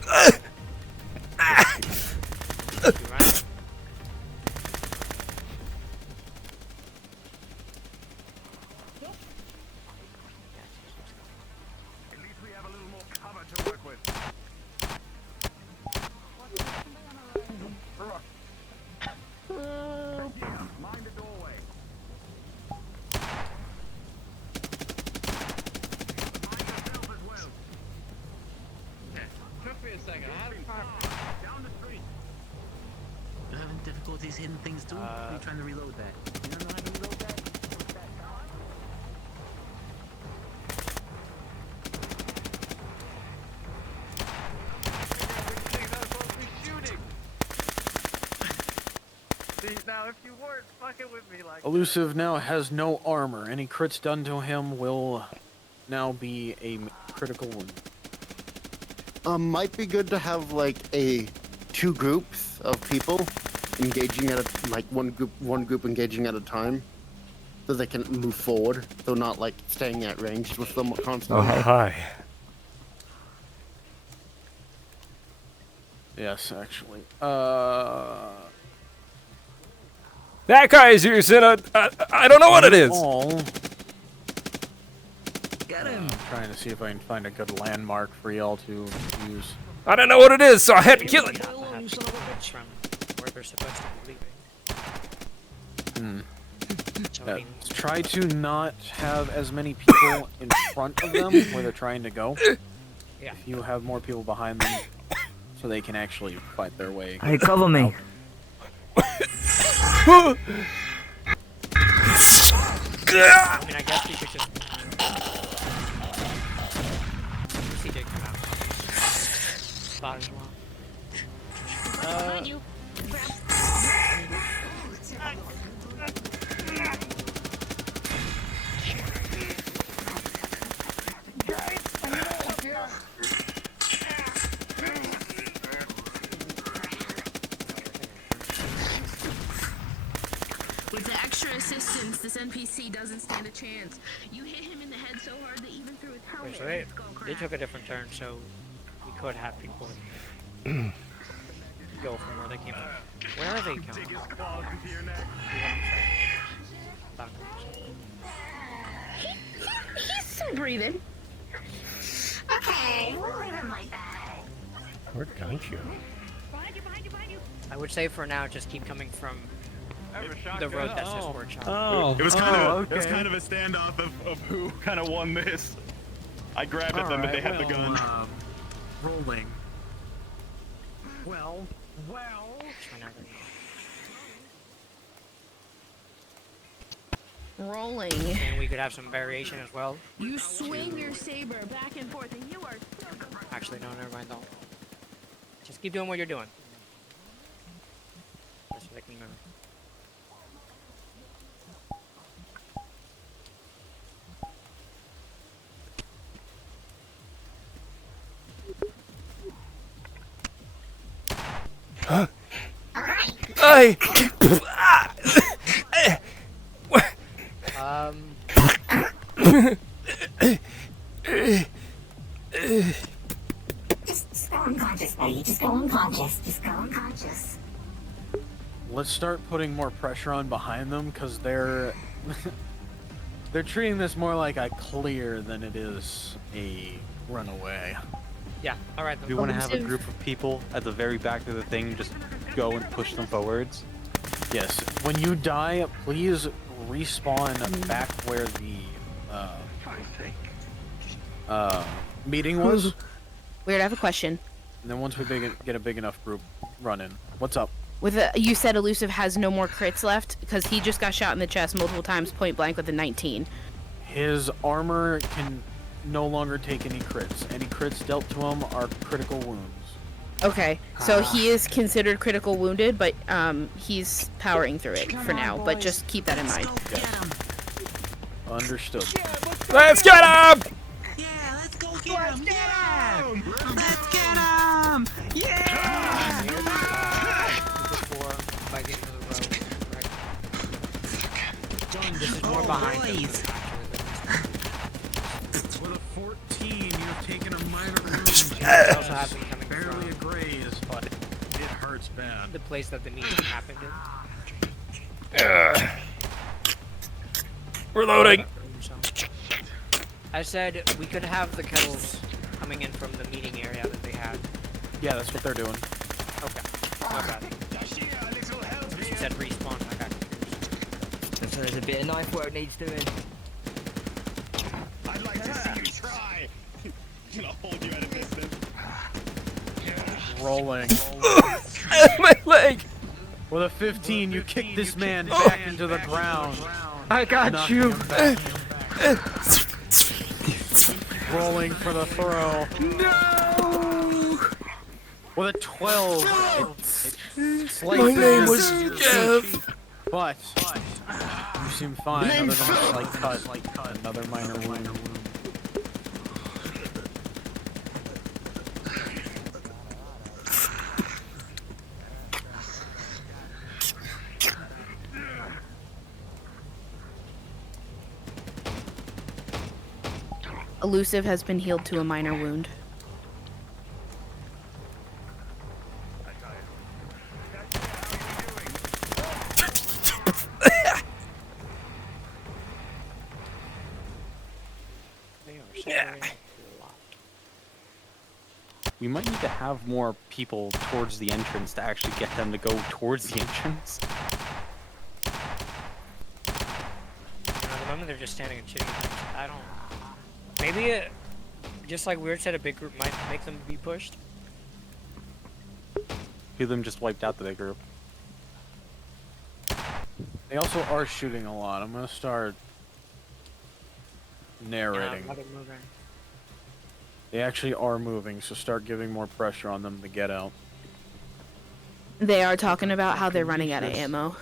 You're having difficulties hitting things too? Are you trying to reload that? You don't know how to reload that? Now, if you weren't fucking with me like Elusive now has no armor. Any crits done to him will now be a critical wound. Might be good to have like two groups of people engaging at one group engaging at a time, so they can move forward. So not like staying at range with them constantly. Oh, hi. Yes, actually. That guy's using I don't know what it is. Get him. I'm trying to see if I can find a good landmark for y'all to use. I don't know what it is, so I had to kill it. From where they're supposed to be leaving. Try to not have as many people in front of them where they're trying to go. Yeah. If you have more people behind them, so they can actually fight their way. Hey, cover me. I mean, I guess we could just. See Jake come out. Spot as well. Behind you. With the extra assistance, this NPC doesn't stand a chance. You hit him in the head so hard that even through his helmet, So they took a different turn, so we could have people go from where they came from. Where are they going? He's still breathing. Okay, we'll leave him like that. Where don't you? I would say for now, just keep coming from the road that says workshop. It was kind of a standoff of who kind of won this. I grabbed at them, but they had the gun. Rolling. Well. Rolling. And we could have some variation as well. You swing your saber back and forth, and you are. Actually, no, never mind. Don't. Just keep doing what you're doing. That's what I can remember. Hey! Just go unconscious, buddy. Just go unconscious. Just go unconscious. Let's start putting more pressure on behind them, because they're they're treating this more like a clear than it is a runaway. Yeah, alright. Do you want to have a group of people at the very back of the thing, just go and push them forwards? Yes. When you die, please respawn back where the meeting was. Weird, I have a question. And then once we get a big enough group, run in. What's up? You said Elusive has no more crits left because he just got shot in the chest multiple times, point blank, with a 19. His armor can no longer take any crits. Any crits dealt to him are critical wounds. Okay, so he is considered critical wounded, but he's powering through it for now. But just keep that in mind. Yes. Understood. Let's get him! Yeah, let's go get him! Yeah! Let's get him! Yeah! Before, by the end of the road. more behind them. boys. With a 14, you're taking a minor wound. They also have them coming Barely a from graze, but it hurts bad. the place that the meeting happened in. Reloading. I said we could have the kettles coming in from the meeting area that they had. Yeah, that's what they're doing. Okay. Okay. You said respawn. I got confused. So there's a bit of knife work needs doing. I'd like to see you try. I'll hold you at a distance. Rolling. My leg! With a 15, you kick this man back into the ground. I got Knock you. him back. Rolling for the throw. No! With a 12, it My name was Jeff. But you seem fine other than a slight cut. Another minor wound. Elusive has been healed to a minor wound. We might need to have more people towards the entrance to actually get them to go towards the entrance. At the moment they're just standing and shooting things. I don't. Maybe just like Weird said, a big group might make them be pushed. Few of them just wiped out the big group. They also are shooting a lot. I'm gonna start narrating. Yeah, they're moving. They actually are moving, so start giving more pressure on them to get out. They are talking about how they're running out of ammo.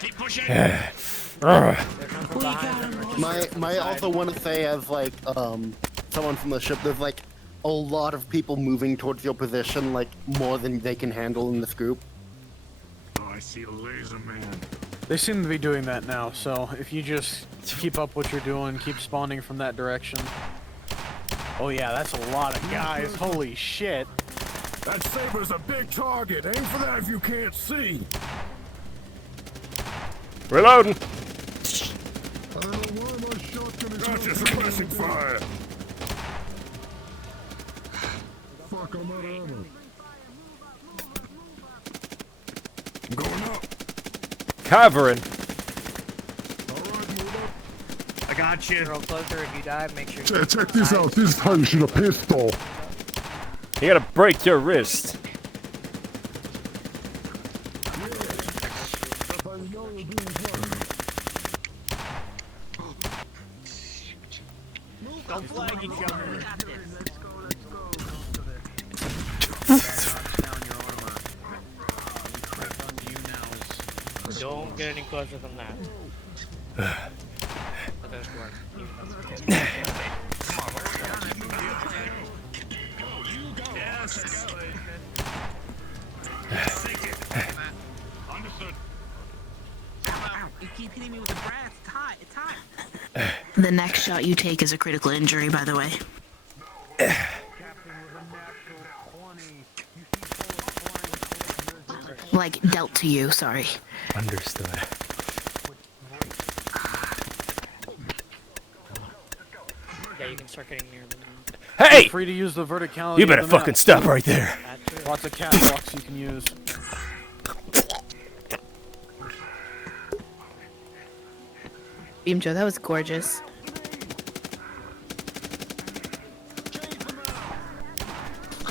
Keep pushing. My also want to say as like someone from the ship, there's like a lot of people moving towards your position, like more than they can handle in this group. Oh, I see a laser man. They seem to be doing that now, so if you just keep up what you're doing, keep spawning from that direction. Oh yeah, that's a lot of guys. Holy shit. That saber's a big target. Aim for that if you can't see. Reloading. I don't know why my shotgun is not suppressing fire. Fuck, I'm out of ammo. I'm going up. Covering. I got you. Roll closer. If you die, make sure. Check this out. This is how you shoot a pistol. You gotta break your wrist. Don't flag each other. Don't get any closer than that. But that's work. Understood. You keep hitting me with the brass. It's hot. It's hot. The next shot you take is a critical injury, by the way. Like, dealt to you, sorry. Understood. Yeah, you can start getting near them now. Hey! Feel free to use the verticality. You better of the fucking map. stop right there. Lots of catwalks you can use. Beam Joe, that was gorgeous.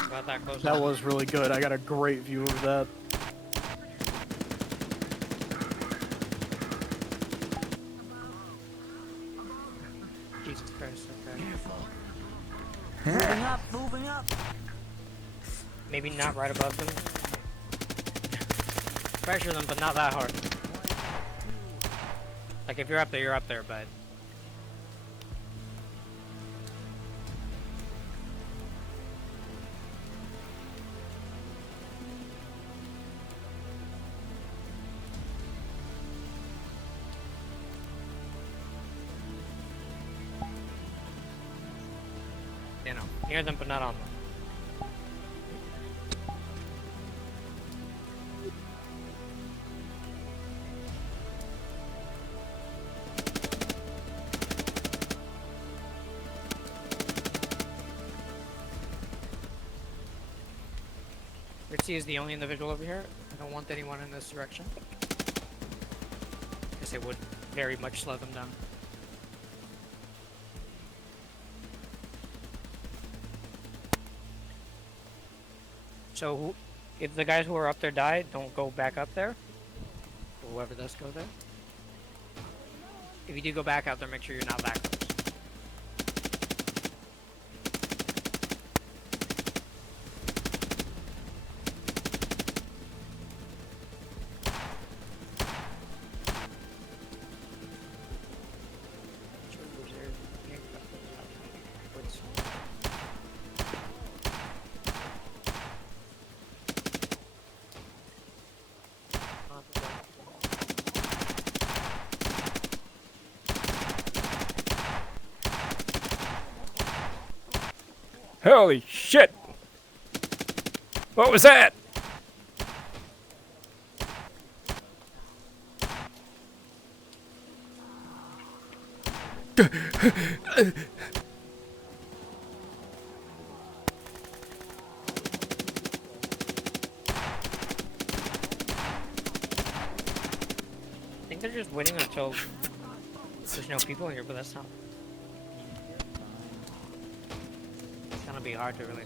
About that close. That was really good. I got a great view of that. Jesus Christ. Okay. Moving up, moving up. Maybe not right above them. Pressure them, but not that hard. Like if you're up there, but. Near them, but not on them. Ritzy is the only individual over here. I don't want anyone in this direction. Because it would very much slow them down. So, if the guys who are up there die, don't go back up there. Whoever does go there. If you do go back out there, make sure you're not back. Holy shit! What was that? I think they're just waiting until there's no people here, but that's not. It's gonna be hard to really.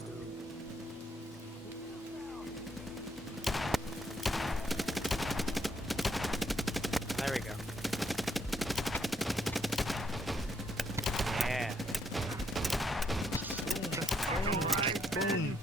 There we go. Yeah. Boom.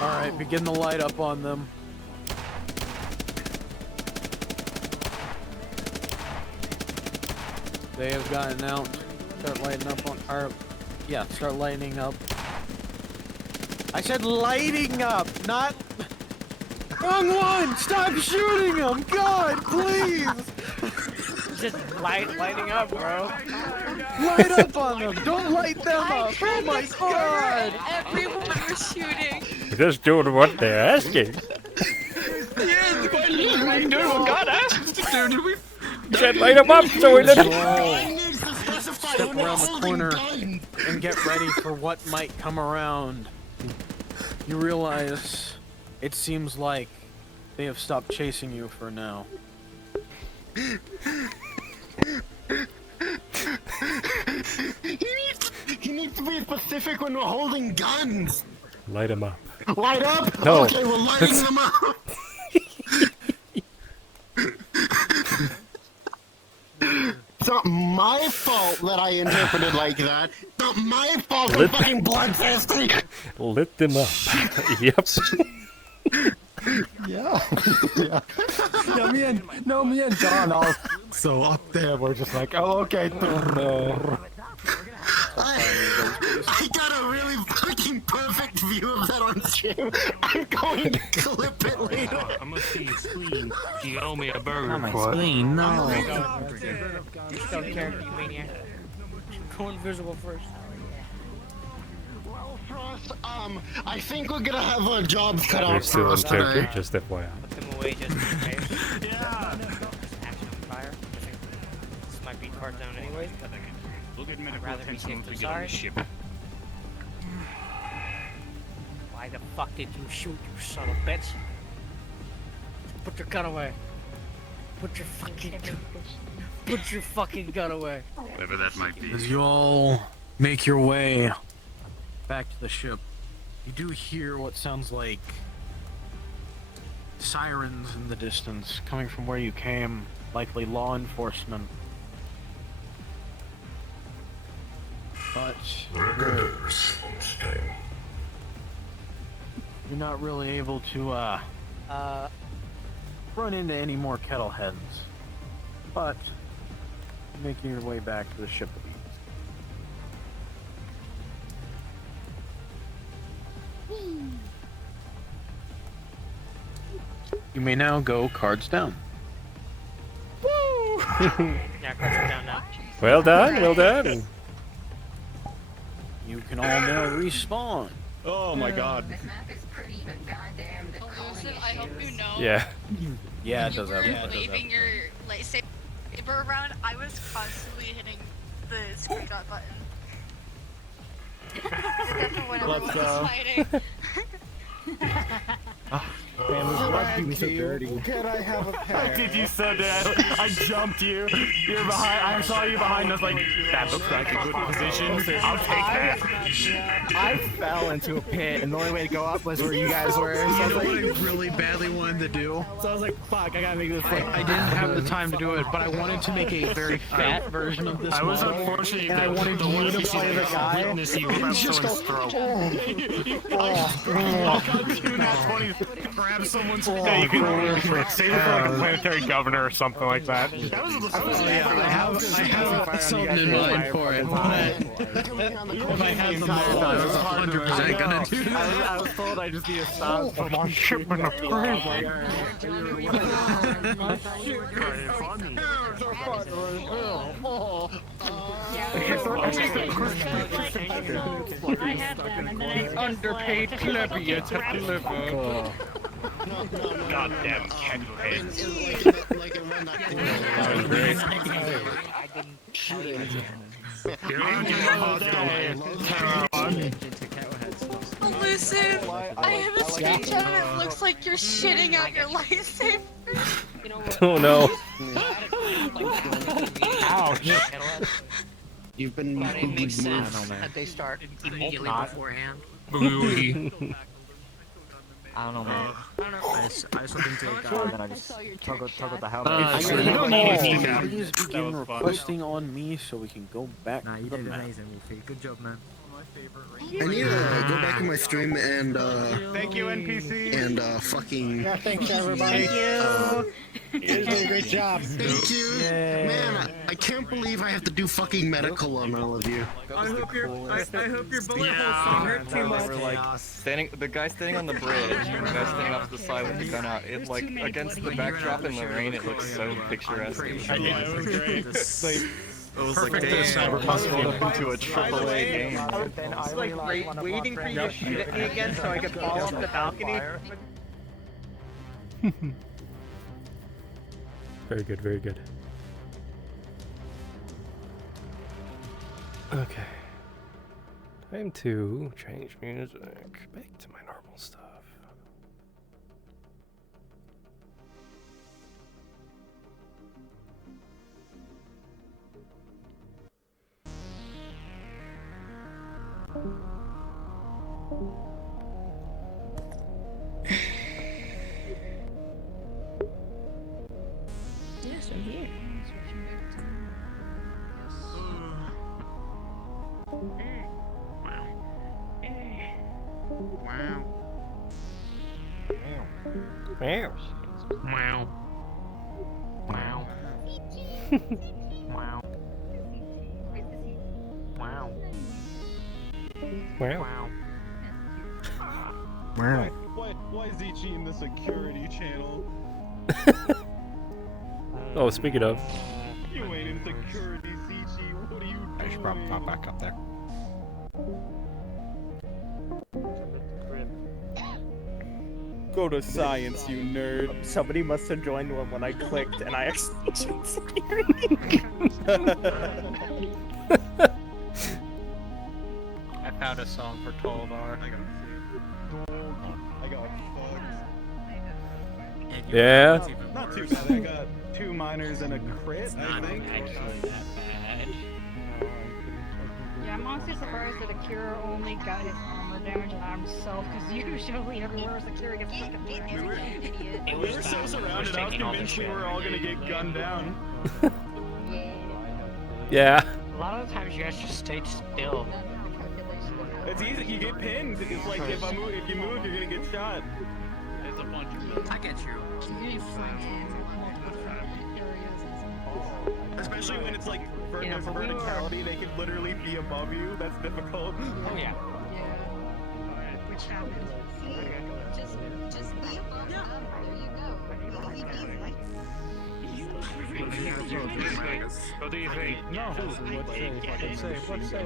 Alright, begin the light up on them. They have gotten out. Start lighting up on our. Yeah, start lighting up. I said lighting up, not. Wrong one! Stop shooting them! God, please! Just lighting up, bro. Light up on them! Don't light them up! Oh my god! Everyone was shooting. Just doing what they're asking. Yeah, doing what God asked us to do. Did we? Said light them up so we didn't. Step around the corner and get ready for what might come around. You realize it seems like they have stopped chasing you for now. He needs to be specific when we're holding guns. Light them up. Light up? No. Okay, we're lighting them up. It's not my fault that I interpreted like that. It's not my fault I'm fucking bloodthirsty. Lit them up. Yep. Yeah. Yeah, me and John also up there were just like, oh, okay. No. I got a really fucking perfect view of that on stream. I'm going to clip it later. I'm gonna see your spleen. You owe me a burger. Not my spleen, no. You still character, you maniac. Go invisible first. Well, Frost, I think we're gonna have our jobs cut We're out still for in us character, today. just FYI. Put them away just in case. Just action on fire. I think this might be card down anyways, but We'll get I'd medical rather be attention safe once we than get on sorry. the ship. Why the fuck did you shoot, you son of a bitch? Put your gun away. Put your fucking gun away. Whatever that might be. As you all make your way back to the ship, you do hear what sounds like sirens in the distance coming from where you came, likely law enforcement. But Record response time. you're not really able to run into any more kettle heads, but making your way back to the ship of ease. You may now go cards down. Yeah, cards are down now. Well done, well done. You can all now respawn. Oh my god. Elusive, I hope you know. Yeah. Yeah, it does you have. were Yeah, it does have. waving your lightsaber around. I was constantly hitting the screenshot button. Except for when everyone was fighting. Man, this rugby so dirty. Can I have a pair? Did you so dead? I jumped you. You're behind. I saw you behind us. Like that looks like a good position. I'll take that. I fell into a pit, and the only way to go up was where you guys were. So You I know was what like, I really badly wanted to do? so I was like, fuck, I gotta make this. I didn't have the time to do it, but I wanted to make a very fat version of this I was model, unfortunate, and I wanted you to play the guy. Witness you and grab just go, someone's grab someone's Yeah, you can save it for like a planetary governor or something like that. I have something in mind for it, but if I had the model, I was 100% gonna do that. I was told I just need to stop from on ship in a frame. I had them, and then I Underpaid plebeians have delivered. Goddamn kettle heads. Elusive, I have a screenshot and it looks like you're shitting out your lightsaber. Oh no. Ouch. You've been But it makes sense I don't know, man. that they start Immediately not. beforehand. I don't know, man. I just went into a guy, then I just toggled the helmet. You don't need me. Please begin requesting on me so we can go back Nah, to you the did map. amazing, Wolfie. Good job, man. I need to go back in my stream and Thank you, NPC. and fucking. Yeah, thanks everybody. Thank You did a great job. Thank you, man. I can't believe I have to do fucking medical on all of you. I hope your bullet holes don't hurt too much. We're like the guy standing on the bridge and the guy standing off to the side with the gun out. It like against the backdrop in the rain, it looks so picturesque. Yeah, it was great. It was like, damn, we're possibly into a AAA game. I was like waiting for you to shoot at me again so I could fall off the balcony. Very good, very good. Okay. Time to change music back to my normal stuff. Yes, I'm here. Meow. Wow. Wow. Wow. Wow. Wow. Why is he cheating the security channel? Oh, speaking of. You ain't in security, Zichi. What are you doing? I should probably pop back up there. Go to science, you nerd. Somebody must have joined one when I clicked and I accidentally joined security. I found a song for Toldar. I got fucked. Yeah. Not too bad. I got 2 minors and a crit, I think. Yeah, I'm honestly surprised that Akira only got his armor damage on himself, because usually everywhere else Akira gets fucking Idiot. We were so surrounded, I was convinced we were all gonna get gunned down. Yeah. A lot of the times you guys just stayed still. It's easy, you get pinned. It's like if you move, you're gonna get shot. There's a bunch of them. I get you. Especially when it's like there's verticality, they could literally be above you. That's difficult. Oh yeah. Which happens. Just be above them. There you go. Easy peasy. What do you think? No. What say?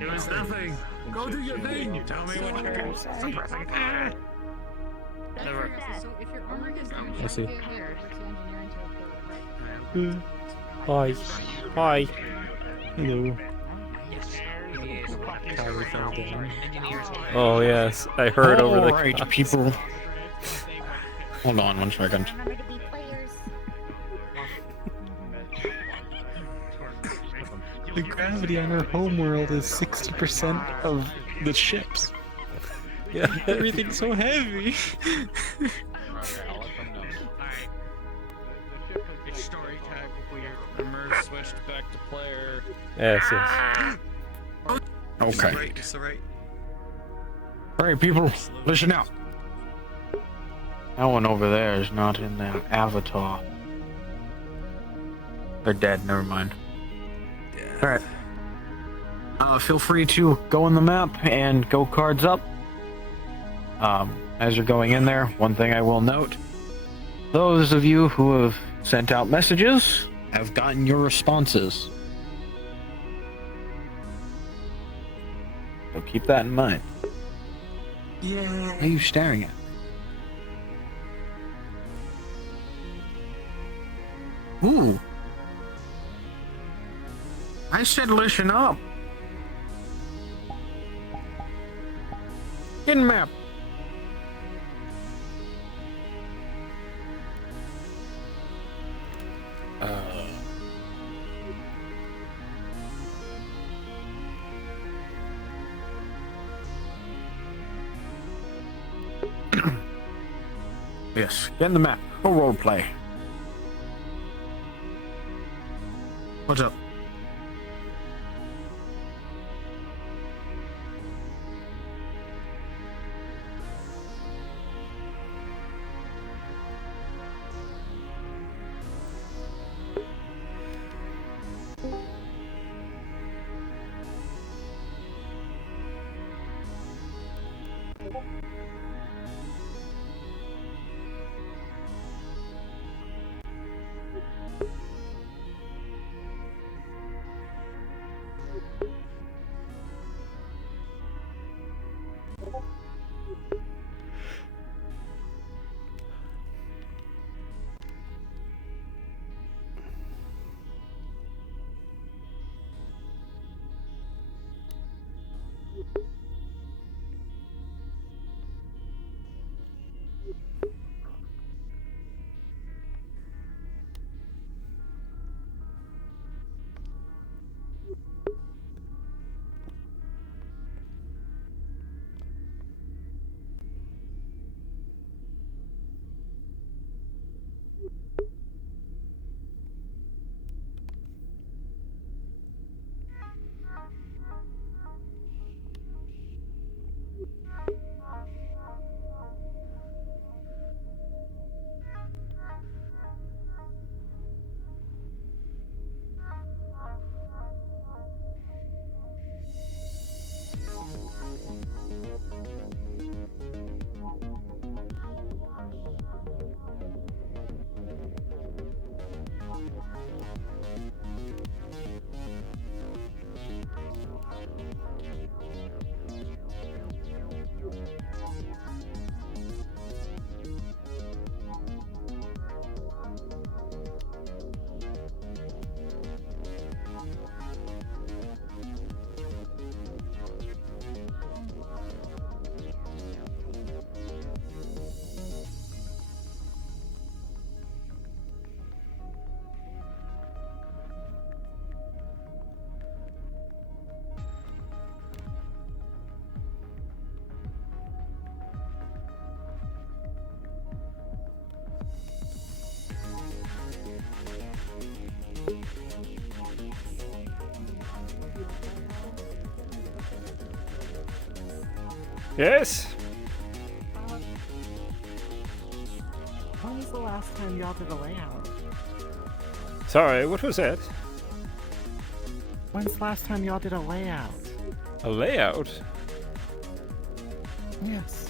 It was nothing. Go do your thing. Tell me what you're suppressing fire. Never. So if your armor gets damaged, I see. you have to engineer into a Hi. Hi. Hello. Oh yes, I heard over the. Alright, people. Hold on 1 second. The gravity on our homeworld is 60% of the ships. Yeah. Everything's so heavy. Story time. Remember, switched back to player. Yes, yes. Okay. It's alright. Alright, people, listen up. That one over there is not in their avatar. They're dead, never mind. Alright. Feel free to go on the map and go cards up. As you're going in there, one thing I will note. Those of you who have sent out messages have gotten your responses. So keep that in mind. Yeah. What are you staring at? Ooh. I said listen up. In map. Yes, get in the map. Go roleplay. What's up? Yes. last time y'all did a layout? Sorry, what was that? When's the last time y'all did a layout? A layout? Yes.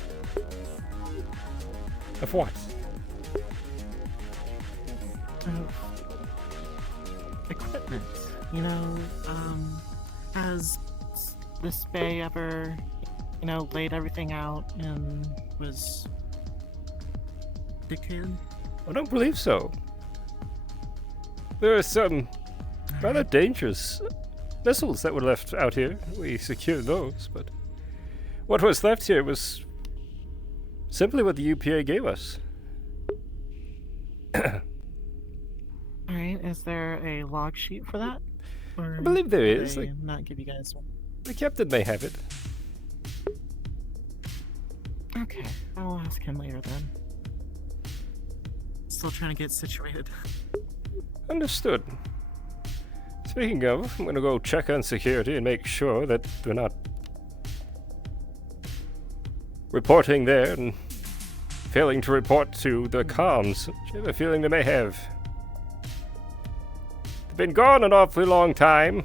Of what? Equipment. You know, has this bay ever, laid everything out and was dictated? I don't believe so. There are some rather dangerous missiles that were left out here. We secured those, but what was left here was simply what the UPA gave us. Alright, is there a log sheet for that? Or I believe there did is. they not give you guys one? The captain may have it. Okay, I'll ask him later then. Still trying to get situated. Understood. Speaking of, I'm gonna go check on security and make sure that we're not reporting there and failing to report to the comms, which I have a feeling they may have. They've been gone an awfully long time.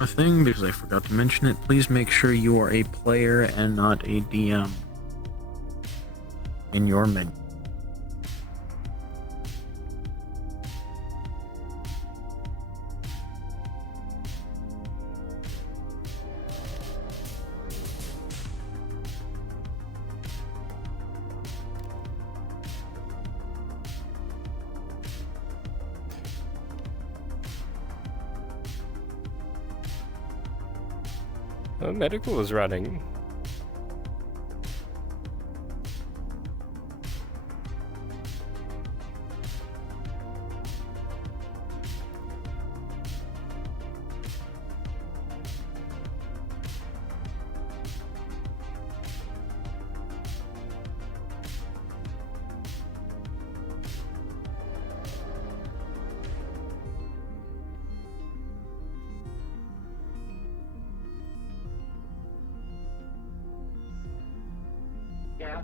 A thing, because I forgot to mention it, please make sure you are a player and not a DM in your menu. Medical is running. Yeah.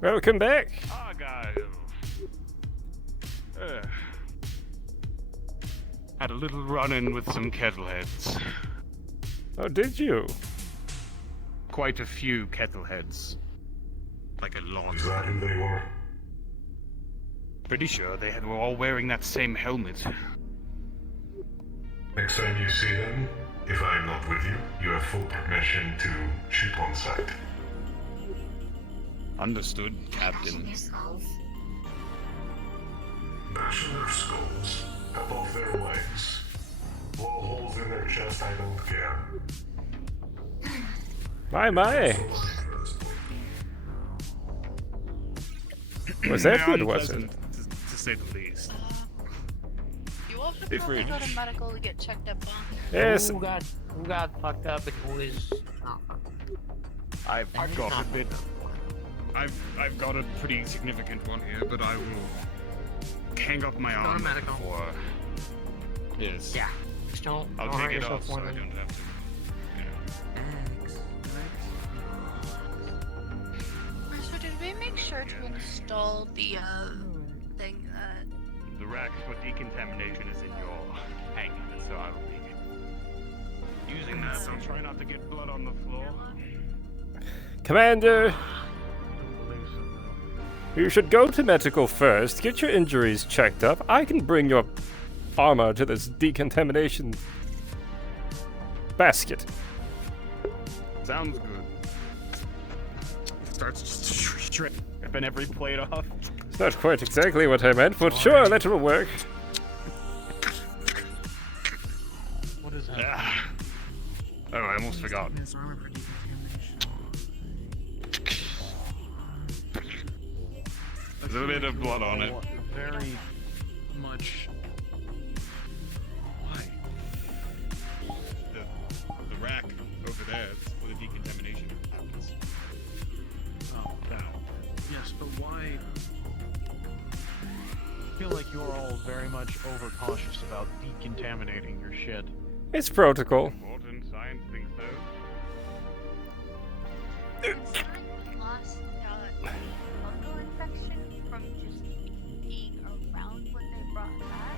Welcome back. Argyll. Had a little run-in with some kettleheads. Oh, did you? Quite a few kettleheads. Like a lot. Is that who they were? Pretty sure they were all wearing that same helmet. Next time you see them, if I'm not with you, you have full permission to shoot on sight. Understood, Captain. Bash in their skulls, cut off their legs, blow holes in their chest, I don't care. My. Was that good, was it? To say the least. You all should probably go to medical to get checked up on. Yes. Oh god, who got fucked up and who is not fucked up? I've got a bit. I've got a pretty significant one here, but I will hang up my arm before. Yes. Yeah. Just don't I'll hurt take it yourself off so more I than- don't have to. So did we make sure to install the thing that? The rack for decontamination is in your hangar, so I will be using that. So try not to get blood on the floor. Commander! You should go to medical first. Get your injuries checked up. I can bring your armor to this decontamination basket. Sounds good. Starts stripping every plate off. It's not quite exactly what I meant, but sure, that will work. What is that? Oh, I almost forgot. There's a bit of blood on it. Very much. Why? The rack over there is where the decontamination happens. Oh, that. Yes, but why? I feel like you're all very much overcautious about decontaminating your shit. It's protocol. Modern science thinks so. Lost fungal infection from just being around what they brought back.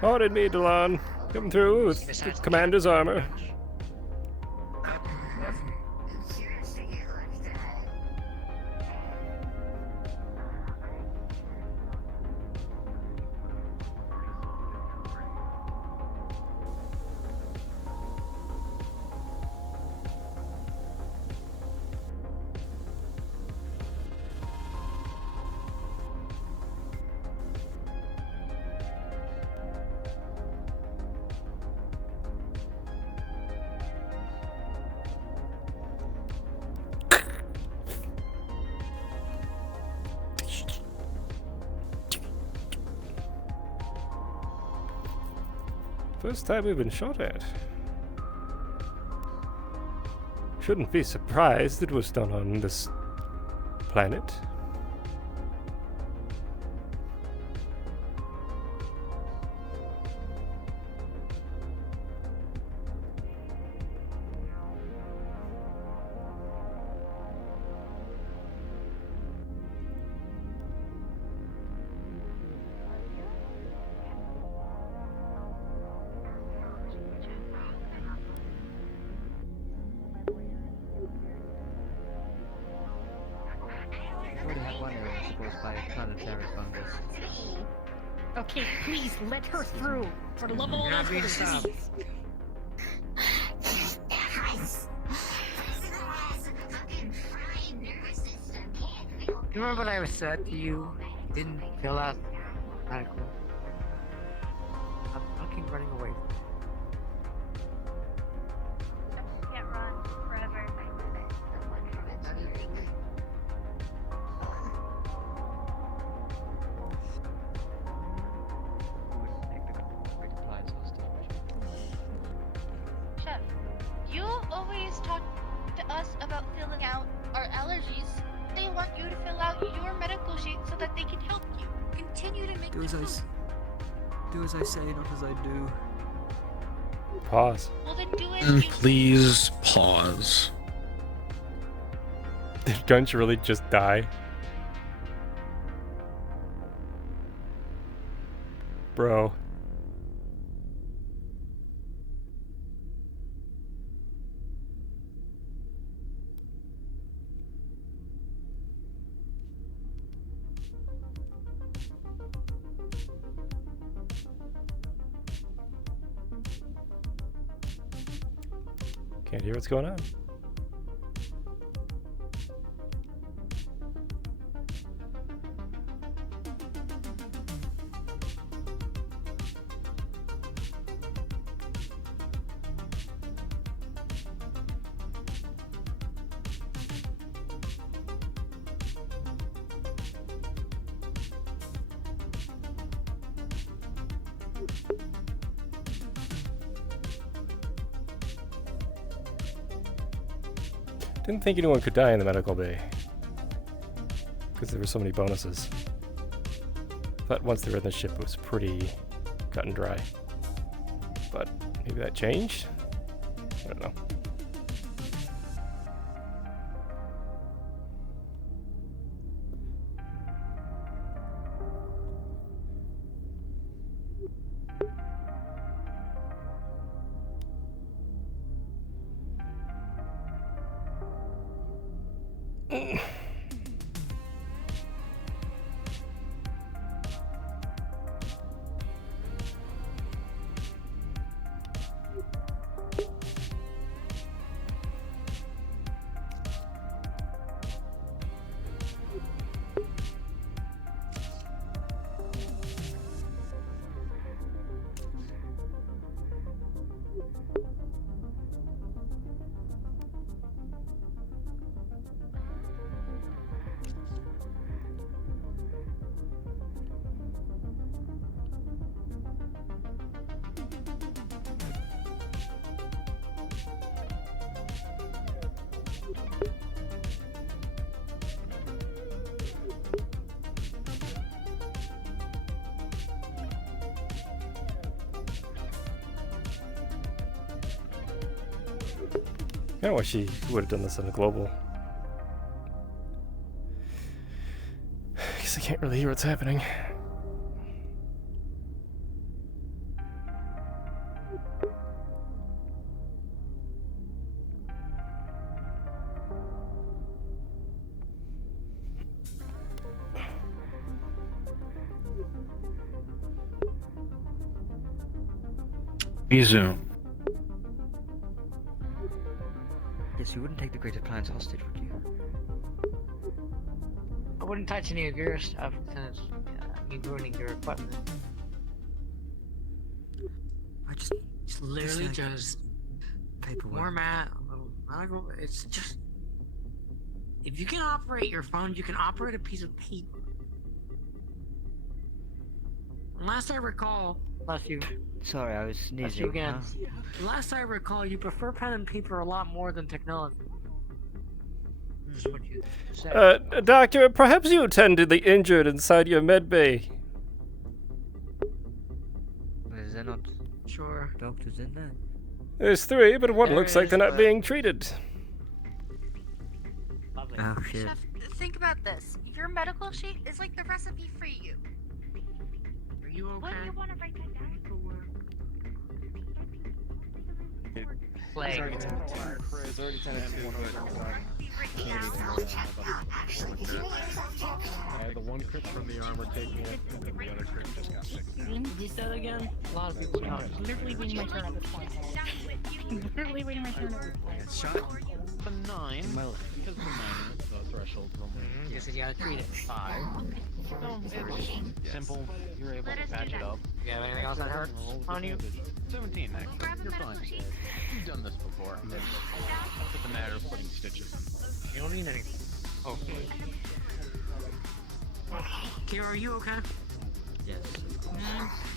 Pardon me, Delon. Come through with Commander's armor. First time we've been shot at. Shouldn't be surprised it was done on this planet. Already had one area exposed by planetary fungus. Okay, please let her through. For the love of all that's being good, stopped. You remember what I said to you? Didn't fill out medical. I'm fucking running away. Can't run forever. Chef, you always talk to us about filling out our allergies. They want you to fill out your medical sheet so that they can help you. Continue to make Do the as I food. do as I say, not as I do. Pause. Well, then do as And you please pause. Did Gunch really just die? Bro. Can't hear what's going on. Didn't think anyone could die in the medical bay. Because there were so many bonuses. Thought once they were in the ship it was pretty cut and dry. But maybe that changed? I don't know. I don't wish she would have done this on a global. Because I can't really hear what's happening. Resume. Yes, you wouldn't take the greater plans hostage, would you? I wouldn't touch any of your stuff since me ruining your equipment. I just literally just paperwork. format. It's just if you can operate your phone, you can operate a piece of paper. Last I recall, bless you. Sorry, I was Bless sneezing. you again. Last I recall, you prefer pen and paper a lot more than technology. That's what you said. Doctor, perhaps you attended the injured inside your med bay. Is there not Sure. doctors in there? There's 3, but one There looks like is, they're not but- being treated. Oh shit. Chef, think about this. Your medical sheet is like the recipe for you. Are you okay? What do you want to write that down? Plague. Already tended to, the one crit from the armor taking it, and then the other crit just got sick. You said again? A lot of people don't. Literally waiting my turn at this point. Literally waiting my turn at this point. Shot the 9. Because the 9 is the threshold from You said you gotta treat it. 5. No, it's simple. You're able to patch it up. You have anything else that hurts on you? 17, actually. You're fine. You've done this before. It's just a matter of putting stitches in. You don't need anything. Hopefully. Kira, are you okay? Yes.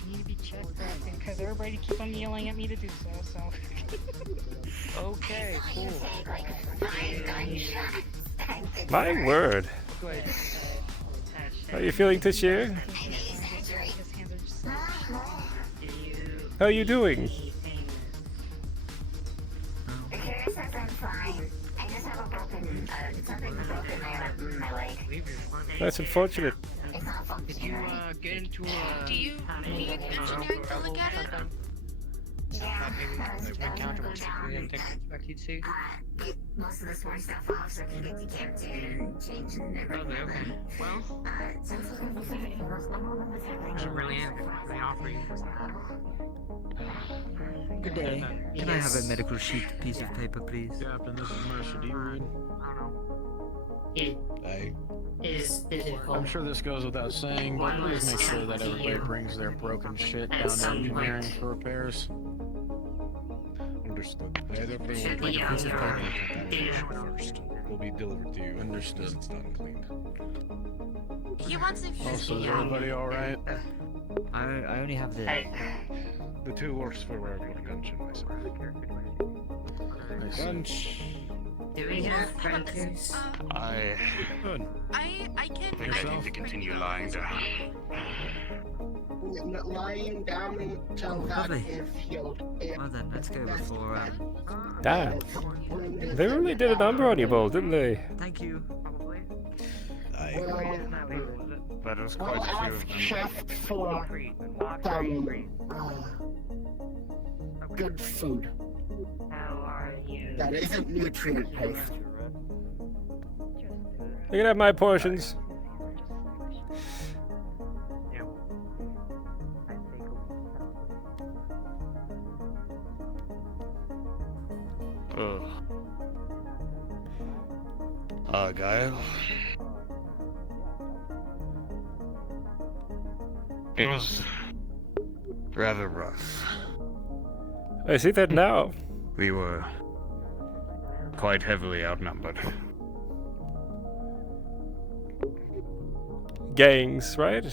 Need to be checked because everybody keeps on yelling at me to do so. Okay, cool. My word. How are you feeling this year? How are you doing? That's unfortunate. Did you get into Do you need engineering to look at it? maybe encounter what you didn't expect you'd see? Most of the smart stuff off, so if you get the camp to change and Okay, okay. Well, I really am. Can I offer you? Good day. Can I have a medical sheet piece of paper, please? Captain, this is Mercer. Do you read? Hey. I'm sure this goes without saying, but please make sure that everybody brings their broken shit down to engineering for repairs. Understood. I had everyone bring a piece of paper and contamination first. Will be delivered to you. Understood. It's done and cleaned. He wants to Also, is everybody alright? I only have the... The 2 works for wherever you mentioned myself. Lunch. Do we have friends? I I think I need to continue lying down. Lying down until that Lovely. is healed. Well then, let's go before, Damn. They really did a number on you both, didn't they? Thank you. That was quite a few of them. Chef for some good food. That isn't nutrient based. You can have my portions. Ugh. Argyll. It was rather rough. I see that now. We were quite heavily outnumbered. Gangs, right?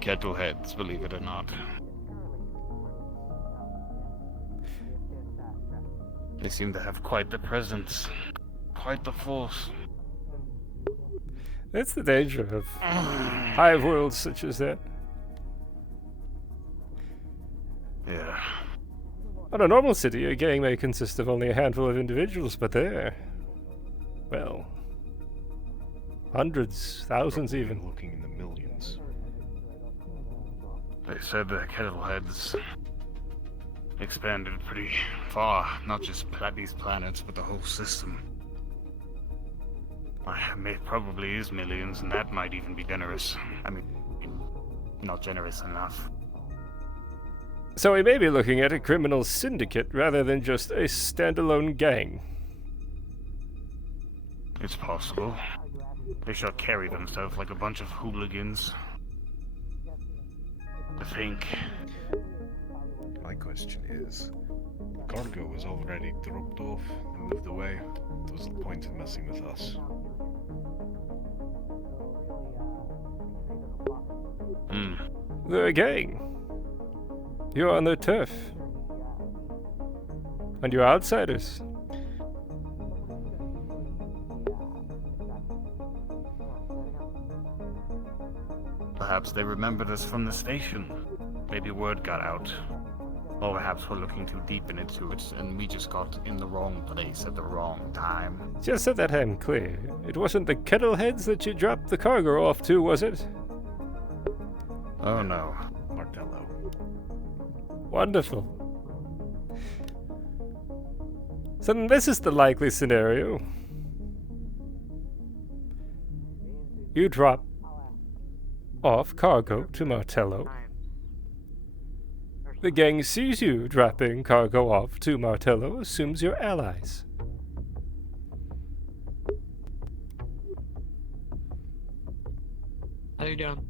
Kettleheads, believe it or not. They seem to have quite the presence, quite the force. That's the danger of hive worlds such as that. Yeah. On a normal city, a gang may consist of only a handful of individuals, but there, well, hundreds, thousands even. Looking in the millions. They said the Kettleheads expanded pretty far, not just these planets, but the whole system. It probably is millions, and that might even be generous. I mean, not generous enough. So we may be looking at a criminal syndicate rather than just a standalone gang. It's possible. They sure carry themselves like a bunch of hooligans. I think. My question is, cargo was already dropped off and moved away. What was the point in messing with us? They're a gang. You're on their turf. And you're outsiders. Perhaps they remembered us from the station. Maybe word got out. Or perhaps we're looking too deep into it, and we just got in the wrong place at the wrong time. Just set that I'm clear. It wasn't the Kettleheads that you dropped the cargo off to, was it? Oh no. Martello. Wonderful. So then this is the likely scenario. You drop off cargo to Martello. The gang sees you dropping cargo off to Martello, assumes you're allies. How you doing?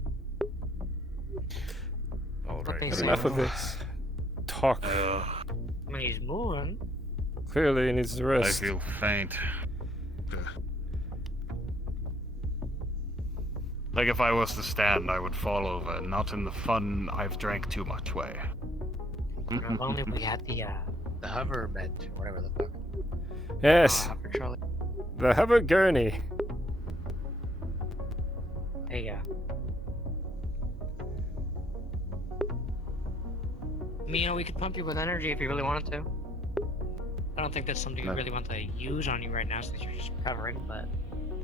Alright, enough of this talk. I mean, he's moving. Clearly he needs to rest. I feel faint. Like if I was to stand, I would fall over, not in the fun I've drank too much way. If only we had the hover bed, or whatever the fuck. Yes. Hover trolley. The hover gurney. There you go. I mean, you know, we could pump you with energy if you really wanted to. I don't think that's something you really want to use on you right now since you're just recovering, but...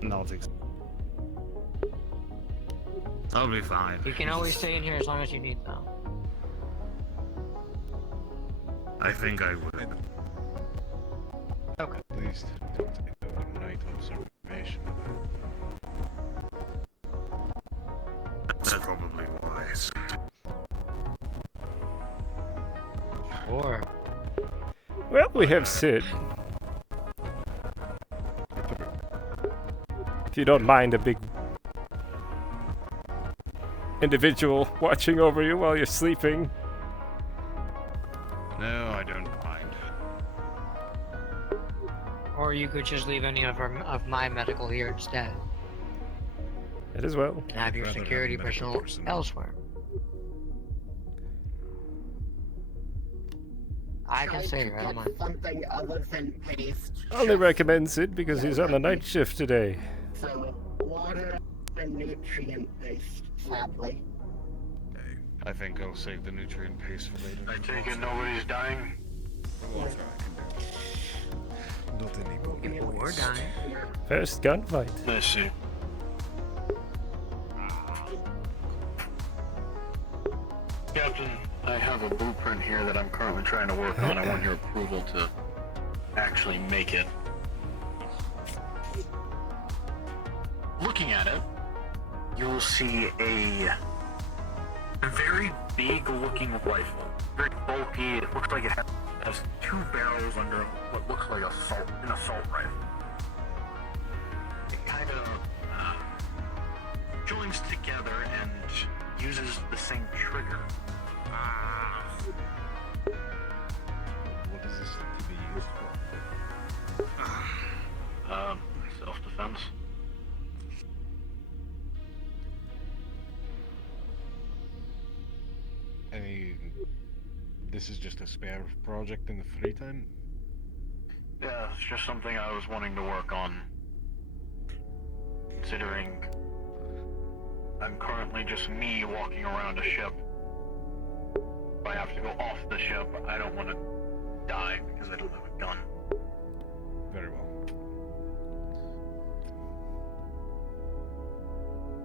No, I'll be fine. You can always stay in here as long as you need, though. I think I would. Okay. At least don't take the night observation. That's probably wise. Sure. Well, we have Sid. If you don't mind a big individual watching over you while you're sleeping. No, I don't mind. Or you could just leave any of my medical here instead. It as well. And have your security personnel elsewhere. I can say, I don't mind. Something other than paste. Only recommend Sid because he's on the night shift today. So, water and nutrient based, sadly. I think I'll save the nutrient paste for later. I take it nobody's dying? Not anybody. We're dying. First gunfight. Let's see. Captain, I have a blueprint here that I'm currently trying to work on. I want your approval to actually make it. Looking at it, you'll see a very big looking rifle. Very bulky. It looks like it has two barrels under what looks like an assault rifle. It kind of joins together and uses the same trigger. What is this to be used for? Self-defense. This is just a spare project in the free time? Yeah, it's just something I was wanting to work on. Considering I'm currently just me walking around a ship. If I have to go off the ship, I don't want to die because I don't have a gun. Very well.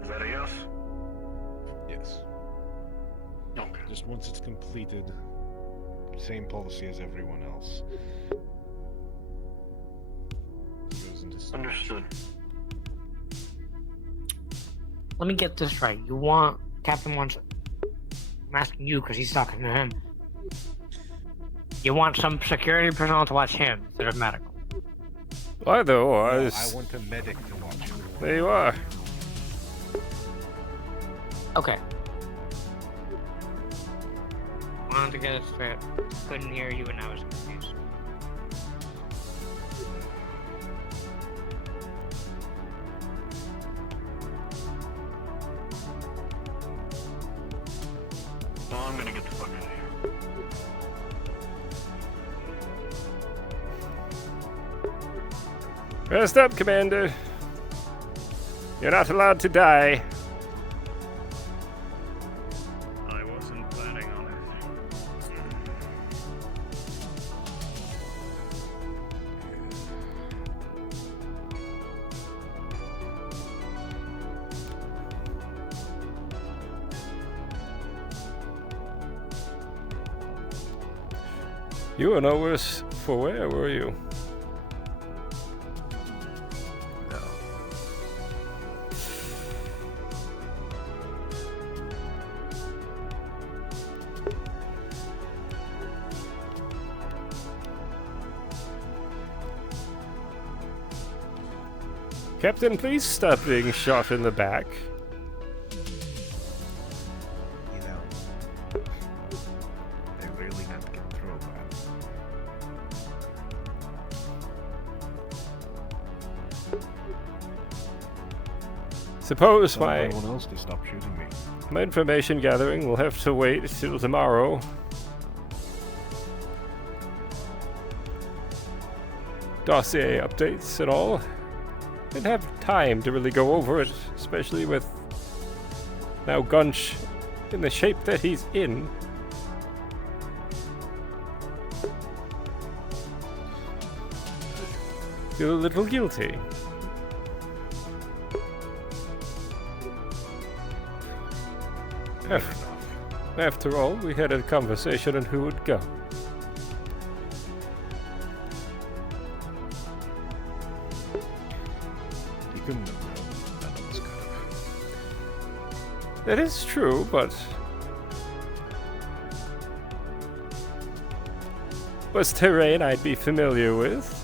Is that a yes? Yes. Okay. Just once it's completed, same policy as everyone else. Goes into storage. Understood. Let me get this right. You want... Captain wants... I'm asking you because he's talking to him. You want some security personnel to watch him instead of medical. Otherwise... I want a medic to watch him. There you are. Okay. Wanted to get it straight. Couldn't hear you and I was confused. No, I'm gonna get the fuck out of here. Rest up, Commander. You're not allowed to die. I wasn't planning on it. You were no worse for wear, were you? Captain, please stop being shot in the back. You know, they really have to get through that. Suppose Tell my everyone else to stop shooting me. my information gathering will have to wait till tomorrow. Dossier updates and all. Didn't have time to really go over it, especially with now Gunch in the shape that he's in. Feel a little guilty. After all, we had a conversation on who would go. You couldn't have known that was good. That is true, but was terrain I'd be familiar with.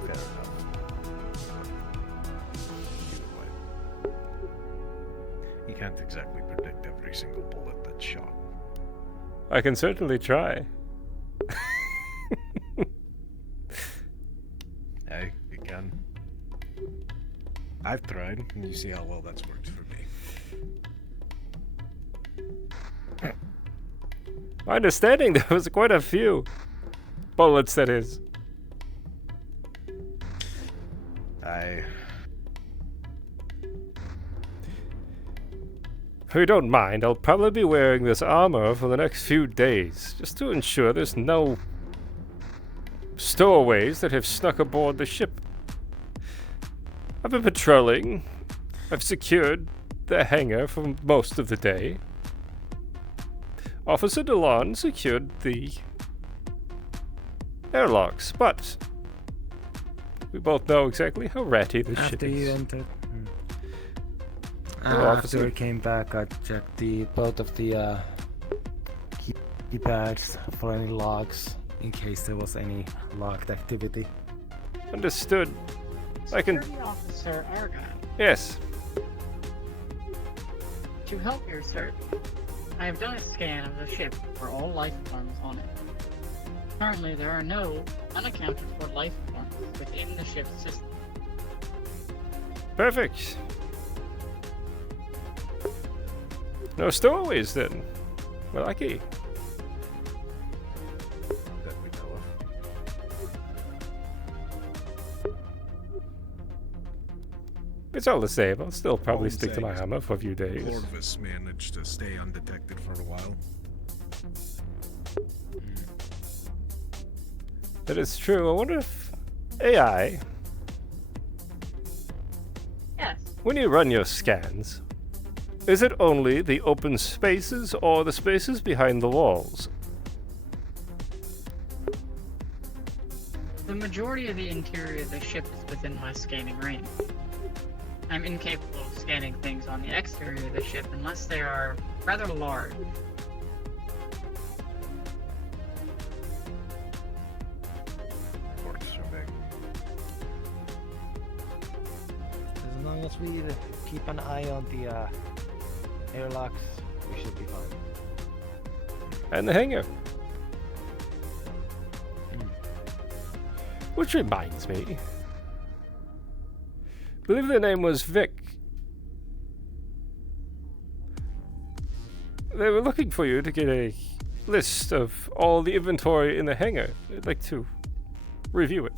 Fair enough. Either way. You can't exactly predict every single bullet that's shot. I can certainly try. Hey, you can. I've tried, and you see how well that's worked for me. My understanding there was quite a few bullets, that is. If you don't mind, I'll probably be wearing this armor for the next few days, just to ensure there's no stowaways that have snuck aboard the ship. I've been patrolling. I've secured the hangar for most of the day. Officer DeLon secured the airlocks, but we both know exactly how ratty this ship After is. you entered. Hello, After officer. we came back, I checked both of the keypads for any logs, in case there was any logged activity. Understood. I can. Security Officer Argyll, Yes. to help your search, I have done a scan of the ship for all life forms on it. Currently, there are no unaccounted for life forms within the ship's system. Perfect. No stowaways then. We're lucky. That we know of. It's all the same. I'll still probably All I'm stick to my saying is armor for a few days. Orvis managed to stay undetected for a while. That is true. I wonder if AI, Yes. when you run your scans, is it only the open spaces or the spaces behind the walls? The majority of the interior of the ship is within my scanning range. I'm incapable of scanning things on the exterior of the ship unless they are rather large. Works for me. As long as we keep an eye on the airlocks, we should be fine. And the hangar. Which reminds me. I believe their name was Vic. They were looking for you to get a list of all the inventory in the hangar. I'd like to review it.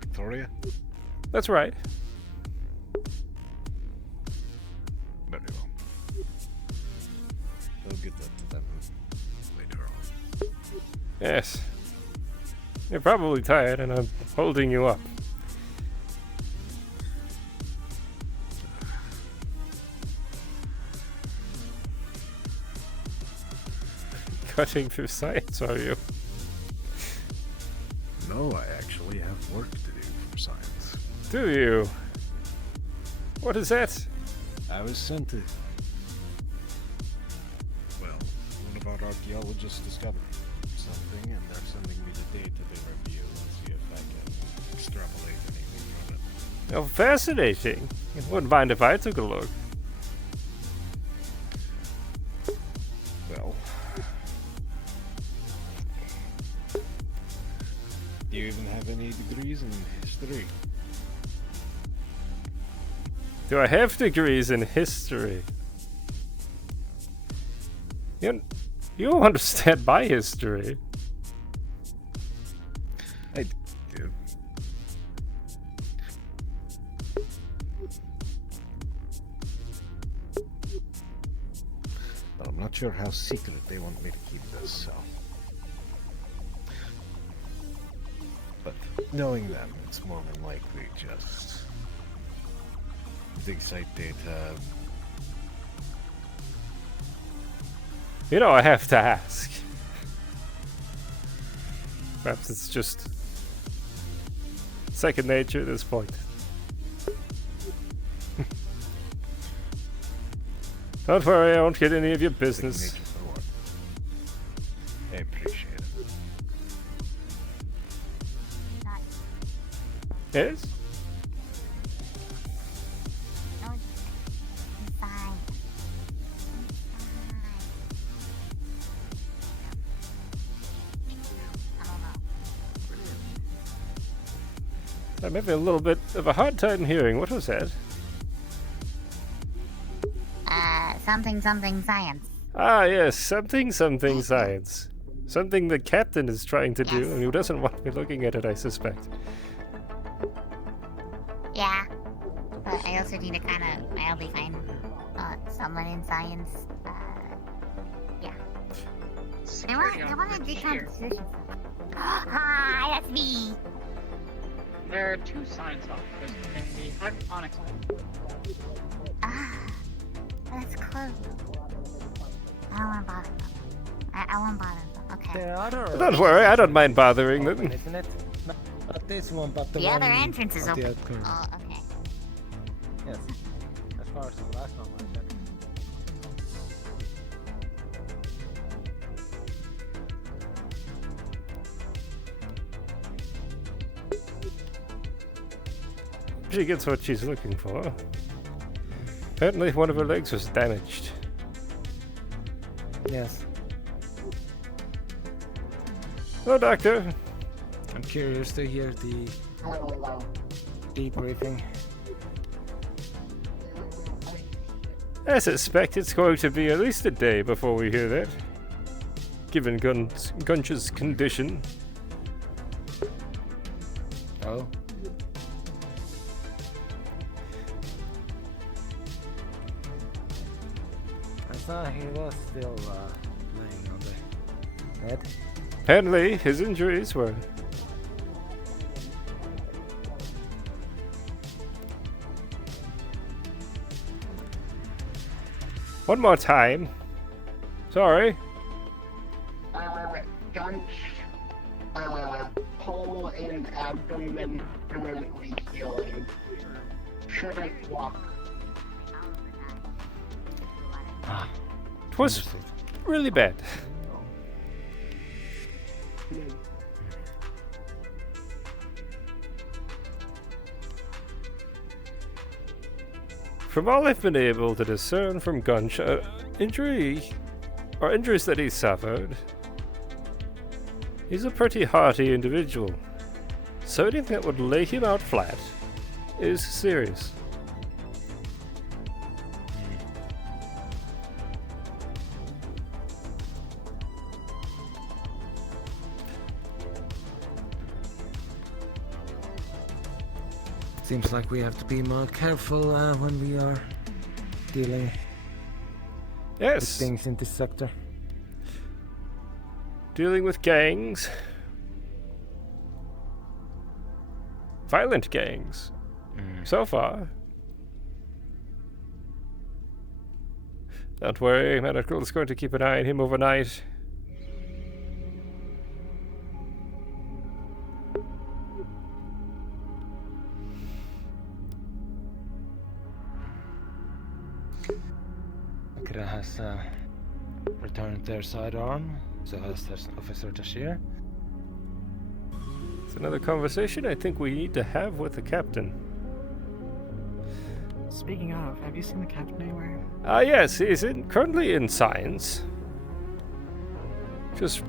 Victoria? That's right. Very well. I'll get that to them later on. Yes. You're probably tired and I'm holding you up. Cutting through science, are you? No, I actually have work to do for science. Do you? What is that? I was sent to of our archaeologists discovered something, and they're sending me the data to review and see if I can extrapolate anything from it. Oh, fascinating. Wouldn't mind if I took a look. Well, do you even have any degrees in history? Do I have degrees in history? You don't understand my history. I do. But I'm not sure how secret they want me to keep this, so. But knowing them, it's more than likely just dig site data. You know, I have to ask. Perhaps it's just second nature at this point. Don't worry, I won't get any of your business. I appreciate it. Yes? I'm having a little bit of a hard time hearing. What was that? Something science. Ah, yes, something science. Something the captain is trying to do, and who doesn't want me looking at it, I suspect. Yeah. But I also need to kind of mildly find someone in science. Yeah. I want to decomposition. Hi, that's me. There are 2 science officers in the hydroponics lab. That's close. I don't want to bother them. I won't bother them. Okay. Don't worry, I don't mind bothering them. Isn't it? Not this one, but The other entrance is open. Oh, okay. Yes. As far as the last one was checked. She gets what she's looking for. Apparently one of her legs was damaged. Yes. Hello, Doctor. I'm curious to hear the debriefing. I suspect it's going to be at least a day before we hear that. Given Gunch's condition. Oh. I thought he was still laying on the bed. Apparently, his injuries were. One more time. Sorry. Gunch, pull and abdomen permanently healing. Shouldn't walk. It was really bad. From all I've been able to discern from Gunch, injuries that he suffered, he's a pretty hearty individual. So anything that would lay him out flat is serious. Seems like we have to be more careful when we are dealing with things in this sector. Dealing with gangs. Violent gangs. So far. Don't worry, Medical is going to keep an eye on him overnight. Akira has returned their sidearm, so as Officer Tashir. It's another conversation I think we need to have with the captain. Speaking of, have you seen the captain anywhere? Yes, he's currently in science. Just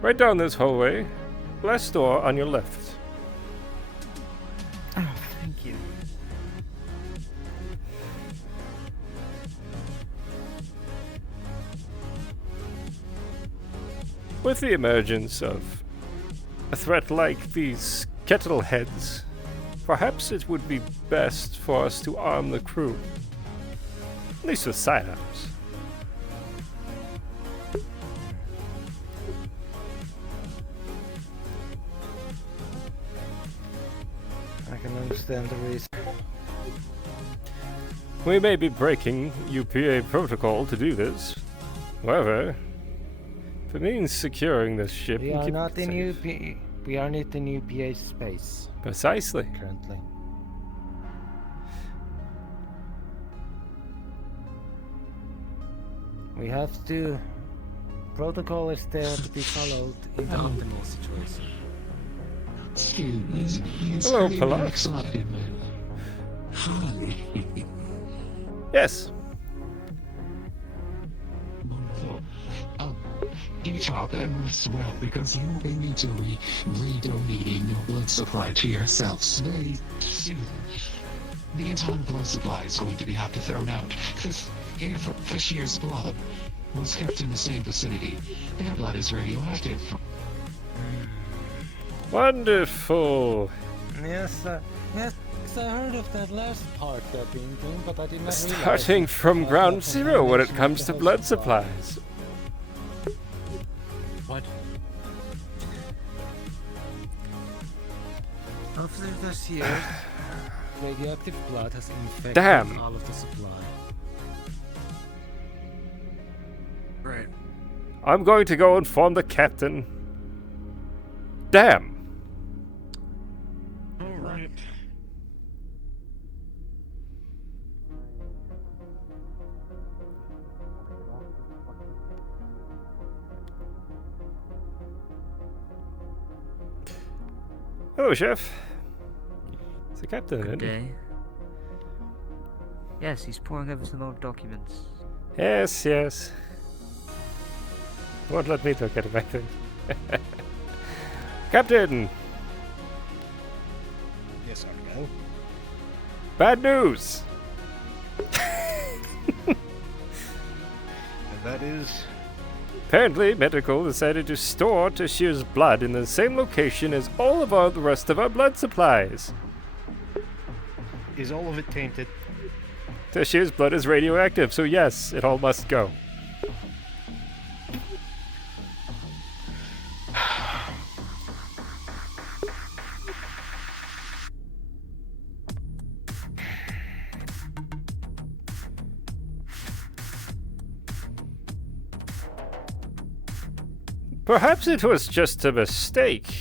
right down this hallway. Last door on your left. Oh, thank you. With the emergence of a threat like these kettle heads, perhaps it would be best for us to arm the crew. At least with sidearms. I can understand the reason. We may be breaking UPA protocol to do this. However, if it means securing this ship, We and are keep not it in safe. UP. We are not in UPA space. Precisely. Currently. We have to. Protocol is there to be followed in the optimal situation. Excuse me. Hello, Pilar. Hi. Yes. You talk as well because you will need to be redonating your blood supply to yourselves very soon. The entire blood supply is going to be have to thrown out because this year's blood was kept in the same vicinity. Their blood is radioactive. Wonderful. Yes, yes, I heard of that last part that being done, but I did not realize. Starting from ground zero when it comes to blood supplies. What? After this year, radioactive blood has infected Damn. all of the supply. Right. I'm going to go inform the captain. Damn. Alright. Hello, Chef. It's the captain. Good isn't he? day. Yes, he's pouring over some old documents. Yes, yes. Won't let me look at him, I think. Captain! Yes, Argyll. Bad news! And that is... Apparently, Medical decided to store Tashir's blood in the same location as all of the rest of our blood supplies. Is all of it tainted? Tashir's blood is radioactive, so yes, it all must go. Perhaps it was just a mistake.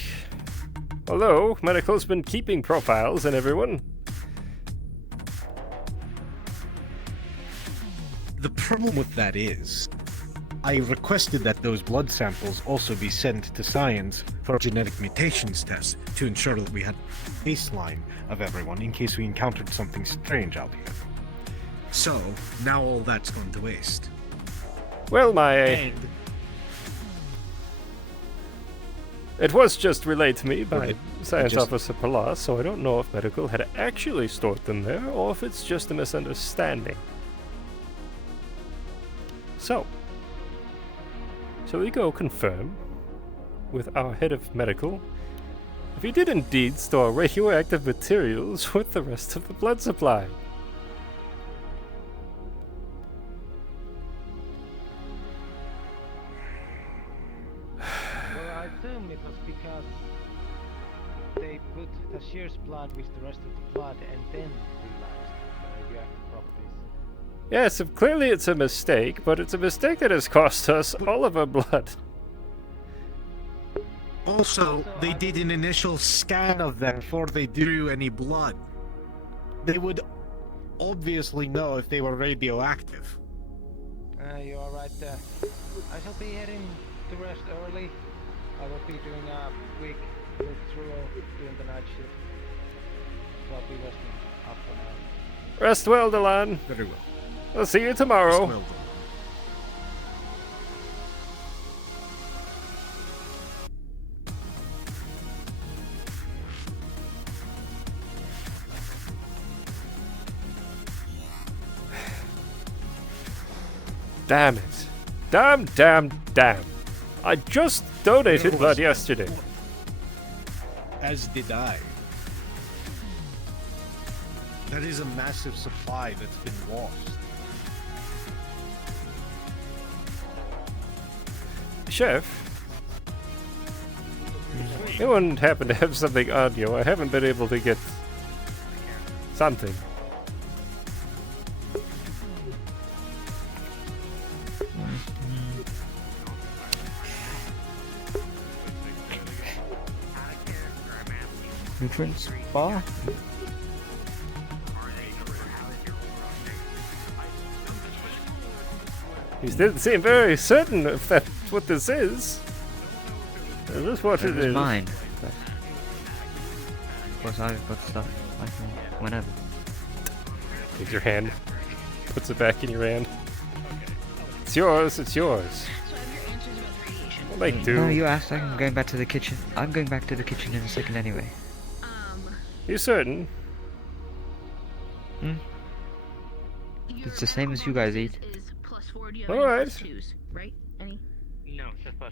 Although, Medical's been keeping profiles on everyone. The problem with that is, I requested that those blood samples also be sent to science for genetic mutations tests to ensure that we had a baseline of everyone in case we encountered something strange out here. So, now all that's gone to waste. Well, my... And It was just relayed to me by Right. Science Just- Officer Pilar, so I don't know if Medical had actually stored them there, or if it's just a misunderstanding. So, shall we go confirm with our head of Medical if he did indeed store radioactive materials with the rest of the blood supply? Well, I assume it was because they put Tashir's blood with the rest of the blood and then realized the radioactive properties. Yes, clearly it's a mistake, but it's a mistake that has cost us all of our blood. also, they did an initial scan of them before they drew any blood. They would obviously know if they were radioactive. You are right there. I shall be heading to rest early. I will be doing a quick look through during the night shift. So I'll be resting up for now. Rest well, Delan. Very well. I'll see you tomorrow. Rest well, Delan. Damn it. Damn. I just donated blood yesterday. As did I. That is a massive supply that's been lost. Chef, you wouldn't happen to have something on you. I haven't been able to get something. Nutrients bar? He didn't seem very certain if that's what this is. Is this what it is? Mine. But of course, I've got stuff I can whenever. Takes your hand, puts it back in your hand. It's yours. We'll make do. No, you asked. I'm going back to the kitchen. I'm going back to the kitchen in a second anyway. You certain? Hmm? It's the same as you guys eat. Alright. Right? Any? No, just +4.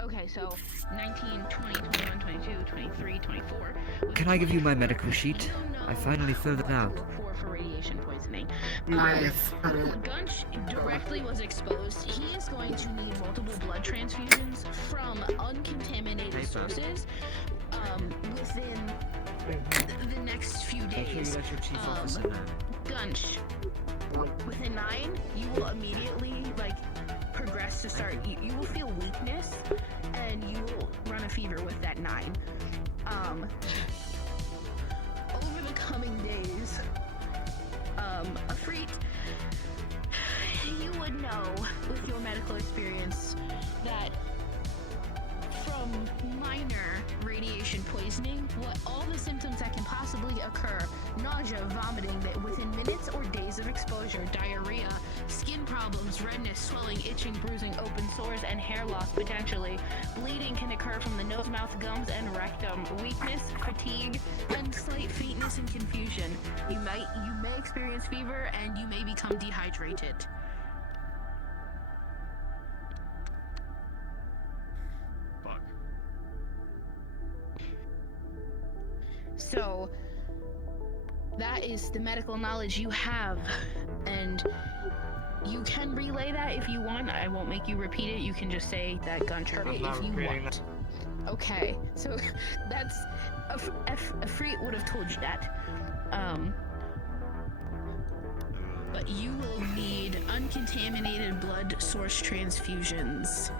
Okay, so 19, 20, 21, 22, 23, 24. Can I give you my medical sheet? I finally filled it out. For radiation poisoning. Nice. Gunch directly was exposed. He is going to need multiple blood transfusions from uncontaminated sources within the next few days. Gunch, within 9, you will immediately progress to start. You will feel weakness, and you will run a fever with that 9. Over the coming days, Afreet, you would know with your medical experience that from minor radiation poisoning, what all the symptoms that can possibly occur, nausea, vomiting, that within minutes or days of exposure, diarrhea, skin problems, redness, swelling, itching, bruising, open sores, and hair loss potentially. Bleeding can occur from the nose, mouth, gums, and rectum. Weakness, fatigue, and slight faintness and confusion. You may experience fever, and you may become dehydrated. So, that is the medical knowledge you have, and you can relay that if you want. I won't make you repeat it. You can just say that Gunch heard it if you want. Okay, so that's a Freet would have told you that. But you will need uncontaminated blood source transfusions.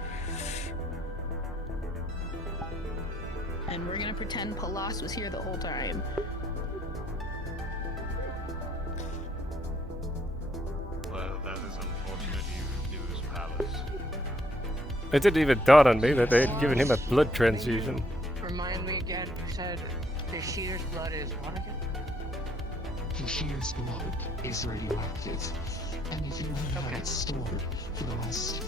And we're gonna pretend Palas was here the whole time. Well, that is unfortunate news, Palace. It didn't even dawn on me that they had given him a blood transfusion. Remind me again, you said the shear's blood is what again? The shear's blood is radioactive, and if you have it stored for the last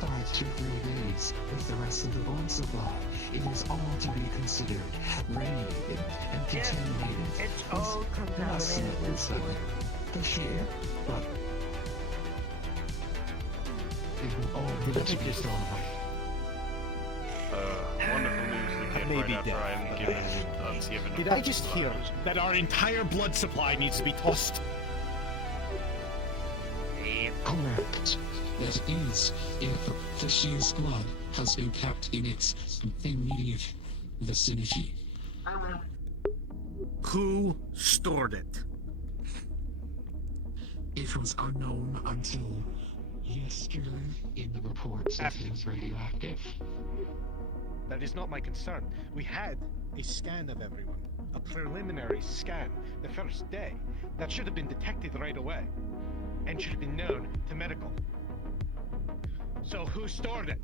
5 to 3 days with the rest of the blood supply, it is all to be considered radiated and contaminated. It's all contaminated. The shear, but it will all be to be thrown away. Wonderful news the kid right after I'm given Did I just hear that our entire blood supply needs to be tossed? Correct. That is, if the shear's blood has been kept in its immediate vicinity. Who stored it? It was unknown until yesterday in the reports that it was radioactive. That is not my concern. We had a scan of everyone. A preliminary scan. The first day. That should have been detected right away. and should be known to medical. So who stored it?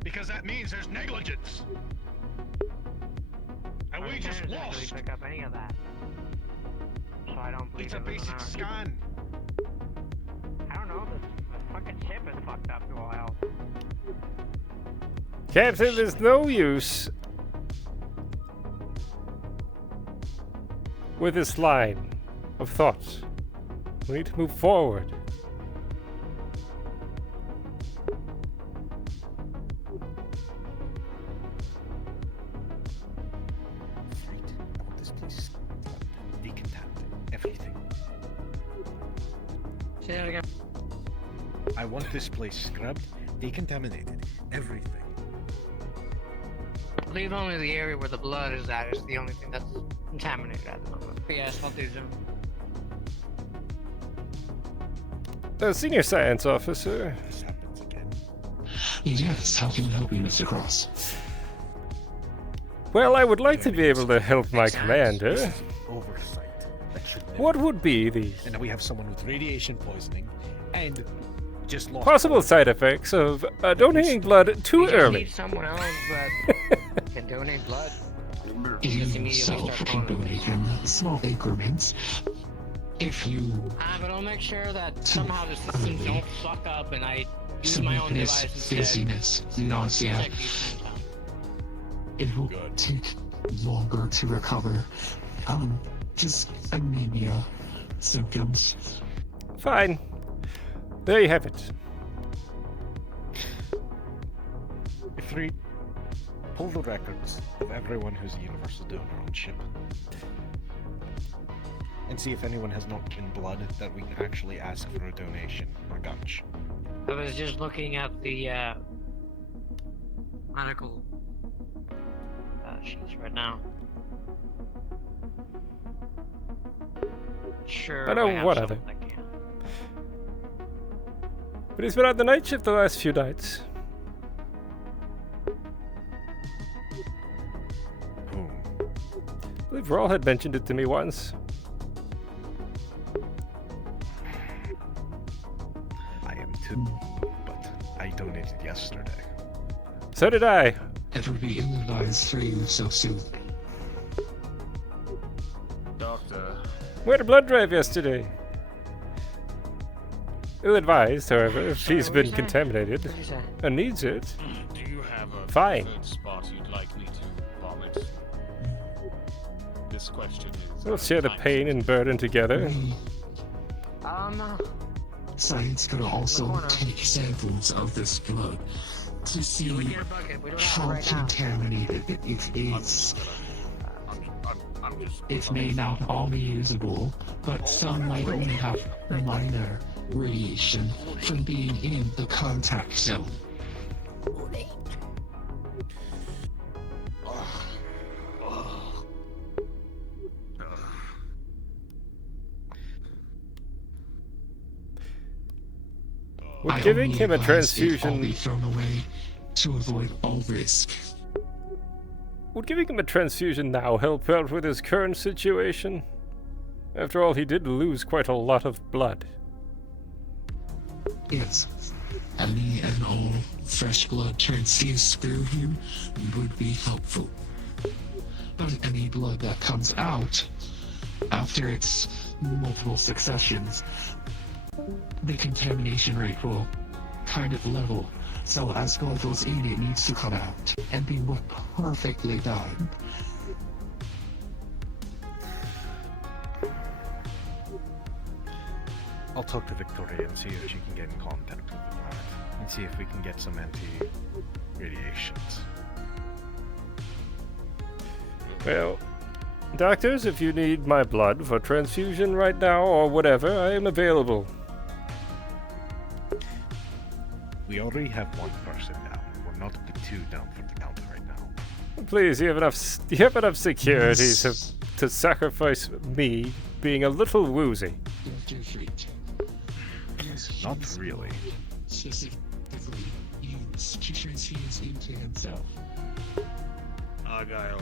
Because that means there's negligence. And we just Didn't really lost. pick up any of that. So I don't believe It's a it was basic an scan. I don't know, the fucking ship is fucked up to all hell. Captain, there's no use with this line of thought. We need to move forward. I want this place decontaminated. Everything. Say that again. I want this place scrubbed, decontaminated. Everything. Leave only the area where the blood is at is the only thing that's contaminated at the moment. But yes, I'll do so. Senior science officer. This happens again. Yes, how can I help you, Mr. Cross? Well, I would like to be able to help my commander. This is oversight. That should never What would be the And now we have someone with radiation poisoning and just lost possible side effects of donating blood too We early? need someone else that can donate blood. You Just immediately yourself start can calling donate in small increments. If you but I'll make sure that somehow the systems don't fuck up and I use my own sleepiness, device instead. dizziness, nausea, Check these things out. it will take longer to recover. Just anemia symptoms. Fine. There you have it. If pull the records of everyone who's a universal donor on ship. And see if anyone has not given blood that we can actually ask for a donation or gunch. I was just looking at the medical sheets right now. Sure. I know have what are someone they? that can. But he's been on the night shift the last few nights. I believe Rawl had mentioned it to me once. I am too, but I donated yesterday. So did I. It would be ill-advised for you so soon. Doctor. We had a blood drive yesterday. Ill-advised, however, if she's been contaminated and needs it. Do you have a Fine. preferred spot you'd like me to vomit? This question is. We'll share the pain and burden together. Science could also take samples of this blood to see how contaminated it is. It may not all be usable, but some might only have minor radiation from being in the contact zone. Would giving him a transfusion be thrown away to avoid all risk. Would giving him a transfusion now help out with his current situation? After all, he did lose quite a lot of blood. Yes. Any and all fresh blood transfused through him would be helpful. But any blood that comes out after its multiple successions, the contamination rate will kind of level. So as blood goes in, it needs to come out and be perfectly done. I'll talk to Victoria and see if she can get in contact with the planet and see if we can get some anti-radiations. Well, doctors, if you need my blood for transfusion right now or whatever, I am available. We already have one person down. We're not the two down from the counter right now. Please, you have enough security to sacrifice me being a little woozy. Not really. Specifically used to transfuse into himself. Argyll.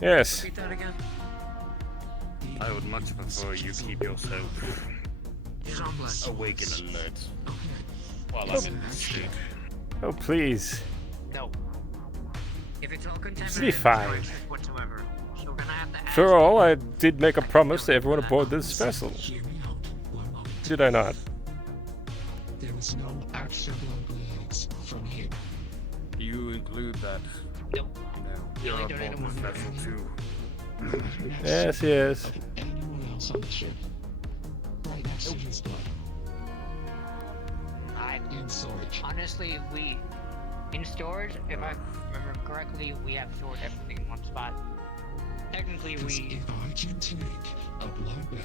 Yes. Repeat that again. I would much prefer you keep yourself She's on blood. Awaken alert. While I'm in this state. Oh, please. No. If it's all contaminated, Be fine. no access whatsoever. So we're gonna have to ask. After all, I did make a promise to everyone aboard this vessel. Hear me out. 1 moment. Did I not? There is no actionable blades from here. You include that. Nope. No. You You're only aboard donated this one. vessel too. Yes, yes. Anyone else on the ship? Right next to his blood. In storage. Honestly, in storage, if I remember correctly, we have stored everything in one spot. Technically, If I can take a blood bag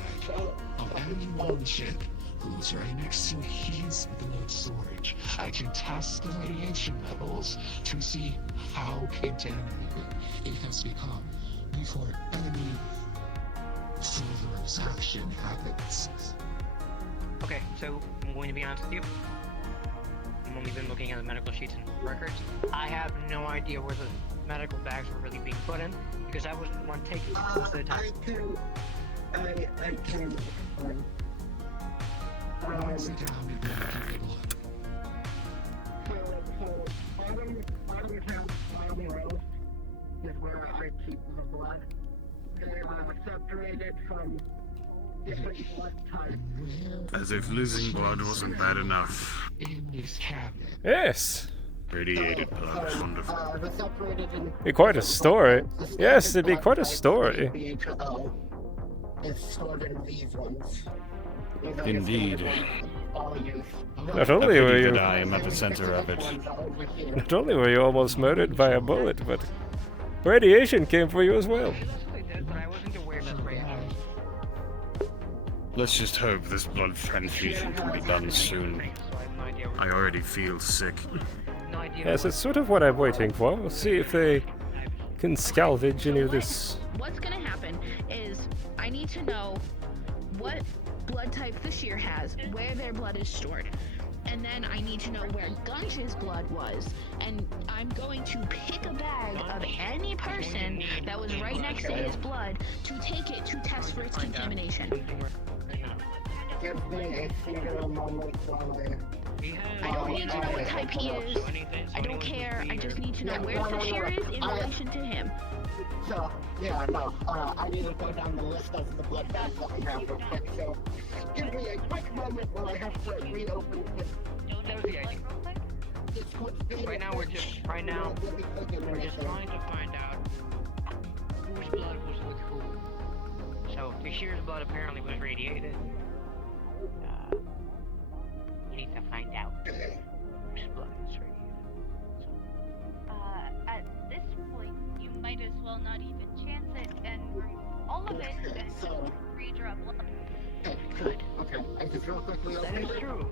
of anyone on the ship who's right next to his blood storage, I can test the radiation levels to see how contaminated it has become before any further action happens. Okay, so I'm going to be honest with you. I've only been looking at the medical sheets and records. I have no idea where the medical bags were really being put in because I wasn't the one taking them most of the time. I can. Sit down and get the blood. Bottom row is where I keep the blood. They are separated from different blood types. As if losing blood wasn't bad enough. In this cabinet. Yes. Radiated blood, wonderful. They're separated in. Be quite a story. Yes, it'd be quite a story. Is stored in these ones. Indeed. Not only were you, I am at the center of it. not only were you almost murdered by a bullet, but radiation came for you as well. But I wasn't aware that's where it happened. Let's just hope this blood transfusion can be done soon. I already feel sick. Yes, it's sort of what I'm waiting for. We'll see if they can salvage any of this. What's gonna happen is I need to know what blood type Fashir has, where their blood is stored. And then I need to know where Gunch's blood was. And I'm going to pick a bag of any person that was right next to his blood to take it to test for its contamination. Give me a single moment while I don't need to know what type he is. I don't care. I just need to know where Fashir is in relation to him. So, yeah, no, I need to go down the list of the blood bags that we have real quick, so give me a quick moment while I have to reopen this. Right now we're just trying to find out whose blood was with who. So Fashir's blood apparently was radiated. We need to find out whose blood was radiated. At this point, you might as well not even chance it and remove all of it and redraw blood. Good. Okay, I just real quickly That is true.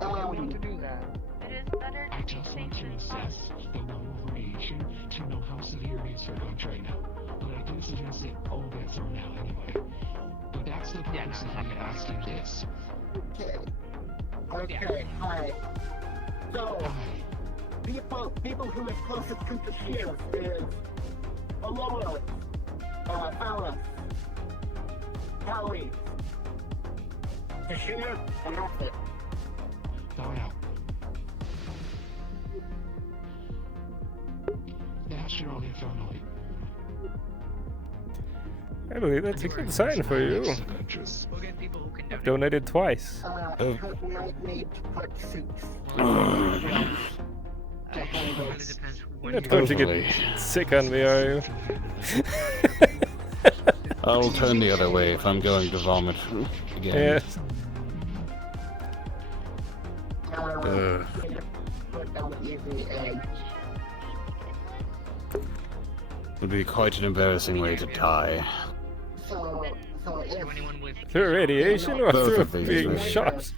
We need to do that. It is better I to just be want safe to than assess sorry. the level of radiation to know how severe it is for Gunch right now. But I do suggest it all get thrown out anyway. But that's the purpose of me asking this. Okay. Okay, alright. So, people who are closest to the shield is Aurora, Alice, Holly, Tashina, and that's it. Out. National Infirmary. I believe that's a good sign for you. I've donated twice. Might need to put suits. You're not going to get sick on me, are you? I'll turn the other way if I'm going to vomit again. Yes. Would be quite an embarrassing way to die. Through radiation or Both through of these being ways. shot?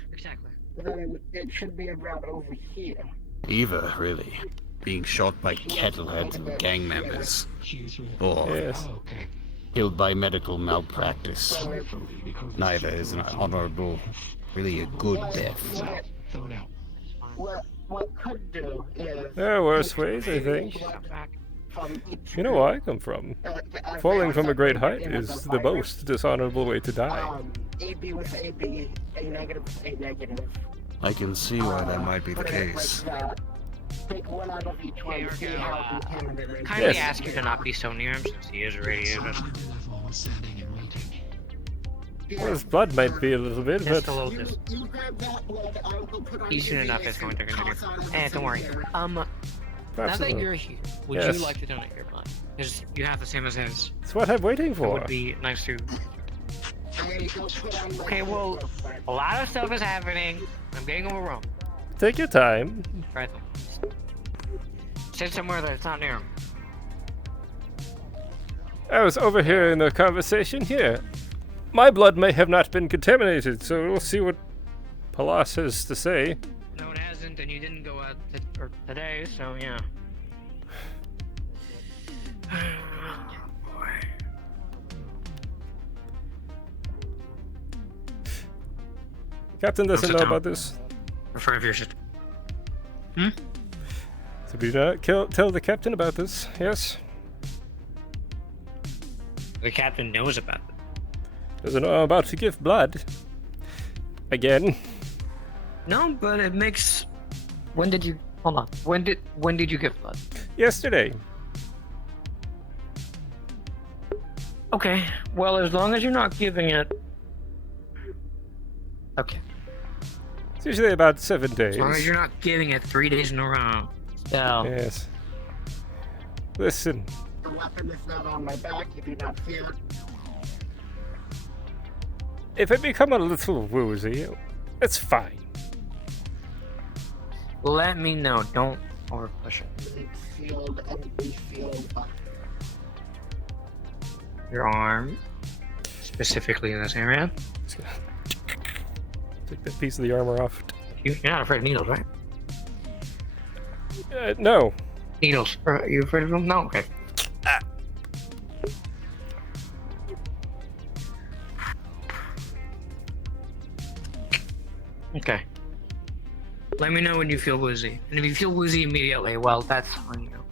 Then it should be around over here. Either, really. Being shot by kettleheads and gang members. Or Yes. killed by medical malpractice. Neither is an honorable, really a good death. What could do is There are worse ways, I think. You know where I come from. Falling from a great height is the most dishonorable way to die. AB with AB, A negative with A negative. I can see why that might be the Put it case. like that. Take one out of each one, see how contaminated it is. Kindly ask you to not be so near him since he is irradiated. Well, his blood might be a little bit, Just but a little bit. You grab that blood, I will put on Soon enough, it's going to continue. Eh, don't worry. Now that Absolutely. you're here, would Yes. you like to donate your blood? Because you have the same as his. That's what I'm waiting It for. would be nice to. Okay, well, a lot of stuff is happening. I'm getting overwhelmed. Take your time. Right. Sit somewhere that's not near him. I was overhearing the conversation here. My blood may have not been contaminated, so we'll see what Palas has to say. No, it hasn't, and you didn't go out today, so yeah. Captain doesn't know about this. In front of your sister. So do not tell the captain about this, yes? The captain knows about it. Doesn't know I'm about to give blood. Again. No, but it makes. When did you? Hold on. When did you give blood? Yesterday. Okay. Well, as long as you're not giving it. Okay. It's usually about 7 days. As long as you're not giving it 3 days in a row. So. Yes. Listen. The weapon is not on my back, you do not fear. If I become a little woozy, it's fine. Let me know. Don't overpush it. Field and field. Your arm. Specifically in this area. Take that piece of the armor off. You're not afraid of needles, right? No. Needles. Are you afraid of them? No? Okay. Okay. Let me know when you feel woozy. And if you feel woozy immediately, well, that's on you.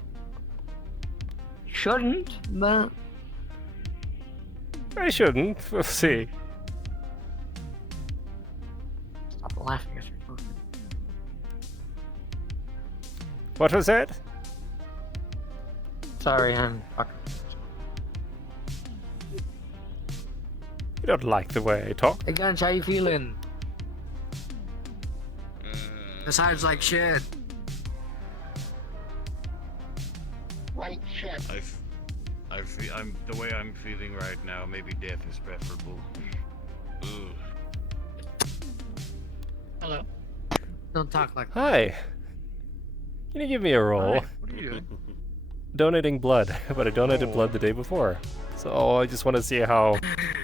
Shouldn't, but... I shouldn't. We'll see. Stop laughing at your phone. What was that? Sorry, I'm fucking... You don't like the way I talk. Hey, Gunch, how you feeling? Besides, like shit. Like shit. I'm the way I'm feeling right now. Maybe death is preferable. Ooh. Hello. Don't talk like that. Hi. Can you give me a roll? Hi. What are you doing? Donating blood, but I donated blood the day before. So I just want to see how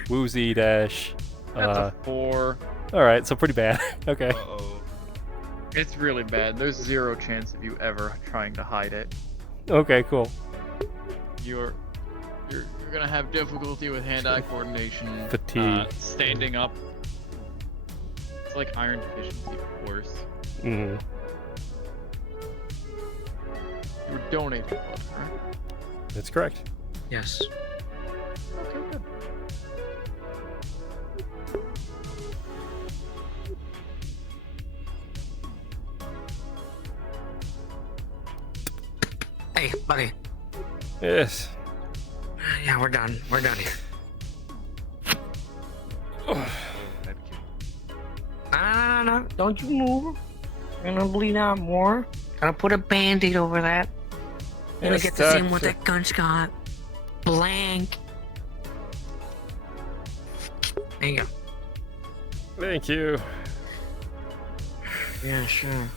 woozy dash. That's a 4. All right, so pretty bad. Okay. Uh-oh. It's really bad. There's 0 chance of you ever trying to hide it. Okay, cool. You're gonna have difficulty with hand-eye coordination. Fatigue. Standing up. It's like iron deficiency, but worse. Mm-hmm. You were donating blood, right? That's correct. Yes. Okay, good. Hey, buddy. Yes. Yeah, we're done. We're done here. No. Don't you move. You're gonna bleed out more. Gotta put a band-aid over that. Gonna Yes, get the same doctor. what that gun's got. Blank. There you go. Thank you. Yeah, sure.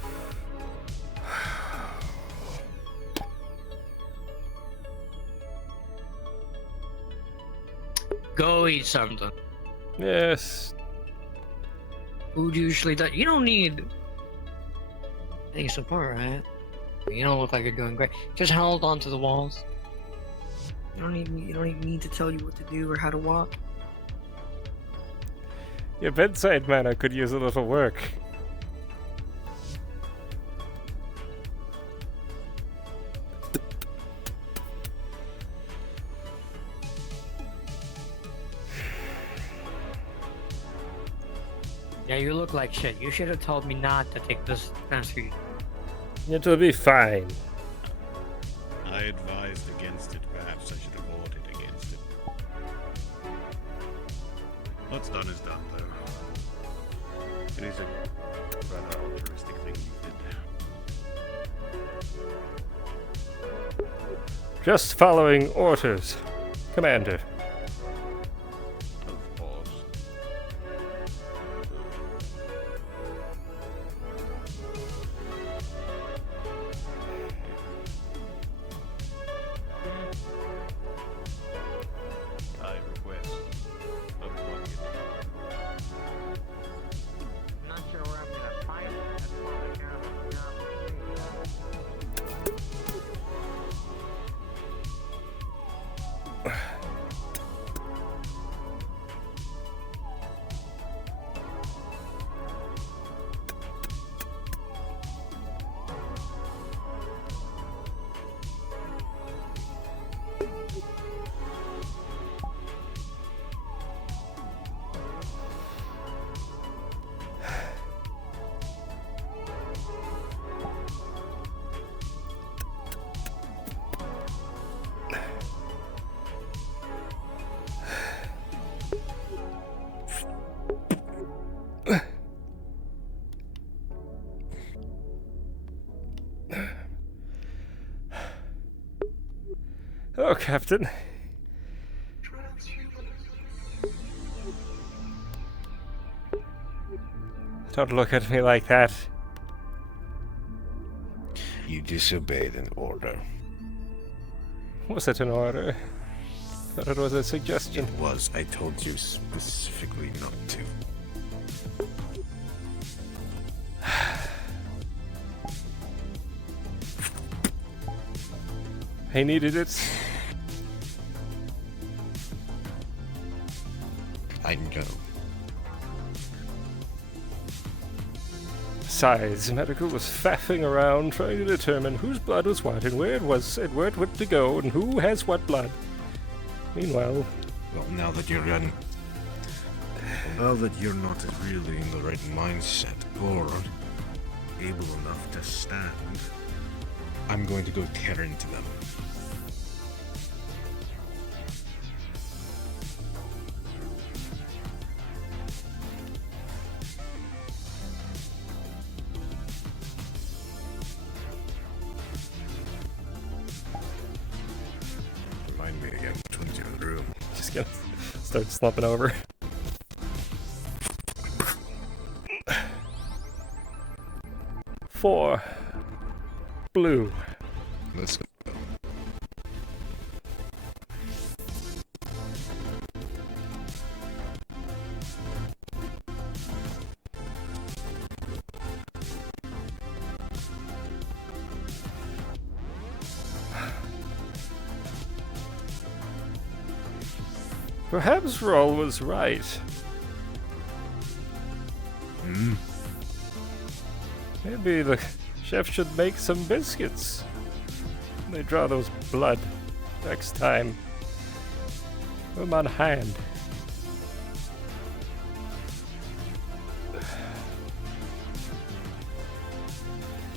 Go eat something. Yes. Food usually does. You don't need any support, right? You don't look like you're doing great. Just hold on to the walls. You don't even need to tell you what to do or how to walk. Your bedside manner could use a little work. Yeah, you look like shit. You should have told me not to take this transfusion. It'll be fine. I advised against it. Perhaps I should have voted against it. What's done is done, though. It is a rather altruistic thing you did. Just following orders, Commander. Of course. I request a bucket. Not sure where I'm gonna find it. That's what I Oh, Captain. Don't look at me like that. You disobeyed an order. Was it an order? Thought it was a suggestion. It was. I told you specifically not to. I needed it. I know. Besides, Medical was faffing around trying to determine whose blood was what and where it was and where it went to go and who has what blood. Meanwhile... Well, now that you're not really in the right mindset or able enough to stand, I'm going to go tear into them. Remind me again, which one's in the room? Just gonna start slumping over. Four. Blue. Let's go. Perhaps Roll was right. Maybe the chef should make some biscuits. They draw those blood next time. Put them on hand.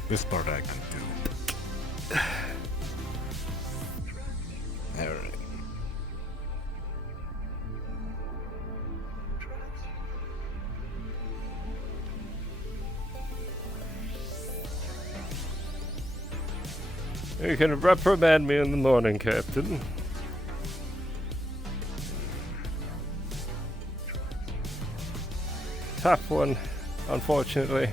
This part I can do. Alright. You can reprimand me in the morning, Captain. Top one, unfortunately.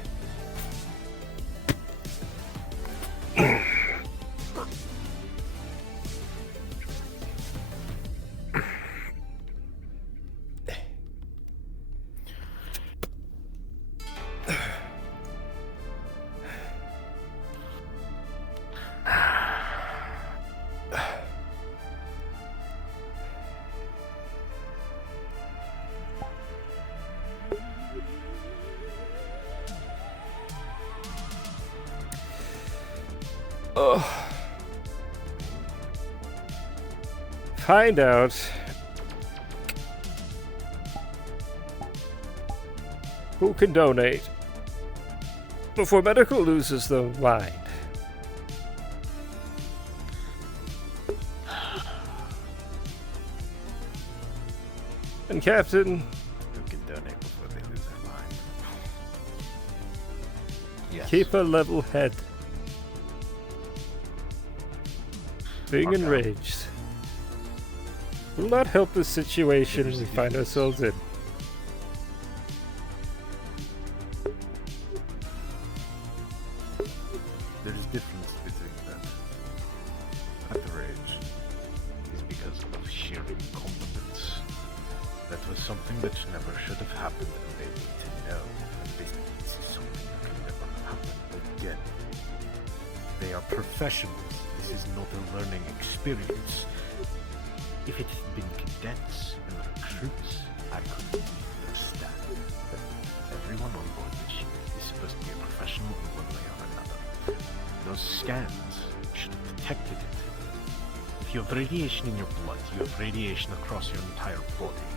Find out who can donate before medical loses the mind. And Captain, Who can donate before they lose their mind? Yes. keep a level head. Being Okay. enraged will not help the situation we find ourselves in. There's a difference between that. Outrage is because of sheer incompetence. That was something that never should have happened, and they need to know. And this is something that can never happen again. They are professionals. This is not a learning experience. If it had been cadets and recruits, I could understand. But everyone on board the ship is supposed to be a professional in one way or another. Those scans should have detected it. If you have radiation in your blood, you have radiation across your entire body.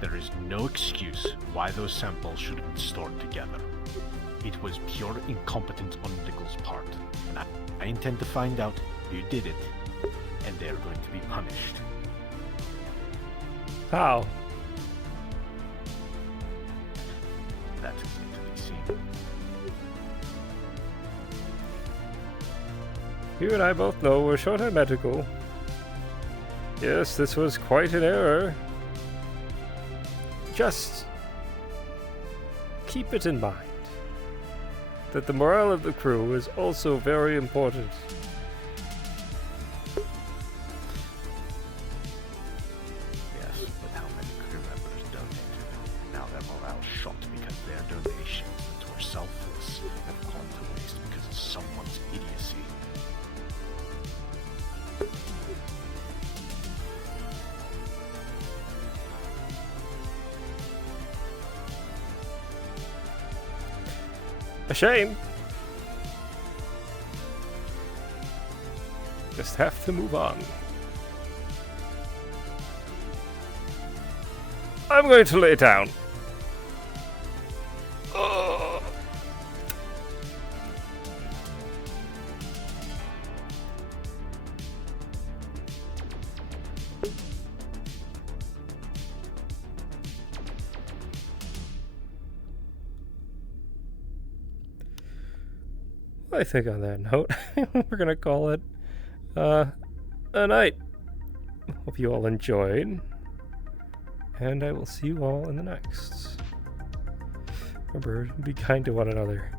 There is no excuse why those samples should have been stored together. It was pure incompetence on Nichols' part, and I intend to find out who did it, and they are going to be punished. How? That is yet to be seen. You and I both know we're short on medical. Yes, this was quite an error. Just keep it in mind that the morale of the crew is also very important. Yes, but how many crew members donated? Now their morale shot because their donations that were selfless have gone to waste because of someone's idiocy. A shame. Just have to move on. I'm going to lay down. Ugh. I think on that note, we're gonna call it a night. Hope you all enjoyed, and I will see you all in the next. Remember, be kind to one another.